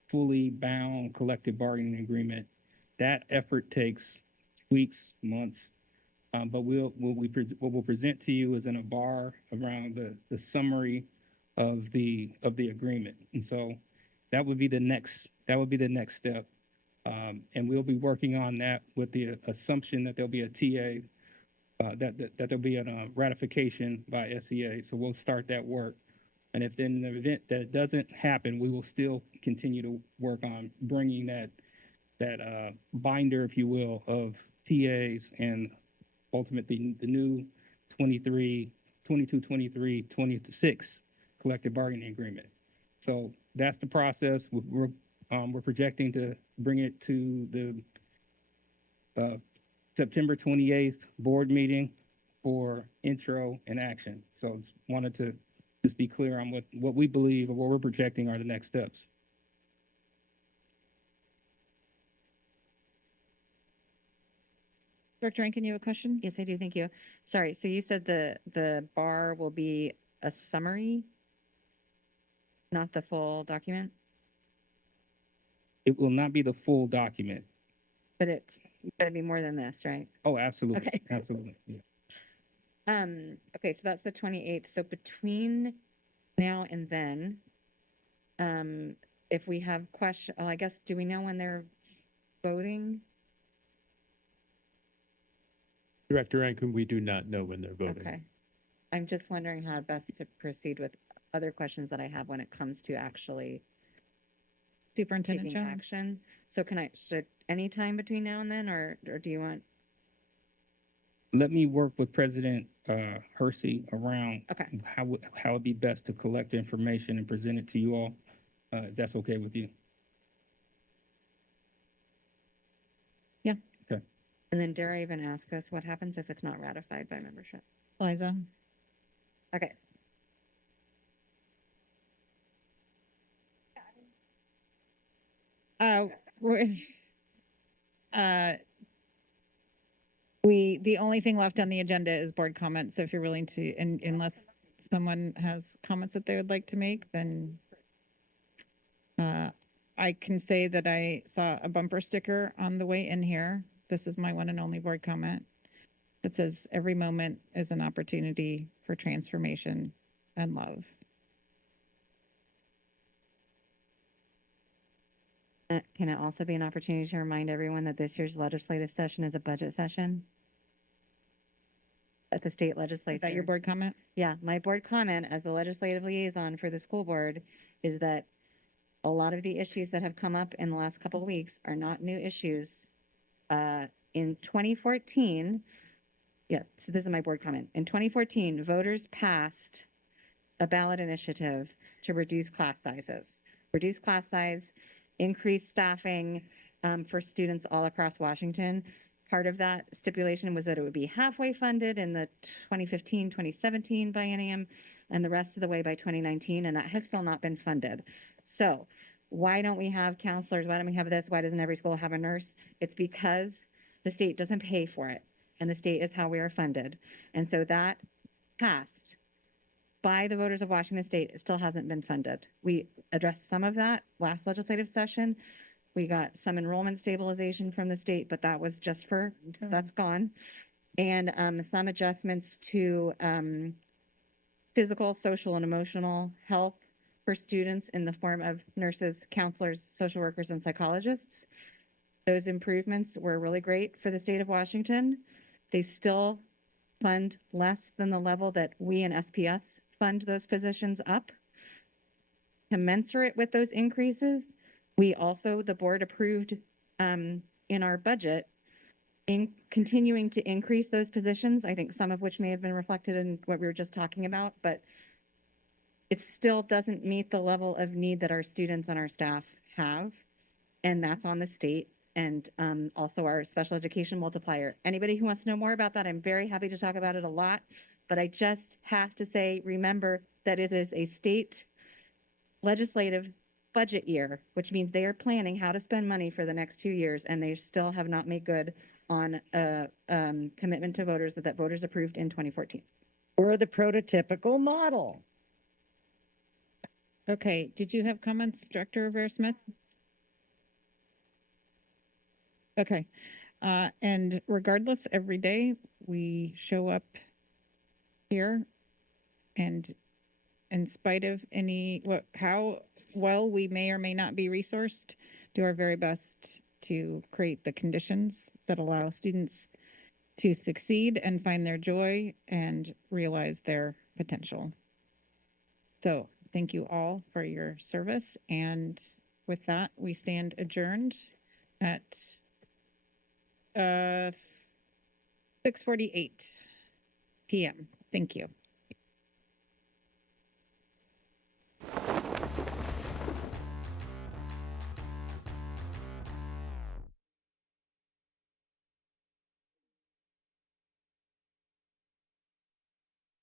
fully bound collective bargaining agreement. That effort takes weeks, months, but what we'll present to you is in a bar around the summary of the agreement, and so that would be the next step. And we'll be working on that with the assumption that there'll be a TA, that there'll be a ratification by SEA. So we'll start that work. And if in the event that it doesn't happen, we will still continue to work on bringing that binder, if you will, of TAs and ultimately the new 26 collective bargaining agreement. So that's the process. We're projecting to bring it to the September 28th board meeting for intro and action. So just wanted to just be clear on what we believe or what we're projecting are the next steps. Director Rankin, you have a question? Yes, I do. Thank you. Sorry. So you said the bar will be a summary, not the full document? It will not be the full document. But it's gotta be more than this, right? Oh, absolutely. Okay. Absolutely. Yeah. Okay, so that's the 28th. So between now and then, if we have questions, I guess, do we know when they're voting? Director Rankin, we do not know when they're voting. Okay. I'm just wondering how best to proceed with other questions that I have when it comes to actually Superintendent taking Jones. action. So should any time between now and then, or do you want? Let me work with President Hersey around Okay. how it'd be best to collect information and present it to you all. If that's okay with you. Yeah. Okay. And then dare I even ask us what happens if it's not ratified by membership? Liza. Okay. The only thing left on the agenda is board comments. So if you're willing to, and unless someone has comments that they would like to make, then I can say that I saw a bumper sticker on the way in here. This is my one and only board comment that says every moment is an opportunity for transformation and love. Can it also be an opportunity to remind everyone that this year's legislative session is a budget session at the state legislature? Is that your board comment? Yeah, my board comment as the legislative liaison for the school board is that a lot of the issues that have come up in the last couple of weeks are not new issues. In 2014, yeah, so this is my board comment. In 2014, voters passed a ballot initiative to reduce class sizes. Reduce class size, increase staffing for students all across Washington. Part of that stipulation was that it would be halfway funded in the 2015-2017 biennium and the rest of the way by 2019, and that has still not been funded. So why don't we have counselors? Why don't we have this? Why doesn't every school have a nurse? It's because The state doesn't pay for it, and the state is how we are funded. And so that passed by the voters of Washington State. It still hasn't been funded. We addressed some of that last legislative session. We got some enrollment stabilization from the state, but that was just for, that's gone. And some adjustments to physical, social, and emotional health for students in the form of nurses, counselors, social workers, and psychologists. Those improvements were really great for the state of Washington. They still fund less than the level that we in SPS fund those positions up. Commensurate with those increases, we also, the board approved in our budget in continuing to increase those positions. I think some of which may have been reflected in what we were just talking about, but it still doesn't meet the level of need that our students and our staff have. And that's on the state and also our special education multiplier. Anybody who wants to know more about that, I'm very happy to talk about it a lot, but I just have to say, remember that it is a state legislative budget year, which means they are planning how to spend money for the next 2 years, and they still have not made good on a commitment to voters that voters approved in 2014. We're the prototypical model. Okay, did you have comments, Director Rivera-Smith? Okay, and regardless, every day we show up here, and in spite of how well we may or may not be resourced, do our very best to create the conditions that allow students to succeed and find their joy and realize their potential. So thank you all for your service. And with that, we stand adjourned at 6:48 p.m. Thank you.